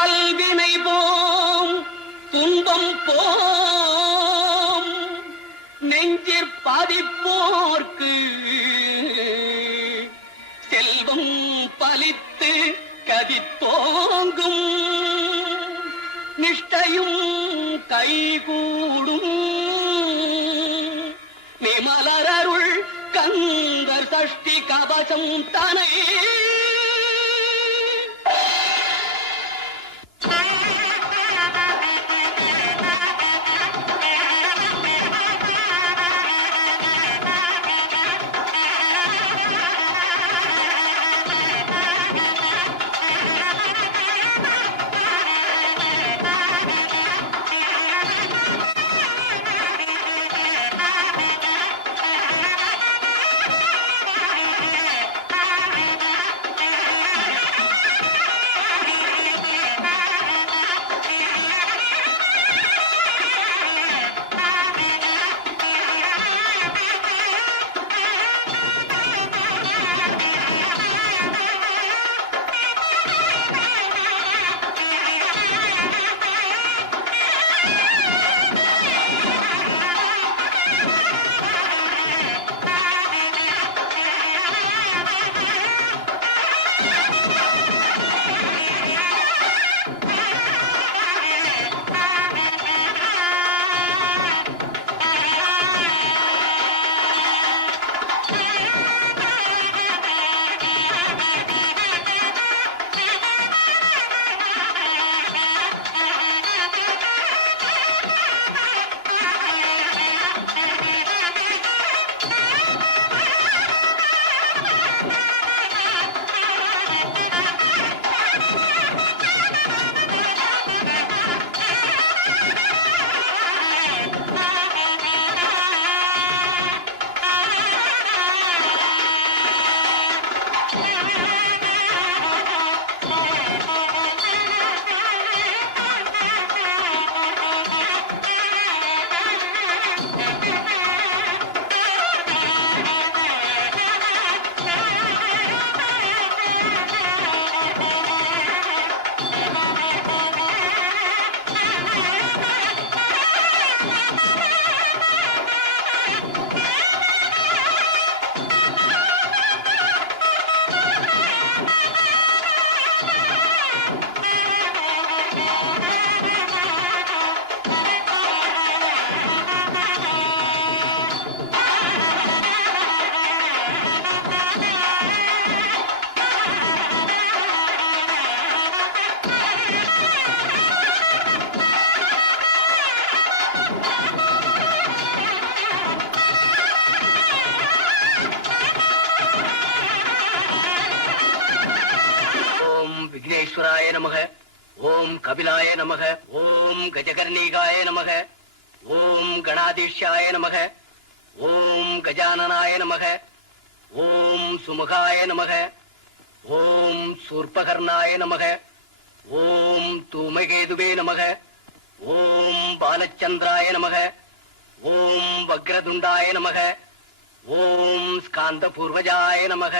வல்வினை போம் துன்பம் போம் நெஞ்சிற் பாதிப்போர்க்கு செல்வம் பலித்து கதித்தோங்கும் நிஷ்டையும் கைகூடும் நிமலரருள் கந்தர் சஷ்டி கவசம் தனை விக்னேஸ்வராய நமக, ஓம் கபிலாய நமக, ஓம் கஜகர்ணீகாய நமக, ஓம் கணாதீஷ்யாய நமக, ஓம் கஜானனாய நமக, ஓம் சுமுகாய நமக, ஓம் சூர்பகர்ணாய நமக, ஓம் தூமகேதுவே நமக, ஓம் பாலச்சந்திராய நமக, ஓம் வக்ரதுண்டாய நமக, ஓம் ஸ்காந்த பூர்வஜாய நமக.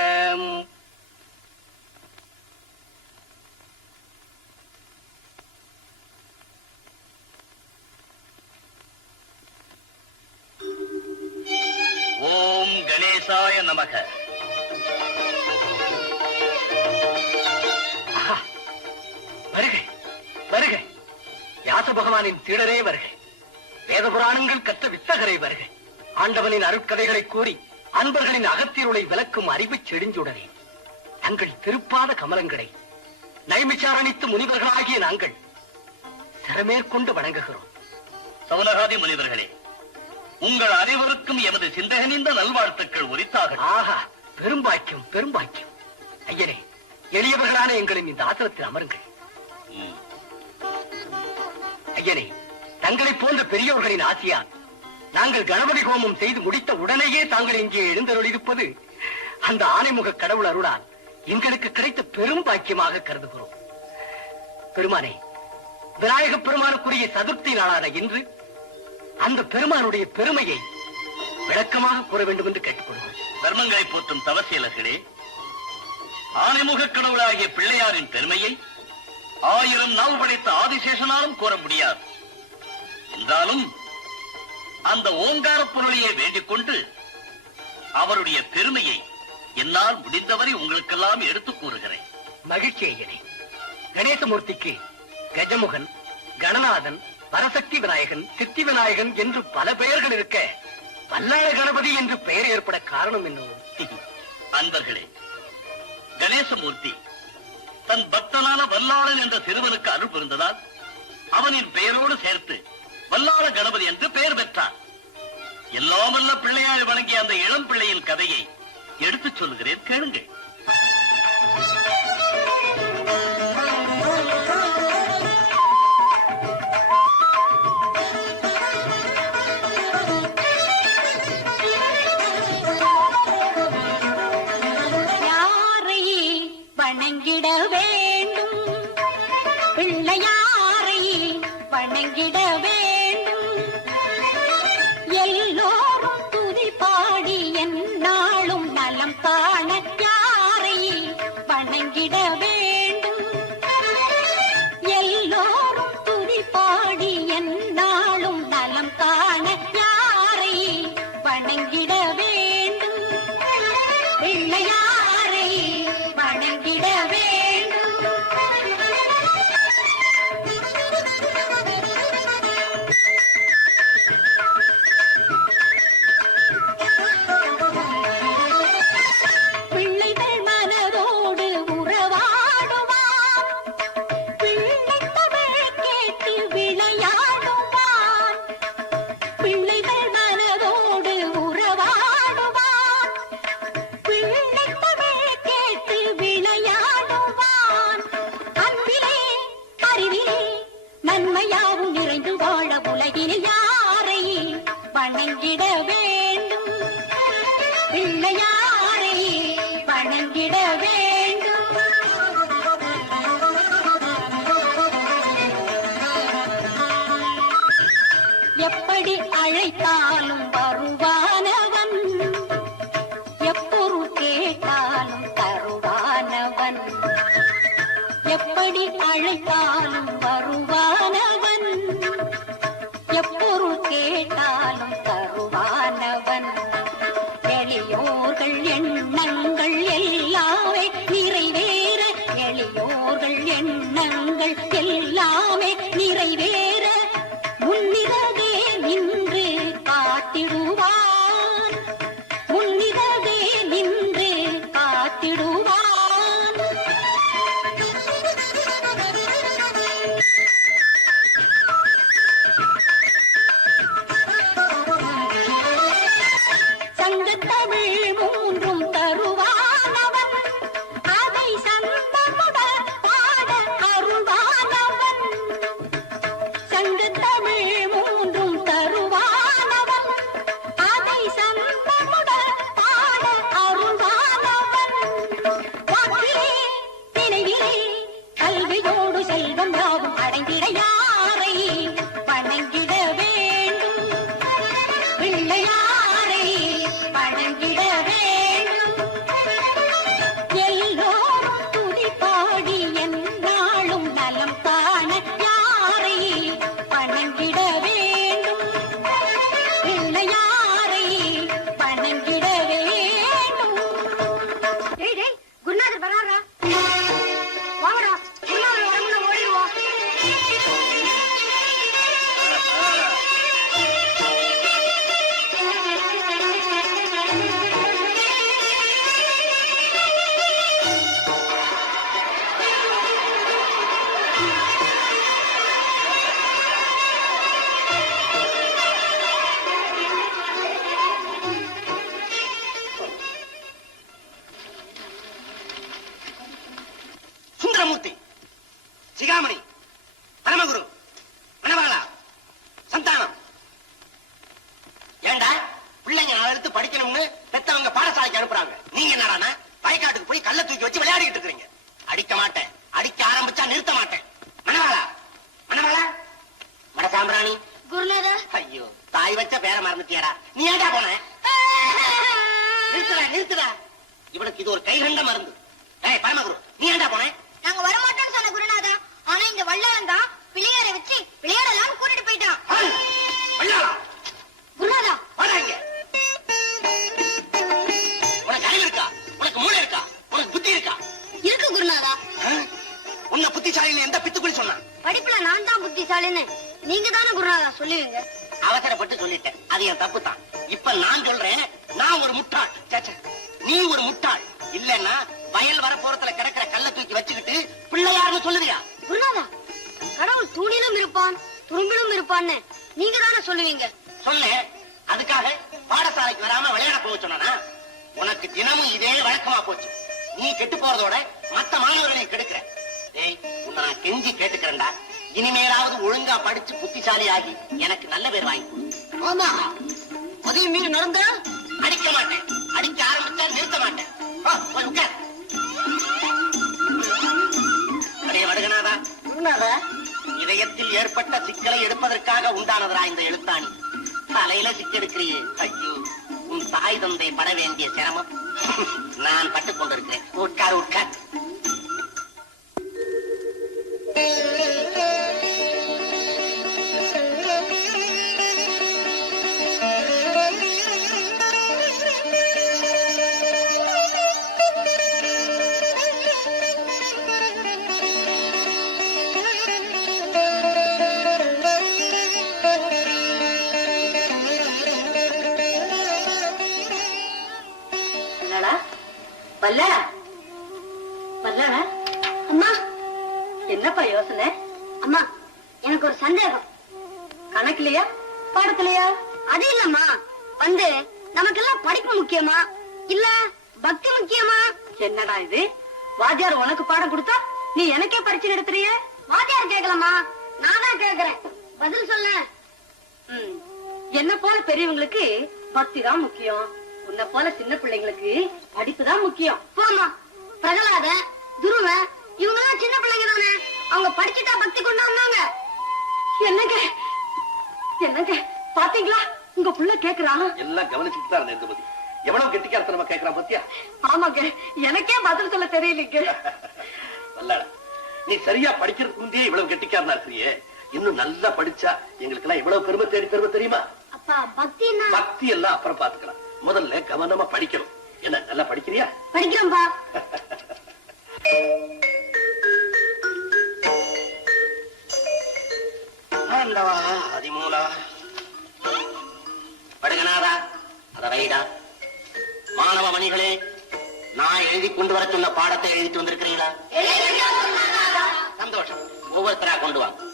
ஓம் கணேசாய நமக. வருக வருக, வியாச பகவானின் சீடரே வருக, வேத புராணங்கள் கற்ற வித்தகரை வருக, ஆண்டவனின் அருட்கதைகளை கூறி அன்பர்களின் அகத்திருளை விளக்கும் அறிவு செடிஞ்சுடனே தங்கள் திருப்பாத கமலங்களை நைமிச்சாரணித்து முனிவர்களாகிய நாங்கள் சிறமேற்கொண்டு வணங்குகிறோம். சௌனகாதி முனிவர்களே, உங்கள் அனைவருக்கும் எமது சிந்தகனிந்த நல்வாழ்த்துக்கள் உரித்தாக. ஆஹா, பெரும்பாக்கியம் பெரும்பாக்கியம். ஐயனே, எளியவர்களான எங்களின் இந்த ஆசனத்தில் அமருங்கள். ஐயனே, தங்களை போன்ற பெரியவர்களின் ஆசியால் நாங்கள் கணபதி ஹோமம் செய்து முடித்த உடனேயே தாங்கள் இங்கே எழுந்தருளிருப்பது அந்த ஆனைமுக கடவுள் அருளால் எங்களுக்கு கிடைத்த பெரும் பாக்கியமாக கருதுகிறோம். பெருமானே, விநாயக பெருமானுக்குரிய சதுர்த்தி நாளான இன்று அந்த பெருமானுடைய பெருமையை விளக்கமாக கூற வேண்டும் என்று கேட்டுக்கொள்கிறோம். தர்மங்களை போற்றும் தவசீலர்களே, ஆனைமுக கடவுளாகிய பிள்ளையாரின் பெருமையை 1000 நாவு படைத்த ஆதிசேஷனாலும் கூற முடியாது. என்றாலும் அந்த ஓங்கார பொருளையே வேண்டிக் கொண்டு அவருடைய பெருமையை என்னால் முடிந்தவரை உங்களுக்கெல்லாம் எடுத்துக் கூறுகிறேன். மகிழ்ச்சி ஐயனே. கணேசமூர்த்திக்கு கஜமுகன், கணநாதன், பரசக்தி விநாயகன், சித்தி விநாயகன் என்று பல பெயர்கள் இருக்க வல்லாள கணபதி என்று பெயர் ஏற்பட காரணம் என்னவோ? அன்பர்களே, கணேசமூர்த்தி தன் பக்தனான வல்லாளன் என்ற சிறுவனுக்கு அருள் புரிந்ததால் அவனின் பெயரோடு சேர்த்து வல்லாள கணபதி என்று பெயர் பெற்றார். எல்லாம் வல்ல பிள்ளையாய் வழங்கிய அந்த இளம் பிள்ளையின் கதையை எடுத்துச் சொல்லுகிறேன், கேளுங்கள். வணங்கிட வேண்டும் பிள்ளையாரை வணங்கிட வேண்டும். எல்லோரும் துதி பாடி எந்நாளும் நலம் காண யாரை வணங்கிட வேண்டும். எல்லோரும் துதி பாடி எந்நாளும் நலம் காண யாரை வணங்கிட வேண்டும். பிள்ளையாரை வணங்கிட வேண்டும். பிள்ளைகள் மனதோடு உறவாடுவான், பிள்ளைத்தமிழ் கேட்டு விளையாடுவான். பிள்ளைகள் மனதோடு உறவாடுவான், பிள்ளைத்தமிழ் கேட்டு விளையாடுவான். அன்பிலே அறிவிலே நன்மையாவும் நிறைந்து வாழ உலகில் யாரை வணங்கிட வேண்டும். பிள்ளையாரை வணங்கிட வேண்டும். எப்படி அழைத்தாலும் வருவானவன், எப்பொருள் கேட்டாலும் தருவானவன். எப்படி அழைத்தாலும் வருவானவன், எப்பொருள் கேட்டாலும் தருவானவன். எளியோர்கள் எண்ணங்கள் எல்லாமே நிறைவேற, எளியோர்கள் எண்ணங்கள் எல்லாமே நிறைவேற முன்னிறவே நின்று காத்திடுவான், முன்னிறவே நின்று காத்திடுவான். சங்கத்தமிழ் மூன்றும் தருவானவன், அதை சந்தமுடன் பாட அருள்வானவன். சங்கத்தமிழ் மூன்றும் தருவானவன், அதை சந்தமுடன் பாட அருள்வானவன். வாக்கிலே நினைவிலே கல்வியோடு செல்வம் யாவும் அடைந்திட யாரை வணங்கிட வேண்டும். பிள்ளையாரை வணங்கிட வேண்டும். எல்லோரும் துதி பாடி எந்நாளும் நலம் காண யாரை வணங்கிட வேண்டும். பிள்ளையாரை வணங்கிட வேண்டும். குருநாதர் வராரா? வாங்கடா, குருநாதர் வரமுன்னா ஓடிடுவோம். சுந்தரமூர்த்தி, சிகாமணி, பரமகுரு, மணவாளா, சந்தானம். ஏண்டா பிள்ளைங்க நாளெடுத்து படிக்கணும்னு பெத்தவங்க பாடசாலைக்கு அனுப்புறாங்க. நீங்க என்னடானா வயக்காட்டுக்கு போய் கல்ல தூக்கி வச்சு விளையாடிட்டு இருக்கீங்க. அடிக்க மாட்டேன், அடிக்க ஆரம்பிச்சா நிறுத்த மாட்டேன். மணவாளா, மணவாளா, மடசாம்பிராணி. குருநாதா. ஐயோ, தாய் வச்ச பேர மறந்துட்டியாடா. நீ ஏண்டா போன? நிறுத்துடா, நிறுத்துடா. இவனுக்கு இது ஒரு கைகண்ட மருந்து. ஏய் பரமகுரு, நீ ஏண்டா போன? நாங்க வரமாட்டோம்னு சொன்ன குருநாதா, ஆனா வல்லாளன் தான் பிள்ளையாரை வச்சு விளையாடலாம் கூட்டிட்டு போயிட்டான். வல்லாளா, குருநாதா, வாடாங்க. உனக்கு அறிவு இருக்கா? உனக்கு மூளை இருக்கா? உனக்கு புத்தி இருக்கா? இருக்கு குருநாதா. உன்னை புத்திசாலின்னு எந்த பித்துக்குடி சொன்னான்? படிப்புல நான் தான் புத்திசாலின்னு நீங்க தானே குருநாதா சொல்லுவீங்க. அவசரப்பட்டு சொல்லிட்டேன், அது என் தப்பு தான். இப்ப நான் சொல்றேன், நான் ஒரு முட்டாள். சேச்சே, நீ ஒரு முட்டாள். இல்லன்னா வயல் வரப்போறத்துல கிடக்கிற கல்ல தூக்கி வச்சுக்கிட்டு பிள்ளையாருன்னு சொல்லுவியா? குருநாதா, கடவுள் தூணிலும் இருப்பான் துரும்பிலும் இருப்பான்னு நீங்க தானே சொல்லுவீங்க. சொன்னேன். அதுக்காக பாடசாலைக்கு வராம விளையாட போக சொன்னா? உனக்கு தினமும் இதே வழக்கமா போச்சு. நீ கெட்டு போறதோட மத்த மாணவர்களை கெடுக்கிற. டேய், உன்னை நான் கெஞ்சி கேட்டுக்கிறேன்டா, இனிமேலாவது ஒழுங்கா படிச்சு புத்திசாலி ஆகி எனக்கு நல்ல பேர் வாங்கி கொடு. ஆமா, அதையும் மீறி நடந்த அடிக்க மாட்டேன். அடிக்க ஆரம்பிச்சா நிறுத்த மாட்டேன். போய் உட்கார். அடே வடுகனாதா, குருநாதா, இதயத்தில் ஏற்பட்ட சிக்கலை எடுப்பதற்காக உண்டானதா இந்த எழுத்தாணி? தலையில சிக்கெடுக்கிறியே. ஐயோ, உன் தாய் தந்தை பட வேண்டிய சிரமம் நான் பட்டுக் கொண்டிருக்கிறேன். உட்கார் உட்கார். வல்லடா, வல்லடா. அம்மா, என்னப்பா யோசனை? அம்மா, எனக்கு ஒரு சந்தேகம். கணக்குலையா பாடத்திலையா? அது இல்லம்மா, நமக்கெல்லாம் படிப்பு முக்கியமா இல்ல பக்தி முக்கியமா? என்னடா இது, வாத்தியார் உனக்கு பாடம் கொடுத்தா நீ எனக்கே பரிச்சை நடத்துறிய? வாத்தியார் கேட்கலாமா, நான் தான் கேக்குறேன், பதில் சொல்ல. என்ன போல பெரியவங்களுக்கு பக்தி தான் முக்கியம், உன்னை போல சின்ன பிள்ளைங்களுக்கு படிப்பு தான் முக்கியம். போமா, பிரகலாத, துருவ இவங்க எல்லாம் சின்ன பிள்ளைங்க தானே, அவங்க படிச்சுட்டா பக்தி கொண்டு வந்தாங்க. என்னங்க என்னங்க பாத்தீங்களா, உங்க புள்ள கேக்குறான். எல்லாம் கவனிச்சுட்டு தான் இருந்தது. எவ்வளவு கெட்டிக்காரத்தனமா கேட்கறான் பாத்தியா? ஆமாங்க, எனக்கே பதில் சொல்ல தெரியலீங்க. வல்லாளா, நீ சரியா படிக்கிறதுக்கு முந்தையே இவ்வளவு கெட்டிக்காரனா இருக்கிறியே, இன்னும் நல்லா படிச்சா எங்களுக்கு எல்லாம் இவ்வளவு பெருமை தெரியுமா? அப்பா, பக்தி என்ன? பக்தி எல்லாம் அப்புறம் பாத்துக்கலாம், முதல்ல கவனமா படிக்கணும். என்ன, நல்லா படிக்கிறியா? படிக்கிறோம்பா. ஆண்டவா அதிமூலா, படுகனாரா, அத வைடா. மாணவ மணிகளே, நான் எழுதி கொண்டு வர சொன்ன பாடத்தை எழுதிட்டு வந்திருக்கிறீங்களா? சந்தோஷம், ஒவ்வொருத்தரா கொண்டு வாங்க.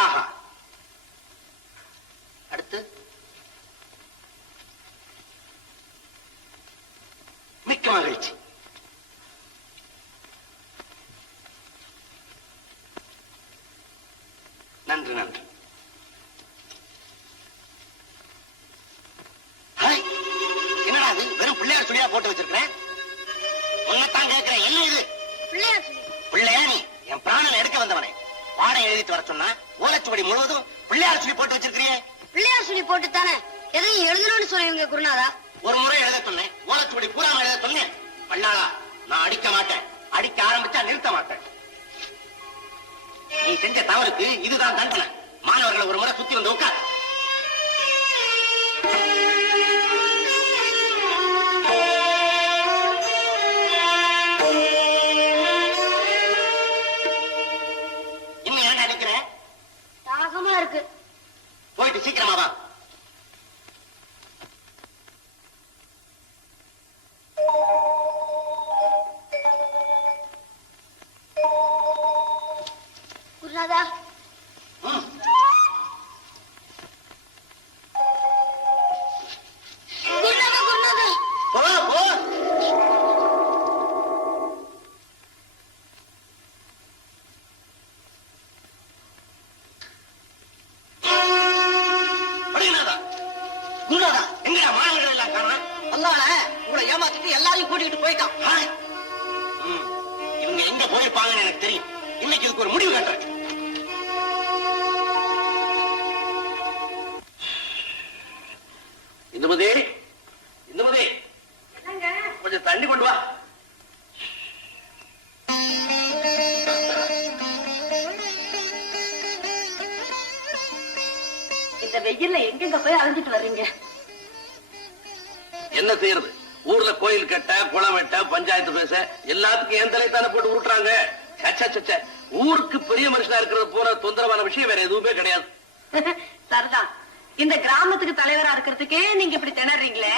ஆஹா, அடுத்து மிக்க மகிழ்ச்சி. நன்று நன்று. என்னடா இது, வெறும் பிள்ளையார் சொல்லியா போட்டு வச்சிருக்கிறேன்? உன்னைத்தான் கேட்கிறேன், என்ன இது? பிள்ளையார் சொல்லி. பிள்ளையா நீ? என் பிராணனை எடுக்க வந்தவனே, பாடம் எழுதிட்டு வர சொன்னா ஓலைச்சுவடி முழுவதும் பிள்ளையார் சொல்லி போட்டு வச்சிருக்கிறியே. பிள்ளையார் சொல்லி போட்டு தானே எதையும் எழுதணும்னு சொல்லுவீங்க குருநாதா. ஒரு முறை எழுத சொன்னேன், ஓலைச்சுவடி பூராம எழுத சொன்னேன். பல்லாளா, நான் அடிக்க மாட்டேன், அடிக்க ஆரம்பிச்சா நிறுத்த மாட்டேன். நீ செஞ்ச தவறுக்கு இதுதான் தண்டனை. மாணவர்களை ஒரு முறை சுத்தி வந்து உட்கார். இன்னும் ஏன்டா நிக்கிற? தாகமா இருக்கு. போயிட்டு சீக்கிரமா வா. குருநாதா, குருநாதா, குருநாதா. போ போ. குருநாதா, குருநாதா, எங்கடா மாணவர்கள் எல்லாம் காணோம்? வல்லாள உங்களை ஏமாத்திட்டு எல்லாரையும் கூட்டிக்கிட்டு போயிட்டான். இவங்க எங்க போயிருப்பாங்கன்னு எனக்கு தெரியும். இன்னைக்கு இதுக்கு ஒரு முடிவு கட்டுறேன். இந்துமதி, இந்துமதி, கொஞ்சம் தண்ணி கொண்டு கொண்டு வா. இந்த வெயில்ல எங்கெங்க போய் அலைஞ்சிட்டு வர்றீங்க? என்ன செய்யறது? ஊர்ல கோயில் கட்ட, குளம் வெட்ட, பஞ்சாயத்து பேச எல்லாத்துக்கும் என் தலைத்தானே போட்டு உருட்டுறாங்க. ஊருக்கு பெரிய மனுஷனா இருக்கிறது போல தொந்தரவான விஷயம் வேற எதுவுமே கிடையாது. சரிதான். இந்த கிராமத்துக்கு தலைவரா இருக்கிறதுக்கே நீங்க இப்படி திணறீங்களே.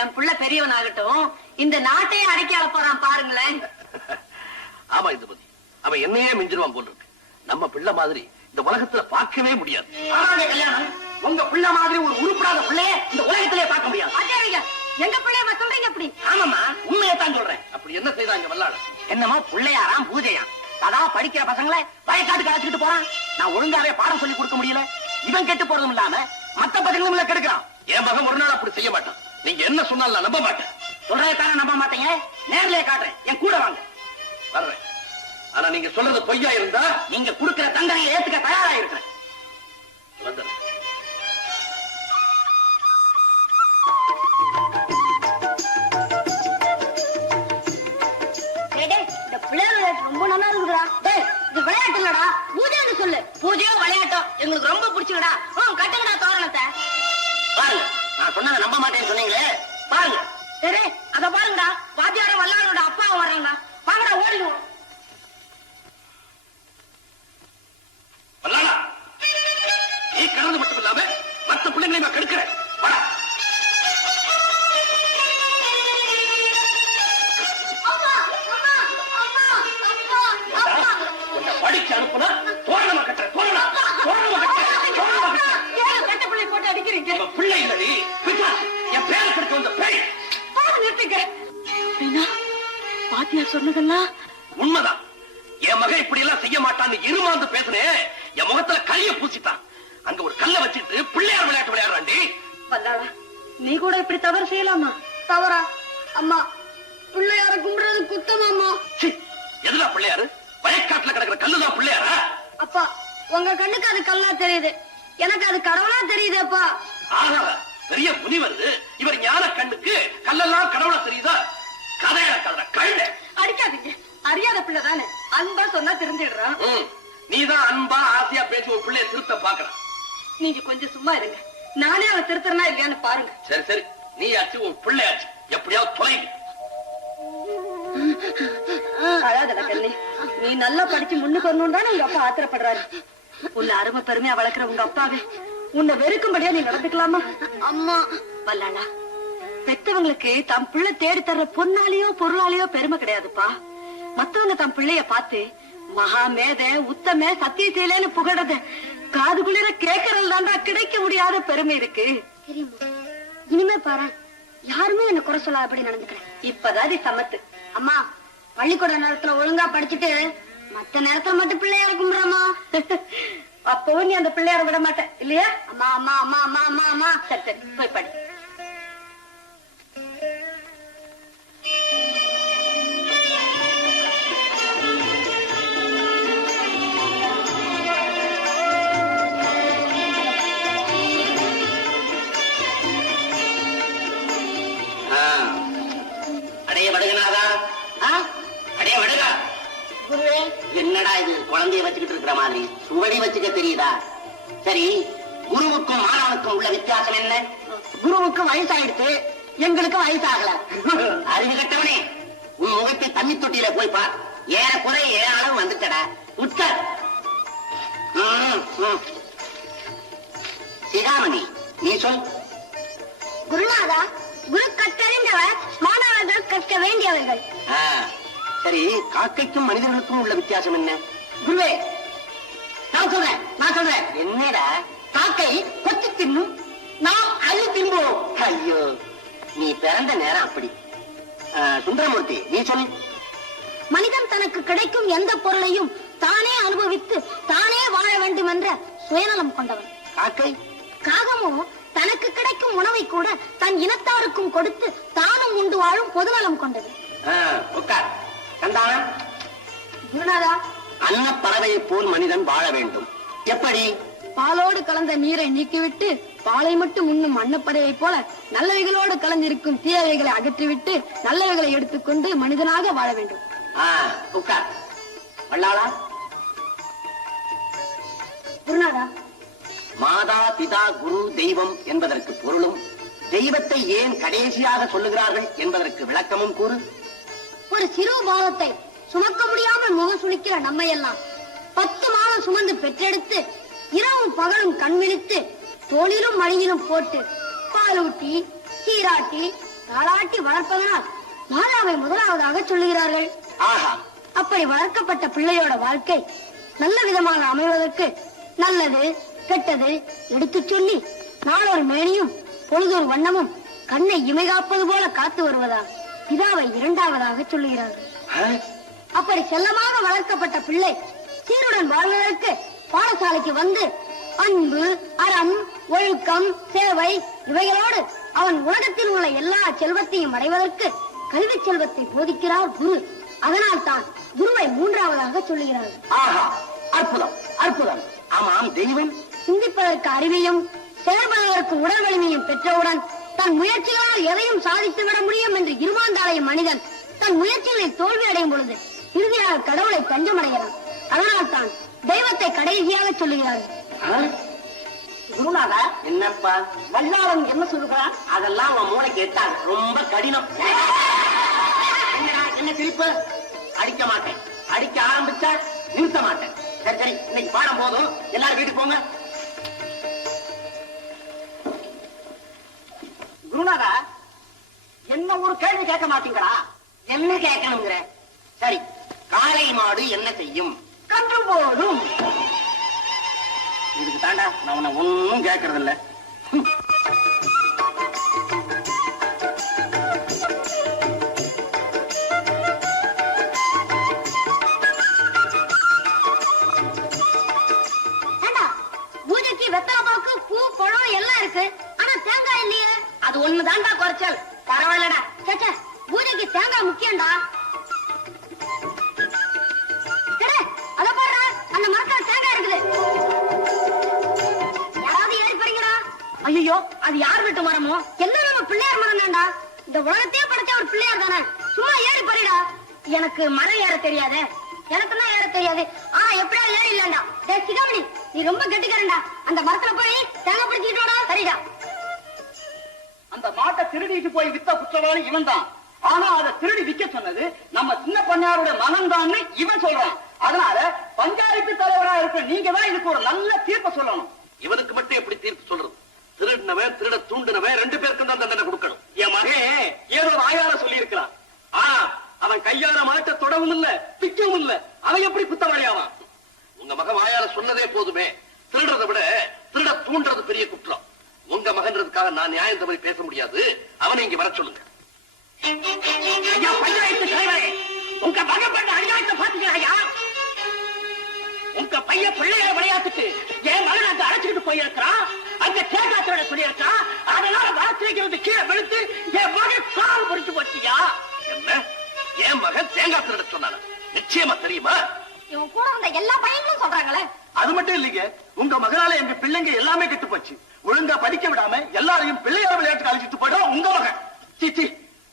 என் புள்ள பெரியவன் ஆகட்டும், இந்த நாட்டையே அடக்கி ஆள போறான் பாருங்களேன். ஆமா இந்துமதி, அவன் என்னையே மிஞ்சிருவான் போல் இருக்கு. நம்ம பிள்ளை மாதிரி இந்த உலகத்துல பார்க்கவே முடியாது. கல்யாணம் உங்க பிள்ளை மாதிரி ஒரு உருப்படாத பிள்ளைய இந்த உலகத்திலே பார்க்க முடியாது. ஐயா, எங்க பிள்ளைய சொல்றீங்க அப்படி? ஆமாமா, உண்மையத்தான் சொல்றேன். அப்படி என்ன செய்தாங்க வல்லாள? என்னமோ பிள்ளையாராம் பூஜையாம். அதான் படிக்கிற பசங்களை வயக்காட்டுக்கு அழைச்சிட்டு போறான். நான் ஒழுங்காவே பாடம் சொல்லி கொடுக்க முடியல. இவன் கெட்டு போறதும் இல்லாம மத்த பசங்களும் கெடுக்கிறான். என் மகன் ஒரு நாள் அப்படி செய்ய மாட்டான். நீங்க என்ன சொன்னாலும் நான் நம்ப மாட்டேன். சொல்றதுக்கான நம்ப மாட்டேங்க. நேர்லயே காட்டுறேன். என் கூட வாங்க. வர்றேன். ஆனா நீங்க சொல்றது பொய்யா இருந்தா நீங்க கொடுக்கிற தண்டனையை ஏத்துக்க தயாரா இருக்கிறேன். வந்துடுறேன். இந்த பிள்ளையார் விளையாட்டு ரொம்ப நல்லா இருக்குடா. இது விளையாட்டு இல்லடா, பூஜைன்னு சொல்லு. பூஜையோ விளையாட்டம் எங்களுக்கு ரொம்ப பிடிச்சுடா. கட்டுங்கடா தோரணத்தை. பாருங்க, நான் சொன்னதை நம்ப மாட்டேன்னு சொன்னீங்களே, பாருங்க. சரி, அத பாருங்கடா. வாத்தியார வல்லாளோட அப்பாவும் வர்றாங்கடா. வாங்கடா, ஓடிடுவோம். வல்லாளா, நீ கலந்து மட்டும் இல்லாம மத்த பிள்ளைங்களை நான் கெடுக்கிறேன். வாடா. படிக்க அனுப்புனா தோரணமா கட்ட, தோரணமா கட்ட பிள்ளை போட்டு அடிக்கிறீங்க. பிள்ளை இல்லடி, என் பேரை கெடுக்க வந்த பேய். நிறுத்துங்க. வாத்தியார் சொன்னதெல்லாம் உண்மைதான். என் மகன் இப்படி எல்லாம் செய்ய மாட்டான்னு இருமாந்து பேசுனேன். என் முகத்துல கைய பூசிட்டான். அங்க ஒரு கல்ல வச்சுட்டு பிள்ளையார் விளையாட்டு விளையாடுறாண்டி. வல்லாளா, நீ கூட இப்படி தவறு செய்யலாமா? தவறா? அம்மா, பிள்ளையார கும்பிடுறது குத்தமாமா. எதுல பிள்ளையாரு? வயக்காட்டுல கிடக்குற கல்லுதான் பிள்ளையாரா? அப்பா, உங்க கண்ணுக்கு அது கல்லா தெரியுது, எனக்கு அது கடவுளா தெரியுது. அப்பா, ஆஹா, பெரிய முனி வருது. இவர் ஞான கண்ணுக்கு கல்லெல்லாம் கடவுளா தெரியுதா? கதையா கதை கழுத. அடிக்காதீங்க, அறியாத பிள்ளை தானே. அன்பா சொன்னா தெரிஞ்சிடுறான். நீதான் அன்பா ஆசையா பேசி ஒரு பிள்ளைய திருத்த பாக்குறான். நீங்க கொஞ்சம் சும்மா இருங்க. நானே அவன் திருத்தனா இல்லையான்னு பாருங்க. சரி சரி, நீ ஆச்சு உன் பிள்ளையாச்சு, எப்படியாவது தொலைங்க. அழாதடா கண்ணே, நீ நல்லா படிச்சு முன்னுக்கு வரணும் தானே உங்க அப்பா ஆத்திரப்படுறாரு. உன்னை அருமை பெருமையா வளர்க்கிற உங்க அப்பாவே உன்னை வெறுக்கும்படியா நீ நடந்துக்கலாமா? அம்மா. வல்லாளா, பெத்தவங்களுக்கு தம் பிள்ளை தேடி தர்ற பொன்னாலேயோ பொருளாலேயோ பெருமை கிடையாதுப்பா. மத்தவங்க தம் பிள்ளைய பார்த்து மகா மேத உத்தம சத்தியசீலன்னு புகழத காது குளிர கேட்கறது தாண்டா கிடைக்க முடியாத பெருமை இருக்கு. தெரியுமா, இனிமே பாரு, யாருமே என்ன குறை சொல்ல அப்படி நடந்துக்கிறேன். இப்பதாதி சமத்து. அம்மா, பள்ளிக்கூட நேரத்துல ஒழுங்கா படிச்சுட்டு மத்த நேரத்துல மட்டும் பிள்ளையார கும்பிடுறமா. அப்பவும் நீ அந்த பிள்ளையார விட மாட்டேன் இல்லையா? அம்மா அம்மா அம்மா அம்மா அம்மா அம்மா. சரி சரி, போய் படி. அடைய வடுகனாதா, அடைய வடுகா. குருவே, என்னடா இது குழந்தைய வச்சுக்கிட்டு இருக்கிற மாதிரி சுவடி வச்சுக்க தெரியுதா? சரி, குருவுக்கும் மாணவனுக்கும் உள்ள வித்தியாசம் என்ன? குருவுக்கு வயசாயிடுச்சு, எங்களுக்கு வயசாகல. அறிவு கட்டவனே, உன் முகத்தை தண்ணி தொட்டியில போய் பார். ஏறக்குறை 7 அளவு வந்துட்டடா. உட்கார். சிகாமணி, நீ சொல். குருநாதா, குரு கற்றறிந்தவர், மாணவர்கள் கற்க வேண்டியவர்கள். சரி, காக்கைக்கும் மனிதர்களுக்கும் உள்ள வித்தியாசம் என்ன? குருவே, நான் சொல்றேன். என்னடா? காக்கை கொத்தி தின்னும், நாம் அள்ளி தின்போம். ஐயோ, நீ பிறந்த நேரம் அப்படி. சுந்தரமூர்த்தி, நீ சொல். மனிதன் தனக்கு கிடைக்கும் எந்த பொருளையும் தானே அனுபவித்து தானே வாழ வேண்டும் என்ற சுயநலம் கொண்டவன். காக்கை? காகமோ தனக்கு கிடைக்கும் உணவை கூட தன் இனத்தாருக்கும் கொடுத்து தானும் உண்டு வாழும் பொதுநலம் கொண்டது. உட்கார். கந்தானா? குருநாதா, அன்னப்பறவையை போல் மனிதன் வாழ வேண்டும். எப்படி? பாலோடு கலந்த நீரை நீக்கிவிட்டு பாலை மட்டும் உண்ணும் அன்னப்பறையை போல நல்லவைகளோடு கலந்திருக்கும் தீயவைகளை அகற்றிவிட்டு நல்லவைகளை எடுத்துக்கொண்டு மனிதனாக வாழ வேண்டும். உட்கார். வல்லாளா, குருநாதா, மாதா பிதா குரு தெய்வம் என்பதற்கு பொருளும் தெய்வத்தை ஏன் கடைசியாக சொல்லுகிறார்கள் என்பதற்கு விளக்கமும் கூறு. ஒரு சிறு பாலத்தை சுமக்க முடியாமல் முகம் சுளிக்கிற நம்மை எல்லாம் 10 மாதம் சுமந்து பெற்றெடுத்து இரவும் பகலும் கண்விழித்து தோளிலும் மடியிலும் போட்டு பாலூட்டி சீராட்டி தாளாட்டி வளர்ப்பதனால் மாதாவை முதலாவதாக சொல்லுகிறார்கள். ஆஹா, அப்படி வளர்க்கப்பட்ட பிள்ளையோட வாழ்க்கை நல்ல விதமாக அமைவதற்கு நல்லது கெட்டது எடுத்துச் சொல்லி நாளொரு மேனியும் பொழுதொரு வண்ணமும் கண்ணை இமைகாப்பது போல காத்து வருவதால் பிதாவை இரண்டாவதாக சொல்லுகிறார்கள். அப்படி செல்லமாக வளர்க்கப்பட்ட பிள்ளை சீருடன் வாழ்வதற்கு பாடசாலைக்கு வந்து அன்பு, அறம், ஒழுக்கம், சேவை இவைகளோடு அவன் உலகத்தில் உள்ள எல்லா செல்வத்தையும் அடைவதற்கு கல்வி செல்வத்தை போதிக்கிறார் குரு. அதனால் தான் குருவை மூன்றாவதாக சொல்லுகிறார்கள். ஆஹா, அற்புதம் அற்புதம். ஆமாம், தெய்வம் சிந்திப்பதற்கு அறிவையும் செயல்படுவதற்கு உடல் வலிமையும் பெற்றவுடன் தன் முயற்சிகளால் எதையும் சாதித்து விட முடியும் என்று இருமாந்தாளையும் மனிதன் தன் முயற்சிகளில் தோல்வி அடையும் பொழுது இறுதியாக கடவுளை தஞ்சமடைகிறான். அதனால் தான் தெய்வத்தை கடைசியாக சொல்லுகிறார்கள். குருநாதா, என்னப்பா வல்லாளன் என்ன சொல்லுகிறான்? அதெல்லாம் அவன் மூளை கேட்டான். ரொம்ப கடினம். என்ன திருப்ப? அடிக்க மாட்டேன். அடிக்க ஆரம்பிச்சா நிறுத்த மாட்டேன். சரி சரி, இன்னைக்கு பாடம் போதும், எல்லாரும் வீட்டுக்கு போங்க. குருநாதா, என்ன ஒரு கேள்வி கேட்க மாட்டீங்களா? என்ன கேட்கணுங்கிற? சரி, காளை மாடு என்ன செய்யும்? கன்று போடும். இதுக்கு தாண்டா நான் உன்னை ஒன்னும் கேட்கறது இல்ல. பூஜைக்கு வெத்தலை பாக்கு, பூ, பழம் எல்லாம் இருக்கு. ஆனா தேங்காய் இல்லையே. அது ஒண்ணுதான்டா குறைச்சல். பரவாயில்லடா. சேச்சா, பூஜைக்கு தேங்காய் முக்கியம்டா. அத பாரு, அந்த மரத்துல தேங்காய் இருக்குது. யாராவது ஏறி போறீங்கடா? ஐயோ, அது யார் வீட்டு மரமோ? எல்லாம் நம்ம பிள்ளையார் மரம் தான்டா. இந்த உலகத்தையே படைச்ச ஒரு பிள்ளையார் தானே. சும்மா ஏறி போறீடா. எனக்கு மரம் ஏற தெரியாது. எனக்கு தான் ஏற தெரியாது. ஆனா எப்படியா ஏறி இல்லண்டா. டேய் சிகாமணி, நீ ரொம்ப கெட்டிக்காரன்டா. அந்த மரத்துல போய் தேங்காய் பிடிச்சிட்டு வாடா. சரிடா. அந்த மாட்டை திருடிட்டு போய் வித்த குற்றவாளி இவன் தான். ஆனா அதை திருடி விக்க சொன்னது நம்ம சின்ன பண்ணையாருடைய மகன் தான் இவன் சொல்றான். அதனால பஞ்சாயத்து தலைவரா இருக்க நீங்க தான் இதுக்கு ஒரு நல்ல தீர்ப்பு சொல்லணும். இவனுக்கு மட்டும் எப்படி தீர்ப்பு சொல்றது? திருடினவன் திருட தூண்டினவன் 2 பேருக்கும் தான் தண்டனை கொடுக்கணும். என் மகன் ஏதோ வாயால சொல்லி இருக்கிறான். ஆனா அவன் கையால மாட்ட தொடவும் இல்ல, பிக்கவும் இல்ல. அவன் எப்படி குத்தவாளியாவான்? உங்க மகன் வாயால சொன்னதே போதுமே. திருடுறதை விட திருட தூண்டுறது பெரிய குற்றம். உங்க மகன்றதுக்காக நான் நியாயம் தவறி பேச முடியாது. அவனை இங்க வர சொல்லுங்க. ஐயா பஞ்சாயத்து தலைவரே, உங்க மகன் பண்ண அநியாயத்தை பாத்தீங்களா? உங்க பையன் பிள்ளைய விளையாட்டுக்கு என் மகன் அங்க அழைச்சிட்டு போயிருக்கிறான். அங்க தேங்காத்தோட சொல்லியிருக்கான். அதனால வளர்த்து கீழே விழுத்து என் மகன் கால் முடிச்சு போச்சியா? என்ன, என் மகன் தேங்காய் திருட சொன்னான? நிச்சயமா தெரியுமா? இவன் கூட வந்த எல்லா பையங்களும் சொல்றாங்களே. அது மட்டும் இல்லைங்க, உங்க மகனால எங்க பிள்ளைங்க எல்லாமே கெட்டு போச்சு. ஒழுங்கா படிக்க விடாம எல்லாரையும் பிள்ளையார விளையாட்டுக்கு அழைச்சிட்டு போயிடும் உங்க மகன். சீச்சி,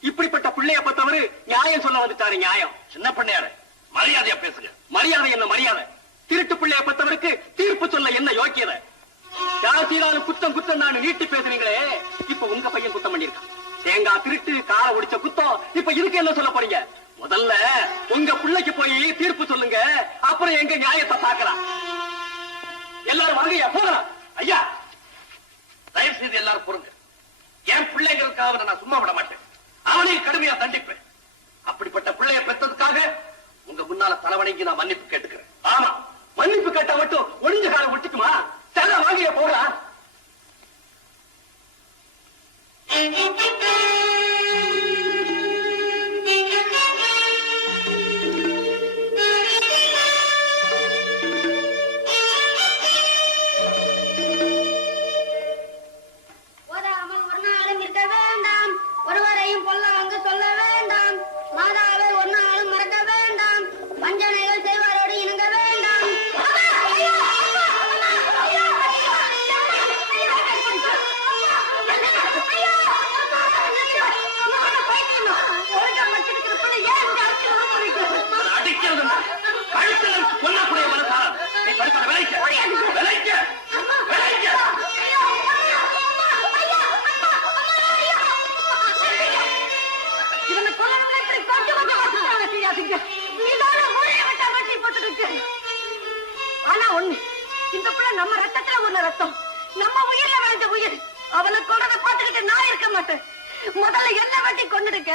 இப்படிப்பட்ட பிள்ளைய பத்தவரு நியாயம் சொல்ல வந்துட்டாரு. நியாயம். சின்ன பண்ணையார, மரியாதையா பேசுங்க. மரியாதை என்ன மரியாதை? திருட்டு பிள்ளைய பத்தவருக்கு தீர்ப்பு சொல்ல என்ன யோக்கியதை? ஜாசிராலும் குத்தம் குத்தம் நான் நீட்டி பேசுறீங்களே, இப்ப உங்க பையன் குத்தம் பண்ணிருக்கான். தேங்காய் திருட்டு கார ஒடிச்ச குத்தம். இப்ப இதுக்கு என்ன சொல்ல போறீங்க? முதல்ல உங்க பிள்ளைக்கு போய் தீர்ப்பு சொல்லுங்க, அப்புறம் எங்க நியாயத்தை பார்க்கலாம். எல்லாரும் வாங்க போகலாம். ஐயா, தயவு செய்து எல்லாரும் பொறுங்க. என் பிள்ளைங்களுக்காக நான் சும்மா விட மாட்டேன். அவனையும் கடுமையா தண்டிப்பேன். அப்படிப்பட்ட பிள்ளைய பெற்றதுக்காக உங்க முன்னால தலைவணைக்கு நான் மன்னிப்பு கேட்டுக்கிறேன். ஆமா, மன்னிப்பு கேட்டா மட்டும் ஒளிஞ்ச காலம் விட்டுக்குமா? தலை வாங்கிய போகலாம். ஓதாமல் ஒரு நாளும் இருக்க வேண்டாம். ஒருவரையும் பொல்ல வந்து சொல்ல வேண்டாம். மாதாவை ஒரு நாளும் மறக்க வேண்டாம். வஞ்சனைகள் செய்வாரோடு இணங்க வேண்டாம். அம்மா, ஐயோ, அம்மா, அம்மா, ஐயோ, சொல்லாதீங்க. இதோட ஊரைய விட்டா வட்டி போட்டுருக்கு. ஆனா ஒண்ணு, இந்த பிள்ளை நம்ம ரத்தத்துல உள்ள ரத்தம், நம்ம உயிர்ல விளைஞ்ச உயிர். அவளை கொண்டதை பார்த்துக்கிட்டு நான் இருக்க மாட்டேன். முதல்ல என்ன வெட்டி கொண்டுடுங்க,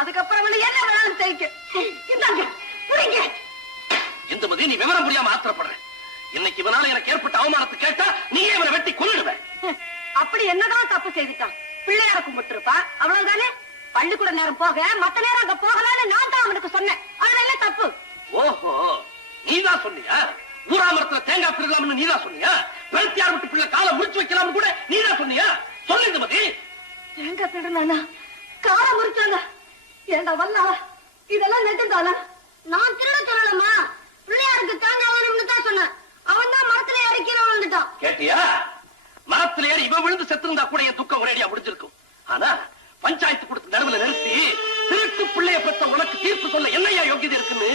அதுக்கப்புறம் அவளை என்ன வேணாலும் செய்யுங்க. இந்தாங்க புரியுங்க. இந்துமதி, நீ விவரம் புரியாம ஆத்திரப்படுற. இன்னைக்கு இவனால எனக்கு ஏற்பட்ட அவமானத்தை கேட்டா நீயே இவனை வெட்டி கொன்னுடுவ. அப்படி என்னதான் தப்பு செய்துட்டான்? பிள்ளையார கும்பிட்டுருப்பா, அவ்வளவுதானே. பள்ளிக்கூட நேரம் போக மத்த நேரம் அங்க போகலான்னு நான் தான் அவனுக்கு சொன்னேன். அதுல என்ன தப்பு? ஓஹோ, நீதான் சொன்னியா? ஊராமரத்துல தேங்காய் பிரிக்கலாம்னு நீதான் சொன்னியா? பெருத்தியார் விட்டு பிள்ளை காலை முடிச்சு வைக்கலாம்னு கூட நீதான் சொன்னியா? சொல்லு இந்துமதி. தேங்காய் திருடுனானா? காலை முறிச்சானா? ஏண்டா வல்லா, இதெல்லாம் நெட்டுந்தானா? நான் திருட சொல்லலம்மா, பிள்ளையாருக்கு தேங்காய் வேணும்னு தான் சொன்னேன். அவன் தான் மரத்துல ஏறி கீழே விழுந்துட்டான். கேட்டியா? மரத்துல ஏறி இவன் விழுந்து செத்திருந்தா கூட என் துக்கம் ஒரேடியா முடிஞ்சிருக்கும். ஆனா பஞ்சாயத்து கொடுத்து நடுவுல நிறுத்தி திருட்டு பிள்ளைய பெற்ற உனக்கு தீர்ப்பு சொல்ல என்னையா யோகியதை இருக்குன்னு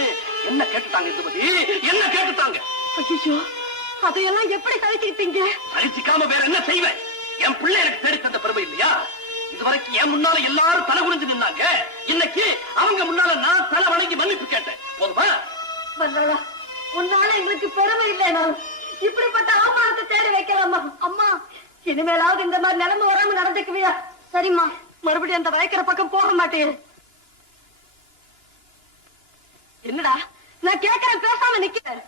என்ன கேட்டுட்டாங்க இந்துமதி, என்ன கேட்டுட்டாங்க. ஐயோ, அதையெல்லாம் எப்படி சகிச்சுக்கிட்டீங்க? சகிச்சிக்காம வேற என்ன செய்வேன்? என் பிள்ளை எனக்கு தேடி தந்த பெருமை இல்லையா? இதுவரைக்கும் என் முன்னால எல்லாரும் தலை குனிஞ்சு நின்னாங்க. இன்னைக்கு அவங்க முன்னால நான் தலை வணங்கி மன்னிப்பு கேட்டேன். போதுமா? வந்தாளா, உன்னால எங்களுக்கு பெருமை இல்லைனா இப்படிப்பட்ட அவமானத்தை தேடி வைக்கலாமா? அம்மா, இனிமேலாவது இந்த மாதிரி நிலைமை வராம நடந்துக்குவியா? சரிம்மா. மறுபடியும் அந்த வயக்கிற பக்கம் போக மாட்டேன். என்னடா நான் கேட்கிறேன், பேசாம நிக்கிறேன்.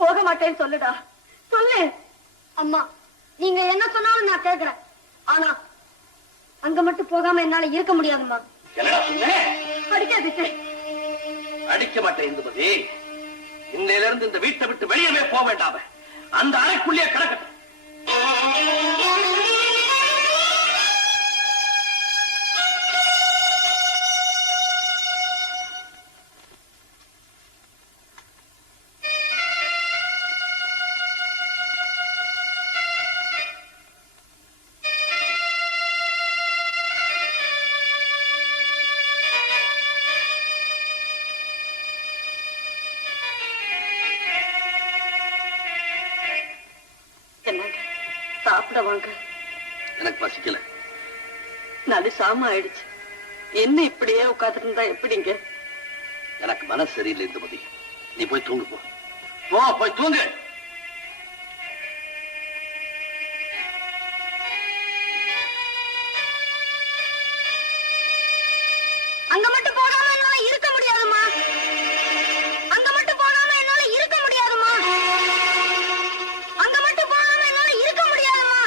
போக மாட்டேன்னு சொல்லுடா, சொல்லு. அம்மா, நீங்க என்ன சொன்னாலும் நான் கேட்கிறேன். ஆனா அங்க மட்டும் போகாம என்னால இருக்க முடியாதும்மா. என்னடா சொன்னேன்? அடிக்காதீங்க. அடிக்க மாட்டேன் இந்துமதி. இன்னையில இருந்து இந்த வீட்டை விட்டு வெளியவே போக வேண்டாம, அந்த அறைக்குள்ளே கிடக்கட்டும். என்னங்க, சாப்பிட வாங்க. எனக்கு பசிக்கல. நாலு சாம ஆயிடுச்சு. என்ன இப்படியே உட்கார்ந்து இருந்தா எப்படிங்க? எனக்கு மனசு சரியில்லை இந்துமதி. நீ போய் தூங்கு. போ, போய் தூங்கு. அங்க மட்டும் போகாம என்னால இருக்க முடியாதுமா. அங்க மட்டும் போகாம என்னால இருக்க முடியாதுமா. அங்க மட்டும் போகாம என்னால இருக்க முடியாதுமா.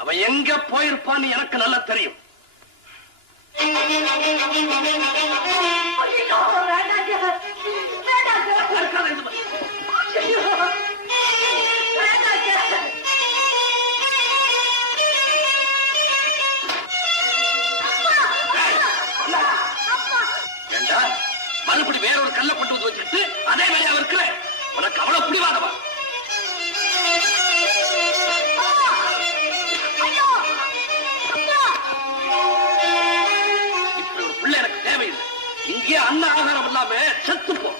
அவன் எங்க போயிருப்பான்னு எனக்கு நல்லா தெரியும். ஐயோ, வேண்டாங்க. வேண்டாங்க. இருக்காத இந்த பக்கம். ஐயோ, வேண்டாங்க. ஏண்டா மறுபடி வேறொரு கல்ல கொண்டு வந்து வச்சுட்டு அதே வேலையா இருக்கிற உனக்கு அவ்வளவு பிடிவாதவா? இப்படி ஒரு பிள்ளை எனக்கு தேவையில்லை. இங்கே அன்ன ஆகாரம் இல்லாம செத்துப்போ.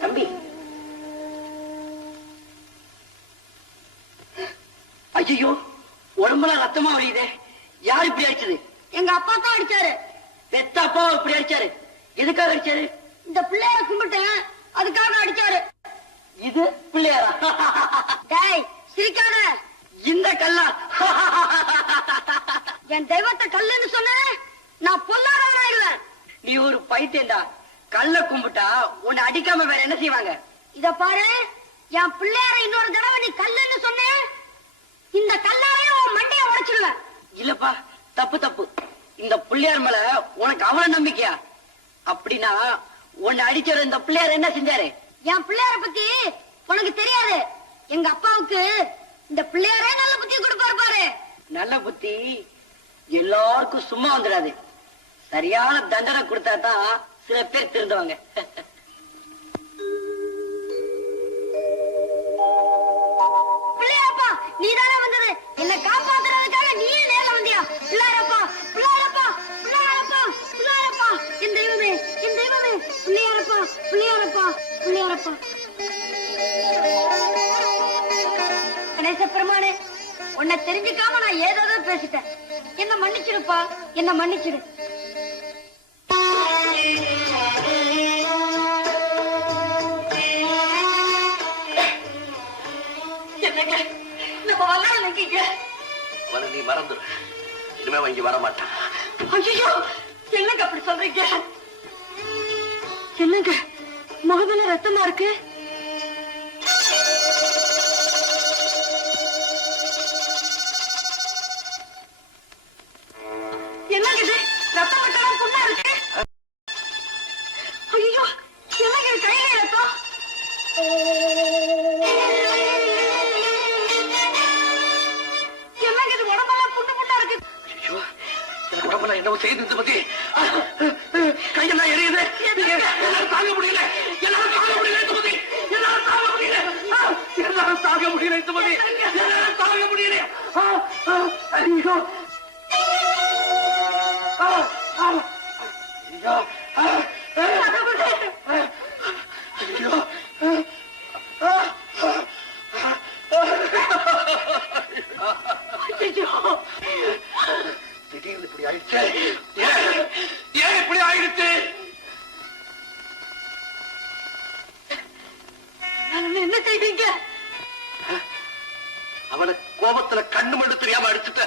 தம்பி, ஐயோ, உடம்புல ரத்தமா வரையுதே. யார் இப்படி அடிச்சது? எங்க அப்பா தான் அடிச்சாரு. பெத்த அப்பாவை இப்படி அடிச்சாரு? எதுக்காக அடிச்சாரு? இந்த பிள்ளையார கும்பிட்டேன், அதுக்காக அடிச்சாரு. இது பிள்ளையாரா? டேய், சிரிக்காத. இந்த கல்லா? என் தெய்வத்தை கல்லுன்னு சொன்னேன், நான் பொல்லாதவனாயிருவேன். நீ ஒரு பைத்தியண்டா. கல்ல கும்பிட்டா உன்னை அடிக்காம வேற என்ன செய்வாங்க? இத பாரு, என் பிள்ளையார இன்னொரு தடவை நீ கல்லுன்னு சொன்ன, இந்த கல்லாரையே உன் மண்டைய உடைச்சிடுவேன். இல்லப்பா, தப்பு தப்பு. இந்த பிள்ளையார் மேல உனக்கு அவ்வளவு நம்பிக்கையா? அப்படின்னா உன்னை அடிச்சவர் இந்த பிள்ளையார் என்ன செஞ்சாரு? என் பிள்ளையார பத்தி உனக்கு தெரியாது. எங்க அப்பாவுக்கு இந்த பிள்ளையாரே நல்ல புத்தி கொடுப்பாரு பாரு. நல்ல புத்தி எல்லாருக்கும் சும்மா வந்துடாது. சரியான தண்டனை கொடுத்தா தான் சில பேர் திருந்துவாங்க. பிள்ளையாரப்பா, நீதானே வந்தது என்ன காப்பாத்துறதுக்காக? நீயே நேர்ல வந்தியா? பிள்ளையாரப்பா, பிள்ளையாரப்பா, பிள்ளையாரப்பா, பிள்ளையாரப்பா, என் தெய்வமே, என் தெய்வமே, பிள்ளையாரப்பா, பிள்ளையாரப்பா, பிள்ளையாரப்பா. கணேச பெருமானே, உன்னை தெரிஞ்சுக்காம நான் ஏதோ பேசிட்டேன். என்ன மன்னிச்சிருப்பா, என்ன மன்னிச்சிரு. என்னங்க, நம்ம வரலாம் நினைக்கீங்க. அவனை நீ மறந்துரு. இனிமே வாங்கி வர மாட்டான். ஐயோ, என்னங்க அப்படி சொல்றீங்க? என்னங்க முகத்துல ரத்தமா இருக்கு? என்னங்க இது? ரத்தம் மட்டும் புண்ணா இருக்கு. ஐயோ, என்னங்க இது? கையில ரத்தம். என்னங்க இது? உடம்பெல்லாம் புண்ணு புண்ணா இருக்கு. ஐயோ, எனக்கு உடம்புல என்னவோ செய்து இந்த பத்தி கையெல்லாம் எரியுது. எல்லாரும் தாங்க முடியல. எல்லாரும் தாங்க முடியல இந்த பத்தி. எல்லாரும் தாங்க முடியல. எல்லாரும் தாங்க முடியல இந்த பத்தி. எல்லாரும் தாங்க முடியல. ஐயோ, திடீர்னு இப்படி ஆயிடுச்சு. ஏன் இப்படி ஆயிடுச்சு? என்ன செய்வீங்க? அவனை கோபத்துல கண்ணு மட்டும் தெரியாம அடிச்சுட்ட.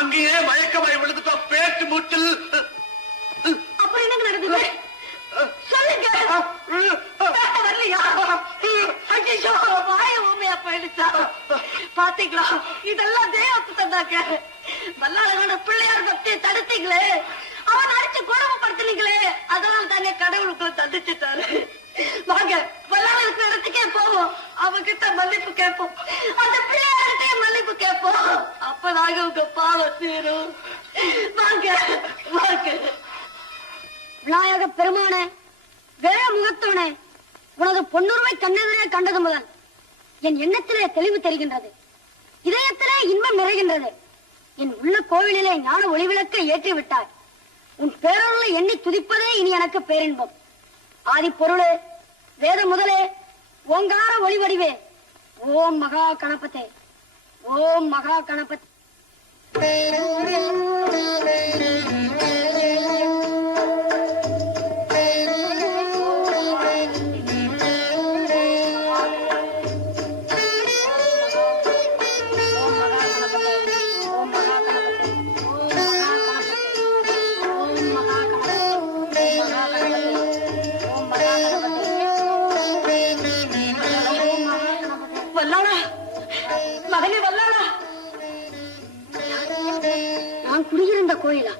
அங்கேயே மயக்கமாய் விழுந்துட்டான். பேச்சு மூச்சில். அப்புறம் என்ன நடந்தது? சொல்லுங்க. வரலையா? ஐயோ, வாய ஊமையா போயிடுச்சா? பாத்தீங்களா, இதெல்லாம் தெய்வத்து தந்தாங்க. வல்லாளனோட பிள்ளையார் பக்தியை தடுத்தீங்களே, அவன் அடிச்சு கொடுமைப்படுத்தினீங்களே, அதனால தாங்க கடவுளுக்குள்ள தண்டிச்சுட்டாரு. வாங்க, வல்லாளனுக்கு இடத்துக்கே போவோம். அவகிட்ட மன்னிப்பு கேட்போம். அந்த பிள்ளையார்கிட்டே மன்னிப்பு கேட்போம். அப்பதாங்க உங்க பாவம் தீரும். வாங்க, வாங்க. விநாயக பெருமானே, வேற முகத்தவனே, உனது பொன்னுருவை கண்ணெதிரே கண்டது முதல் என் எண்ணத்திலே தெளிவு தெரிகின்றது, இதயத்திலே இன்பம் நிறைகின்றது. என் உள்ள கோவிலிலே ஞான ஒளிவிளக்கை ஏற்றி விட்டாய். உன் பேரருளை எண்ணி துதிப்பதே இனி எனக்கு பேரின்பம். ஆதி பொருளே, வேத முதலே, ஓங்கார ஒளி வடிவே, ஓம் மகா கணபதே, ஓம் மகா கணபதே. பிறந்த கோயிலா?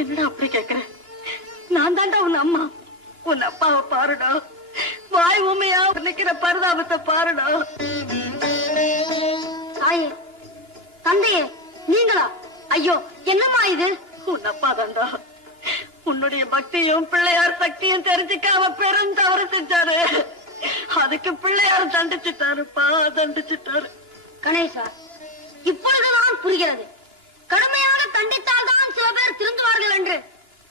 என்னடா அப்படி கேக்குற? நான் தாண்டா உன் அம்மா. உன் அப்பாவை பாருடா. வாய் உண்மையா நிக்கிற பரிதாபத்தை பாருடா. தாயே, தந்தையே, நீங்களா? ஐயோ, என்னம்மா இது? உன் அப்பா தாண்டா. உன்னுடைய பக்தியும் பிள்ளையார் சக்தியும் தெரிஞ்சுக்காம பெரும் தவறு செஞ்சாரு. அதுக்கு பிள்ளையார் தண்டிச்சுட்டாருப்பா, தண்டிச்சுட்டாரு. கணேசா, இப்பொழுதுதான் புரிகிறது. கடுமையாக தண்டித்தால் தான் சில பேர் திருந்துவார்கள் என்று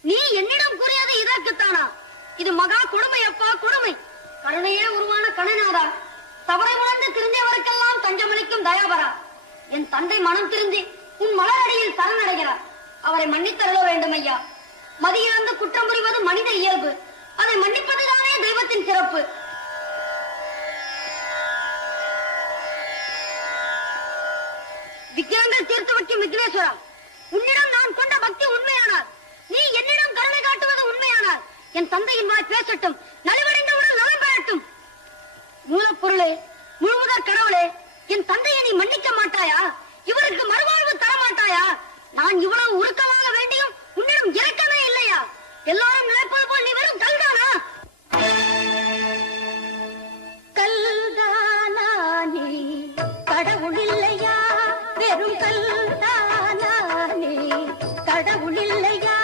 நீ என்னிடம் கூறியது இதற்குத்தானா? இது மகா கொடுமை அப்பா, கொடுமை. கருணையே உருவான கணைநாதா, தவறை உணர்ந்து திருந்தியவருக்கெல்லாம் தஞ்சமளிக்கும் தயாபரா, என் தந்தை மனம் திருந்தி உன் மலரடியில் சரணடைகிறார். அவரை மன்னித்தருள வேண்டும் ஐயா. மதியிழந்து குற்றம் புரிவது மனித இயல்பு. அதை மன்னிப்பதுதானே தெய்வத்தின் சிறப்பு. விக்கிரங்கள் தீர்த்து வைக்கும் விக்னேஸ்வரா, உன்னிடம் நான் கொண்ட பக்தி உண்மையானால், நீ என்னிடம் கருணை காட்டுவது உண்மையானால், என் தந்தையின் வாய் பேசட்டும், நலிவடைந்தவுடன் நலம் பெறட்டும். மூலப்பொருளே, முழுமுதற் கடவுளே, என் தந்தையை நீ மன்னிக்க மாட்டாயா? இவருக்கு மறுவாழ்வு தர மாட்டாயா? நான் இவ்வளவு உருக்கமாக வேண்டியும் உன்னிடம் இறக்கமே இல்லையா? எல்லாரும் நினைப்பது போல் நீ வெறும் கல்தானா? கல்தானா நீ, கடவுள் இல்லையா? வெறும் கல்தானா நீ, கடவுள் இல்லையா?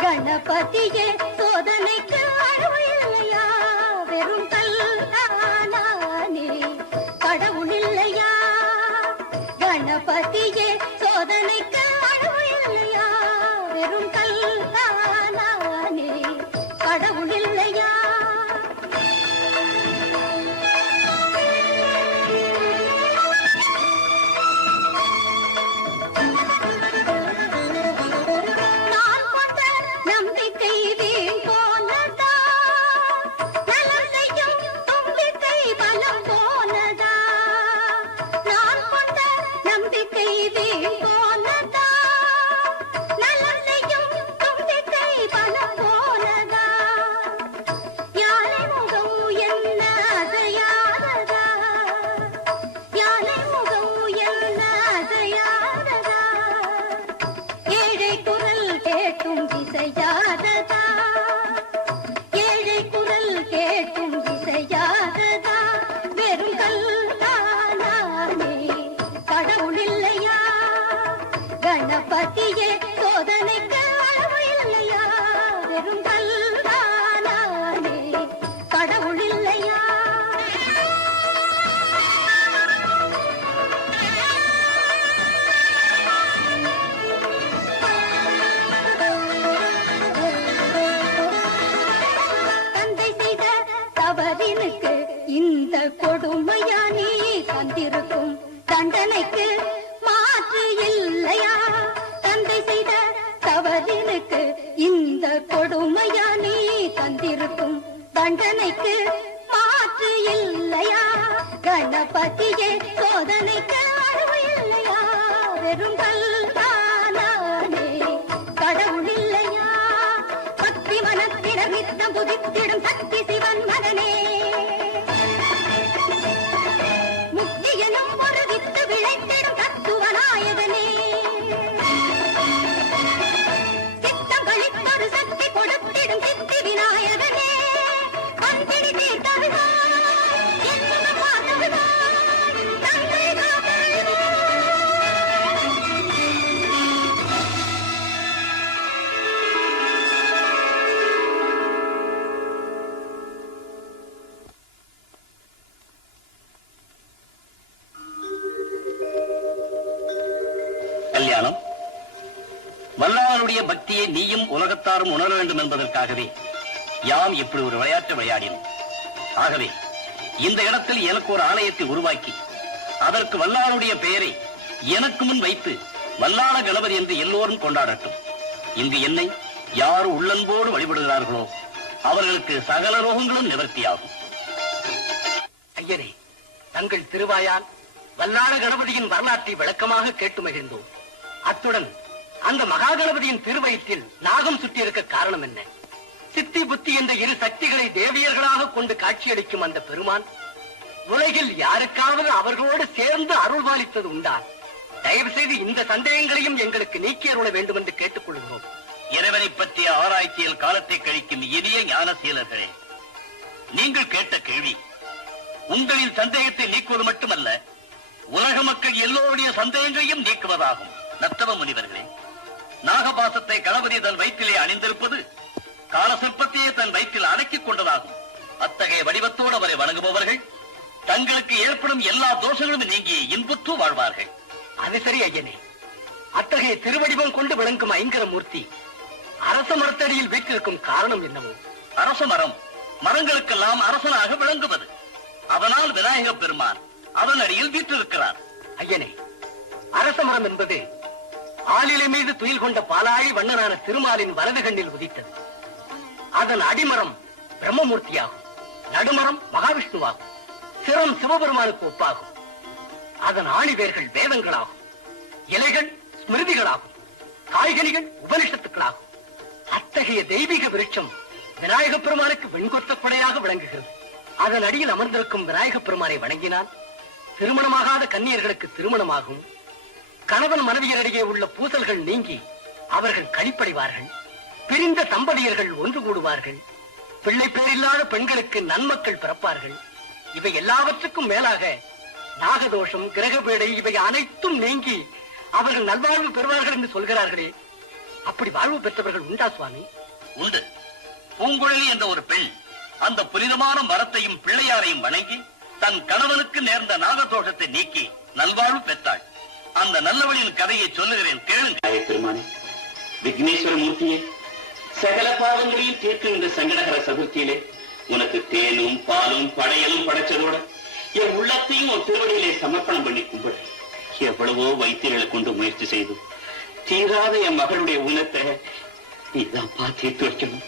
கணபதியே, சோதனைக்கு அருள் இல்லையா? வெறும் கல்தானா நீ, கடவுள் இல்லையா? கணபதியே, சோதனைக்கு அருள் இல்லையா? வெறும் கல்தானா நீ, கடவுள் இல்லையா? இந்த கொடுமையா நீ தந்திருக்கும் தண்டனைக்கு மாற்று இல்லையா? தந்தை செய்த தவறினுக்கு இந்த கொடுமையா நீ தந்திருக்கும் தண்டனைக்கு மாற்று இல்லையா? கணபதியே, சோதனைக்கு அருள் இல்லையா? வெறும் கல்தானே, கடவுள் இல்லையா? பக்தி மனத்தினர் நித்தம் புதித்திடும் சக்தி சிவன் மகனே, விளைத்திடும் தத்துவநாயகனே, சித்தம் கழித்தொரு சக்தி கொடுத்திடும் சித்தி விநாயகனே, பந்தினி தீர்த்தருவாய், என்னும் பார்த்தருவாய், தந்தை காப்பாற்றுவாய். கல்யாணம், வல்லாளனுடைய பக்தியை நீயும் உலகத்தாரும் உணர வேண்டும் என்பதற்காகவே யாம் இப்படி ஒரு விளையாட்டு விளையாடினோம். ஆகவே இந்த இடத்தில் எனக்கு ஒரு ஆலயத்தை உருவாக்கி அதற்கு வல்லாளுடைய பெயரை எனக்கு முன் வைத்து வல்லாள கணபதி என்று எல்லோரும் கொண்டாடட்டும். இங்கு என்னை யார் உள்ளன்போடு வழிபடுகிறார்களோ அவர்களுக்கு சகல ரோகங்களும் நிவர்த்தியாகும். ஐயனே, தங்கள் திருவாயால் வல்லாள கணபதியின் வரலாற்றை விளக்கமாக கேட்டு மகிழ்ந்தோம். அத்துடன் அந்த மகா கணபதியின் திருவயிற்றில் நாகம் சுற்றியிருக்க காரணம் என்ன? சித்தி புத்தி என்ற இரு சக்திகளை தேவியர்களாக கொண்டு காட்சியளிக்கும் அந்த பெருமான் உலகில் யாருக்காவது அவர்களோடு சேர்ந்து அருள் பாலித்தது உண்டா? தயவு செய்து இந்த சந்தேகங்களையும் எங்களுக்கு நீக்கி அருள வேண்டும் என்று கேட்டுக் கொள்கிறோம். இறைவனை பற்றிய ஆராய்ச்சியில் காலத்தை கழிக்கும் இனிய ஞானசீலர்களே, நீங்கள் கேட்ட கேள்வி உங்களின் சந்தேகத்தை நீக்குவது மட்டுமல்ல, உலக மக்கள் எல்லோருடைய சந்தேகங்களையும் நீக்குவதாகும். நத்தவ முனிவர்களே, நாகபாசத்தை கணபதி தன் வயிற்றிலே அணிந்திருப்பது காலசிற்பத்தையே தன் வயிற்றில் அடக்கிக் கொண்டதாகும். அத்தகைய வடிவத்தோடு அவரை வணங்குபவர்கள் தங்களுக்கு ஏற்படும் எல்லா தோஷங்களும் நீங்கி இன்புற்று வாழ்வார்கள். அது சரி ஐயனே, அத்தகைய திருவடிவம் கொண்டு விளங்கும் ஐங்கர மூர்த்தி அரச மரத்தடியில் வீற்றிருக்கும் காரணம் என்னவோ? அரச மரம் மரங்களுக்கெல்லாம் அரசனாக விளங்குவது. அதனால் விநாயக பெருமான் அவன் அடியில் வீற்றிருக்கிறார். ஐயனே, அரச மரம் என்பது ஆளிலை மீது துயில் கொண்ட பாலாழி வண்ணனான திருமாலின் வலது கண்ணில் உதித்தது. அதன் அடிமரம் பிரம்மமூர்த்தியாகும், நடுமரம் மகாவிஷ்ணுவாகும், சிரம் சிவபெருமானுக்கு ஒப்பாகும். அதன் ஆணிவேர்கள் வேதங்களாகும், இலைகள் ஸ்மிருதிகளாகும், காய்கனிகள் உபனிஷத்துக்களாகும். அத்தகைய தெய்வீக விருட்சம் விநாயக பெருமானுக்கு வெண்கொத்த கொடையாக விளங்குகிறது. அதன் அடியில் அமர்ந்திருக்கும் விநாயக பெருமானை வணங்கினால் திருமணமாகாத கன்னியர்களுக்கு திருமணமாகும், கணவன் மனைவியரிடையே உள்ள பூசல்கள் நீங்கி அவர்கள் களிப்படைவார்கள், பிரிந்த தம்பதியர்கள் ஒன்று கூடுவார்கள், பிள்ளை பேரில்லாத பெண்களுக்கு நன்மக்கள் பிறப்பார்கள். இவை எல்லாவற்றுக்கும் மேலாக நாகதோஷம், கிரகபேடை இவை அனைத்தும் நீங்கி அவர்கள் நல்வாழ்வு பெறுவார்கள் என்று சொல்கிறார்களே, அப்படி வாழ்வு பெற்றவர்கள் உண்டா சுவாமி? உண்டு. பூங்குழலி என்ற ஒரு பெண் அந்த புனிதமான மரத்தையும் பிள்ளையாரையும் வணங்கி தன் கணவனுக்கு நேர்ந்த நாகதோஷத்தை நீக்கி நல்வாழ்வு பெற்றாள். அந்த நல்லவளின் கதையை சொல்லுகிறேன், கேளுங்கள். பெருமானே, விக்னேஸ்வர மூர்த்தியே, சகல பாவங்களையும் தீர்க்கின்ற சங்கடகர சதுர்த்தியிலே உனக்கு தேனும் பாலும் படையலும் படைச்சதோட என் உள்ளத்தையும் ஒரு திருவடியிலே சமர்ப்பணம் பண்ணி கும்பிடு. எவ்வளவோ வைத்தியர்களை கொண்டு முயற்சி செய்து தீராத என் மகளுடைய ஊனத்தை நீதான் தீர்த்து வைக்கணும்.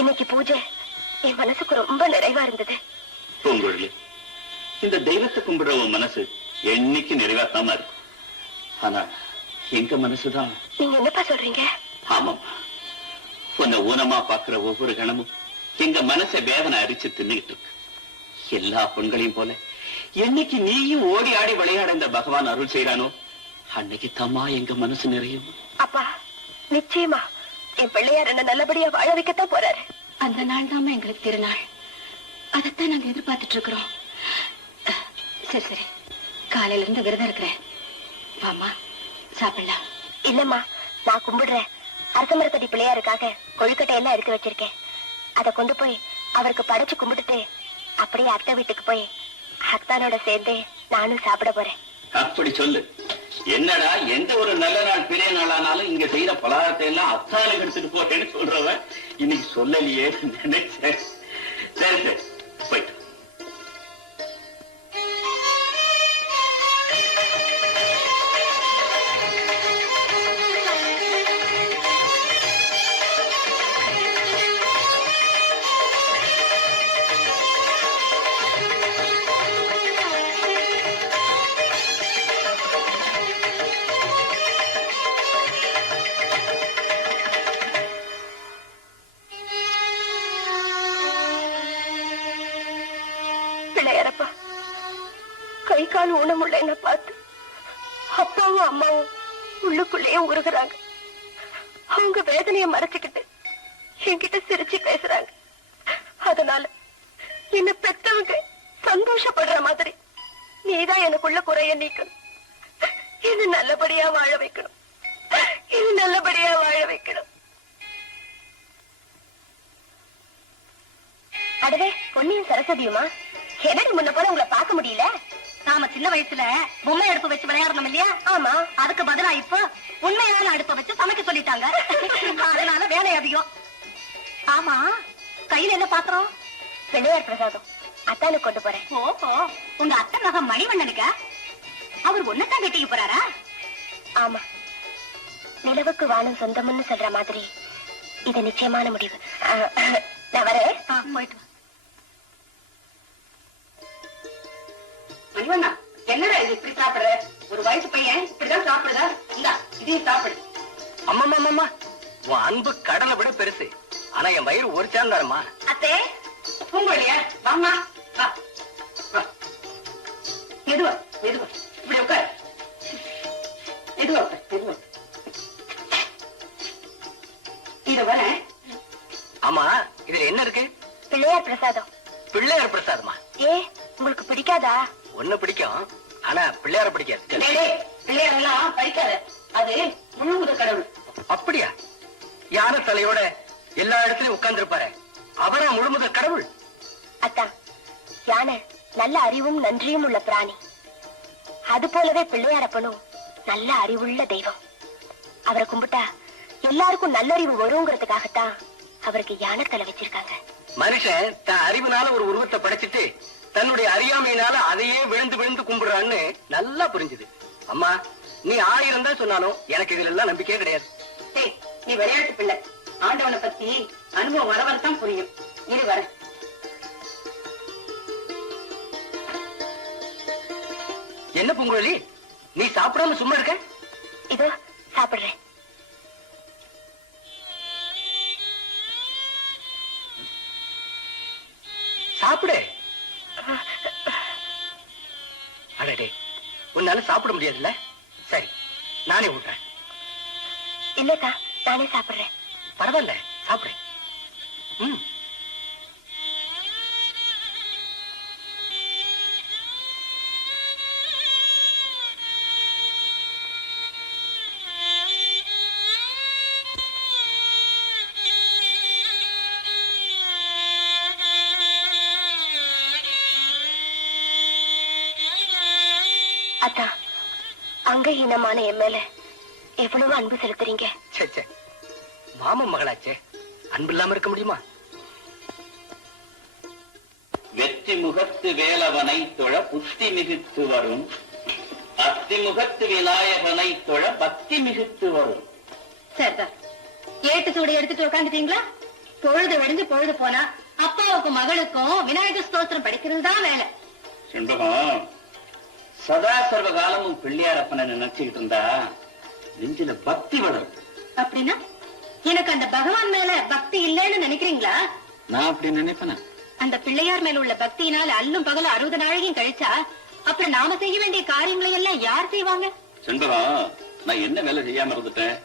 இன்னைக்கு பூஜை என் மனசுக்கு ரொம்ப நிறைவா இருந்தது. பூங்குழலி, இந்த தெய்வத்தை கும்பிடுற உன் மனசு என்னைக்கு நிறைவாக்காம இருக்கும். ஆனா எங்க மனசுதான். நீங்க என்னப்பா சொல்றீங்க? ஆமாம், உன்னை ஊனமா பாக்குற ஒவ்வொரு கணமும் எங்க மனசை வேதனை அரிச்சு தின்னுகிட்டு இருக்கு. எல்லா பெண்களையும் போல என்னைக்கு நீயும் ஓடி ஆடி விளையாட இந்த பகவான் அருள் செய்யறானோ அன்னைக்கு தம்மா எங்க மனசு நிறையும். அப்பா, நிச்சயமா என் பிள்ளையார் என்ன நல்லபடியா வாழ வைக்கத்தான் போறாரு. அந்த நாள் தாம எங்களுக்கு திருநாள். அதைத்தான் நாங்க எதிர்பார்த்துட்டு இருக்கிறோம். சரி சரி, காலையில இருந்து விரதம் இருக்கிறேன். வாமா சாப்பிடலாம். இல்லம்மா, நான் கும்பிடுறேன். அரச மரத்தடி பிள்ளையாருக்காக கொழுக்கட்டை எல்லாம் எடுத்து வச்சிருக்கேன். அதை கொண்டு போய் அவருக்கு படைச்சு கும்பிட்டுட்டு அப்படியே அத்தை வீட்டுக்கு போய் அத்தானோட சேர்ந்து நானும் சாப்பிட போறேன். அப்படி சொல்லு. என்னடா, எந்த ஒரு நல்ல நாள் பெரிய நாளானாலும் இங்க செய்யற பலகாரத்தை எல்லாம் அத்தானை எடுத்துட்டு போட்டேன்னு சொல்றவன் இன்னைக்கு சொல்லலையே நினைச்சேன். சரி சரி, போயிட்டு. பிள்ளையாரப்பா, கை கால் ஊனமுள்ள என்ன பார்த்து அப்பாவும் அம்மாவும் உள்ளுக்குள்ளேயே உருகுறாங்க. அவங்க வேதனைய மறைச்சுக்கிட்டு என்கிட்ட சிரிச்சு பேசுறாங்க. அதனால என்ன பெத்தவங்க சந்தோஷப்படுற மாதிரி நீதான் எனக்குள்ள குறைய நீக்கணும். இது நல்லபடியா வாழ வைக்கணும். இது நல்லபடியா வாழ வைக்கணும். அடவே, பொன்னியும் சரஸ்வதியுமா, என்னடி முன்ன போல உங்களை பார்க்க முடியல? நாம சின்ன வயசுல பொம்மை அடுப்பு வச்சு விளையாடணும் இல்லையா? ஆமா. அதுக்கு பதிலா இப்ப உண்மையான அடுப்பை வச்சு சமைக்க சொல்லிட்டாங்க. அதனால வேலை அதிகம். ஆமா, கையில என்ன பாத்திரம்? பிள்ளையார் பிரசாதம். அத்தானுக்கு கொண்டு போறேன். ஓஹோ, உங்க அத்தை மகன் மணிவண்ணனுக்கா? அவர் ஒன்னதான் கட்டிக்க போறாரா? ஆமா, நிலவுக்கு வானம் சொந்தம்னு சொல்ற மாதிரி இது நிச்சயமான முடிவு. நான் வரேன். போயிட்டு வா. மணிவண்ணா, என்னடா இது இப்படி சாப்பிடுற? ஒரு வயசு பையன் இப்படிதான் சாப்பிடுதா? இந்தா இதையும் சாப்பிடு. அம்மா, உன் அன்பு கடலை விட பெருசு. ஆனா என் வயிறு ஒரு சேர்ந்தாருமா. அத்தே, பூங்கொழியா, வாம்மா, வா வா. மெதுவா மெதுவா, இப்படி உட்கார். மெதுவா மெதுவா. இத வர. ஆமா, இதுல என்ன இருக்கு? பிள்ளையார் பிரசாதம். பிள்ளையார் பிரசாதமா? ஏ, உங்களுக்கு பிடிக்காதா? ஒண்ணு பிடிக்கும், ஆனா பிள்ளையார பிடிக்காது. பிள்ளையார் எல்லாம் பறிக்காத, அது முழுமுத கடவுள். அப்படியா? யானை தலையோட எல்லா இடத்துலயும் உட்கார்ந்து இருப்பாரு, அவரா முழுமுத கடவுள்? அத்தா, யானை நல்ல அறிவும் நன்றியும் உள்ள பிராணி. அது போலவே பிள்ளையாரப்பனும் நல்ல அறிவுள்ள தெய்வம். அவரை கும்பிட்டா எல்லாருக்கும் நல்லறிவு வருங்கிறதுக்காகத்தான் அவருக்கு யானை தலை வச்சிருக்காங்க. மனுஷன் தன் அறிவுனால ஒரு உருவத்தை படைச்சிட்டு தன்னுடைய அறியாமையினால அதையே விழுந்து விழுந்து கும்பிடுறான்னு நல்லா புரிஞ்சுது. அம்மா, நீ 1000 தான் சொன்னாலும் எனக்கு இதுல எல்லாம் நம்பிக்கையே கிடையாது. நீ விளையாட்டு பிள்ளை, ஆண்டவனை பத்தி அனுபவம் வரவரத்தான் புரியும். இரு வர. என்ன பூங்குழலி, நீ சாப்பிடாம சும்மா இருக்க? இதோ சாப்பிடுறேன். சாப்பிடு. அடடே, உன்னால சாப்பிட முடியாதுல்ல? சரி, நானே ஊட்டுறேன். இல்லக்கா, நானே சாப்பிடுறேன். பரவாயில்ல, சாப்பிடு. அத்தா, அங்கஹீனமான என் மேல எவ்வளவு அன்பு செலுத்துறீங்க. சே, மாமன் மகளாச்சே, அன்பு இல்லாம இருக்க முடியுமா? வெற்றி முகத்து வேலவனை தொழ புத்தி மிகுத்து வரும், அத்தி முகத்து விநாயகனை தொழ பக்தி மிகுத்து வரும். சரிதான், ஏட்டு சூடு எடுத்துட்டு உட்காந்துட்டீங்களா? பொழுது விடிஞ்சு பொழுது போனா அப்பாவுக்கும் மகளுக்கும் விநாயகர் ஸ்தோத்திரம் படிக்கிறது தான் வேலை. செண்பகம், சதா சர்வ காலமும் பிள்ளையாரப்பனை நினைச்சுக்கிட்டு இருந்தா நெஞ்சில பக்தி வளரும். அப்படின்னா எனக்கு அந்த பகவான் மேல பக்தி இல்லைன்னு நினைக்கிறீங்களா? நான் அப்படி நினைப்பேனா? அந்த பிள்ளையார் மேல உள்ள பக்தியினால அல்லும் பகலும் 60 நாளையும் கழிச்சா அப்புறம் நாம செய்ய வேண்டிய காரியங்களை எல்லாம் யார் செய்வாங்க? செண்பகம், நான் என்ன வேலை செய்யாம இருந்துட்டேன்.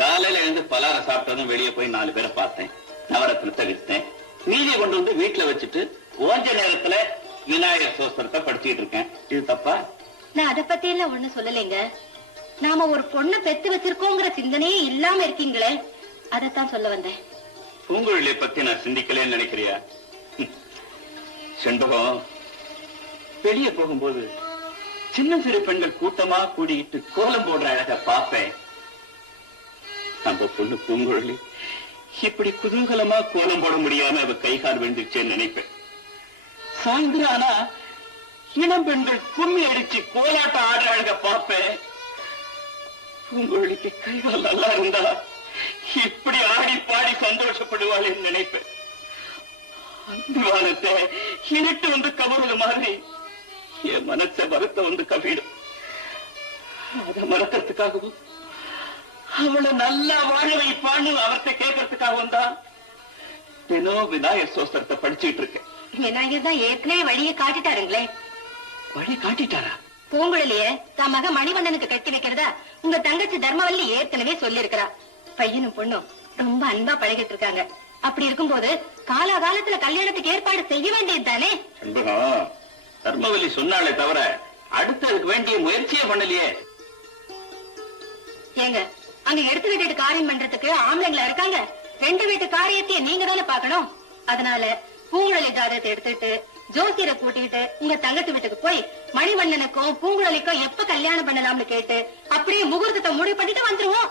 காலையில எழுந்து பலாரம் சாப்பிட்டதும் வெளியே போய் 4 பேரை பார்த்தேன், நவரத்னத்தை விட்டேன், மீதியை கொண்டு வந்து வீட்டுல வச்சுட்டு ஓஞ்ச நேரத்துல விநாயகர் சோஸ்திரத்தை படிச்சுட்டு இருக்கேன். இது தப்பா? நான் அதை பத்தி எல்லாம் ஒண்ணு சொல்லலைங்க. நாம ஒரு பொண்ணை பெத்து வச்சிருக்கோங்கிற சிந்தனையே இல்லாம இருக்கீங்களே, அதத்தான் சொல்ல வந்தேன். பூங்குழலியை பத்தி நான் சிந்திக்கலன்னு நினைக்கிறியா? செண்பகம், வெளியே போகும்போது சின்ன சிறு பெண்கள் கூட்டமா கூடிட்டு கோலம் போடுற அழக பாப்பேன். நம்ம பொண்ணு பூங்குழலி இப்படி குதூகலமா கோலம் போட முடியாம அவ கைகால் வெந்துச்சேன்னு நினைப்பேன். சாயந்தரம் ஆனா இளம் பெண்கள் கும்மி அடிச்சு கோலாட்டம் ஆடுற அழக பாப்பேன். பூங்குழலிக்கு கைகால் நல்லா இருந்தா இப்படி ஆடி பாடி சந்தோஷப்படுவாள்னு நினைப்பேன். அந்த வானத்தை இருட்டு வந்து கவருது மாதிரி என் மனச வருத்தம் வந்து கவிடும். அத மறக்கிறதுக்காகவும் அவளை நல்லா வாழ வைப்பான்னு அவர்கிட்ட கேட்கறதுக்காகவும் தான் தினம் விநாயகர் சோஸ்திரத்தை படிச்சுட்டு இருக்கேன். விநாயகர் தான் ஏற்கனவே வழியை காட்டிட்டாருங்களே. வழி காட்டிட்டாரா? பூங்குழலிய தன் மக மணிவண்ணனுக்கு கட்டி வைக்கிறதா உங்க தங்கச்சி தர்மவல்லி ஏற்கனவே சொல்லி இருக்கிறா. பையனும் பொண்ணும் ரொம்ப அன்பா பழகிட்டு இருக்காங்க. அப்படி இருக்கும்போது காலாகாலத்துல கல்யாணத்துக்கு ஏற்பாடு செய்ய வேண்டியது தானே? தர்மவல்லி சொன்னாலே தவிர அடுத்து அதுக்கு வேண்டிய முயற்சியே பண்ணலையே. ஏங்க, அங்க எடுத்து வீட்டு காரியம் பண்றதுக்கு ஆம்பளைங்களா இருக்காங்க. 2 வீட்டு காரியத்தையே நீங்க தானே பாக்கணும். அதனால பூங்குழலி ஜாதகத்தை எடுத்துட்டு ஜோசியரை கூட்டிட்டு உங்க தங்கச்சி வீட்டுக்கு போய் மணிவண்ணனுக்கும் பூங்குழலிக்கும் எப்ப கல்யாணம் பண்ணலாம்னு கேட்டு அப்படியே முகூர்த்தத்தை முடிவு பண்ணிட்டு வந்துருவோம்.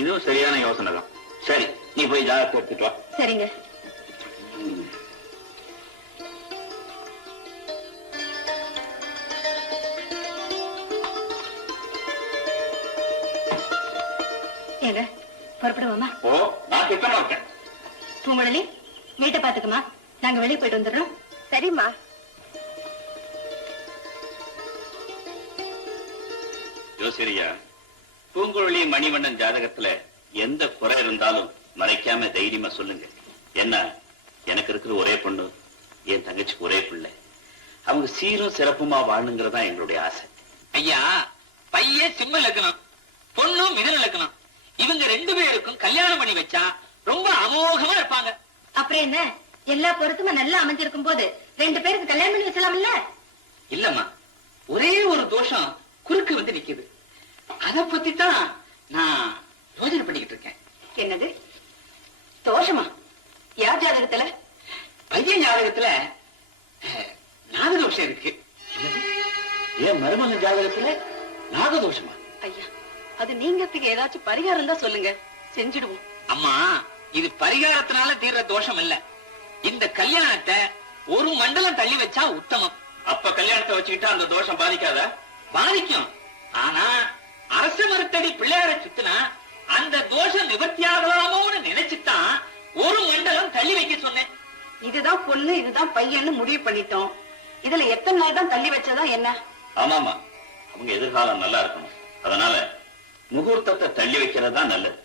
இதுவும் சரியான யோசனை தான். சரி, நீ போய் ஜாதகத்தை எடுத்துட்டு வா. சரிங்க. ஏங்க புறப்படுவோமா? ஓ, நான் திட்டமா இருக்கேன். பூங்குழலி வீட்டை பாத்துக்குமா, நாங்க வெளியே போயிட்டு வந்துடுறோம். சரிம்மா. யோசிரியா, பூங்குழலி மணிவண்ணன் ஜாதகத்துல எந்த குறை இருந்தாலும் மறைக்காம தைரியமா சொல்லுங்க. என்ன, எனக்கு இருக்கிற ஒரே பொண்ணு, என் தங்கச்சிக்கு ஒரே பிள்ளை. அவங்க சீரும் சிறப்புமா வாழணுங்கிறதா எங்களுடைய ஆசை. ஐயா, பையன் சிம்ம லக்னம், பொண்ணும் மிதன லக்னம். இவங்க 2 பேருக்கும் கல்யாணம் பண்ணி வச்சா ரொம்ப அமோகமா இருப்பாங்க. அப்புறம் என்ன, எல்லா பொருத்தமா நல்லா அமைஞ்சிருக்கும் போது 2 பேருக்கு கல்யாணம் பண்ணி வச்சலாம்ல? இல்லம்மா, ஒரே ஒரு தோஷம் குறுக்கு வந்து நிக்குது. அத பத்தி தான் நான் யோசனை பண்ணிக்கிட்டு இருக்கேன். என்னது தோஷமா? யார் ஜாதகத்துல? பையன் ஜாதகத்துல நாகதோஷம் இருக்கு. என் மருமகன் ஜாதகத்துல நாகதோஷமா? ஐயா, அது நீங்கத்துக்கு ஏதாச்சும் பரிகாரம் தான் சொல்லுங்க, செஞ்சிடுவோம். அம்மா, இது பரிகாரத்தினால தீர்ற தோஷம் இல்ல. இந்த கல்யாணத்தை ஒரு மண்டலம் தள்ளி வச்சா உத்தமம். அப்ப கல்யாணத்தை வச்சுக்கிட்டா அந்த தோஷம் பாதிக்காதா? பாதிக்கும். ஆனா அரச மறுத்தடி பிள்ளையார சுத்தினா அந்த தோஷம் நிவர்த்தியாகலாமோன்னு நினைச்சுதான் ஒரு மண்டலம் தள்ளி வைக்க சொன்னேன். இதுதான் பொண்ணு, இதுதான் பையன்னு முடிவு பண்ணிட்டோம். இதுல எத்தனை நாள் தான் தள்ளி வச்சதா என்ன? ஆமாமா, அவங்க எதிர்காலம் நல்லா இருக்கணும். அதனால முகூர்த்தத்தை தள்ளி வைக்கிறது தான் நல்லது.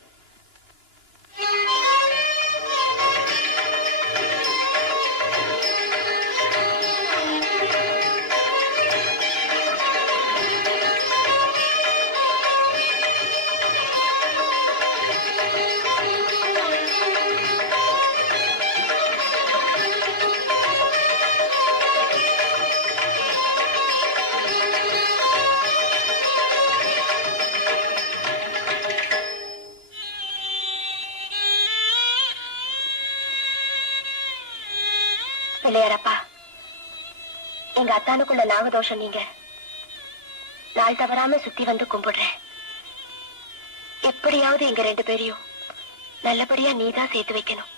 பிள்ளையாரப்பா, எங்க அத்தானுக்குள்ள நாகதோஷம் நீங்க நாள் தவறாம சுத்தி வந்து கும்பிடுறேன். எப்படியாவது எங்க 2 பேரையும் நல்லபடியா நீதான் சேர்த்து வைக்கணும்.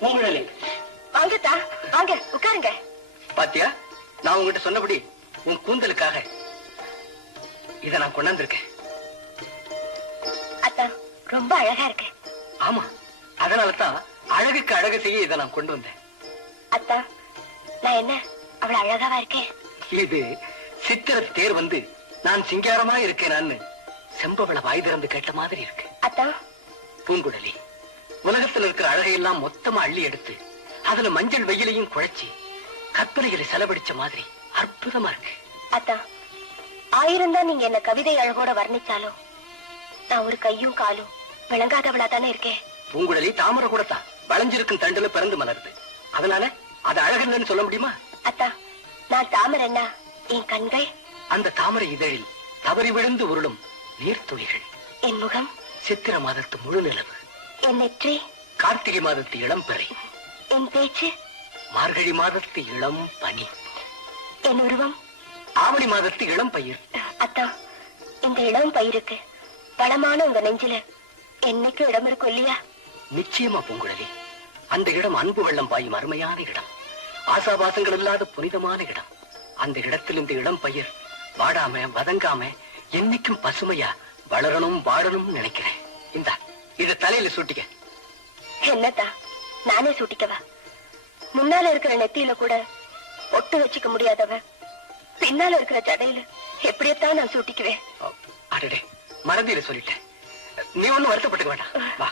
பூங்குழலி, வாங்கத்தா, வாங்க உட்காருங்க. பாத்தியா, நான் உங்ககிட்ட சொன்னபடி உன் கூந்தலுக்காக இத நான் கொண்டாந்துருக்கேன். அத்தா, ரொம்ப அழகா இருக்கு. ஆமா, அதனாலதான் அழகுக்கு அழகு செய்ய இதை நான் கொண்டு வந்தேன். அத்தா, நான் என்ன அவ்வளவு அழகாவா இருக்கேன்? இது சித்திர தேர் வந்து நான் சிங்காரமா இருக்கேனான்னு செம்பவள வாய் திறந்து கேட்ட மாதிரி இருக்கு. அத்தா, பூங்குழலி, உலகத்துல இருக்கிற அழகையெல்லாம் மொத்தமா அள்ளி எடுத்து அதுல மஞ்சள் வெயிலையும் குழைச்சி கற்பனைகளை செலவழிச்ச மாதிரி அற்புதமா இருக்கு. அத்தா, 1000 தான் நீங்க என்ன கவிதை அழகோட வர்ணிச்சாலும் நான் ஒரு கையும் காலும் விளங்காதவளா தானே இருக்கேன். பூங்குழலி தாமரை கூடத்தான் வளைஞ்சிருக்கும் தண்டுல பிறந்து மலருது. அதனால அது அழகுன்னு சொல்ல முடியுமா? அத்தா, நான் தாமரைன்னா என் கண்கள் அந்த தாமரை இதழில் தவறி விழுந்து உருளும் நீர்த்துளிகள். என் முகம் சித்திர மாதத்து முழு நிலவு. என் நெற்றி கார்த்திகை மாதத்து இளம் பிறை. என் பேச்சு மார்கழி மாதத்து இளம் பனி. என் உருவம் ஆவணி மாதத்து இளம் பயிர். அத்தா, இந்த இளம் பயிருக்கு பலமான உங்க நெஞ்சில என்னைக்கு இடம் இருக்கும் இல்லையா? நிச்சயமா பூங்குழலி, அந்த இடம் அன்பு வெள்ளம் பாயும் அருமையான இடம், ஆசாபாசங்கள் இல்லாத புனிதமான இடம். அந்த இடத்தில் இந்த இளம் பயிர் வாடாம வதங்காம என்னைக்கும் பசுமையா வளரணும் வாழணும்னு நினைக்கிறேன். இந்தா, இத தலையில சூட்டிக்க. என்னத்தா, நானே சூட்டிக்கவா? முன்னால இருக்கிற நெத்தியில கூட ஒட்டு வச்சுக்க முடியாதவ பின்னால இருக்கிற ஜடையில எப்படியத்தான் நான் சூட்டிக்குவேன்? அடடே, மறதியில சொல்லிட்டேன். நீ ஒண்ணும் வருத்தப்பட்டுக்க வேண்டாம். வா,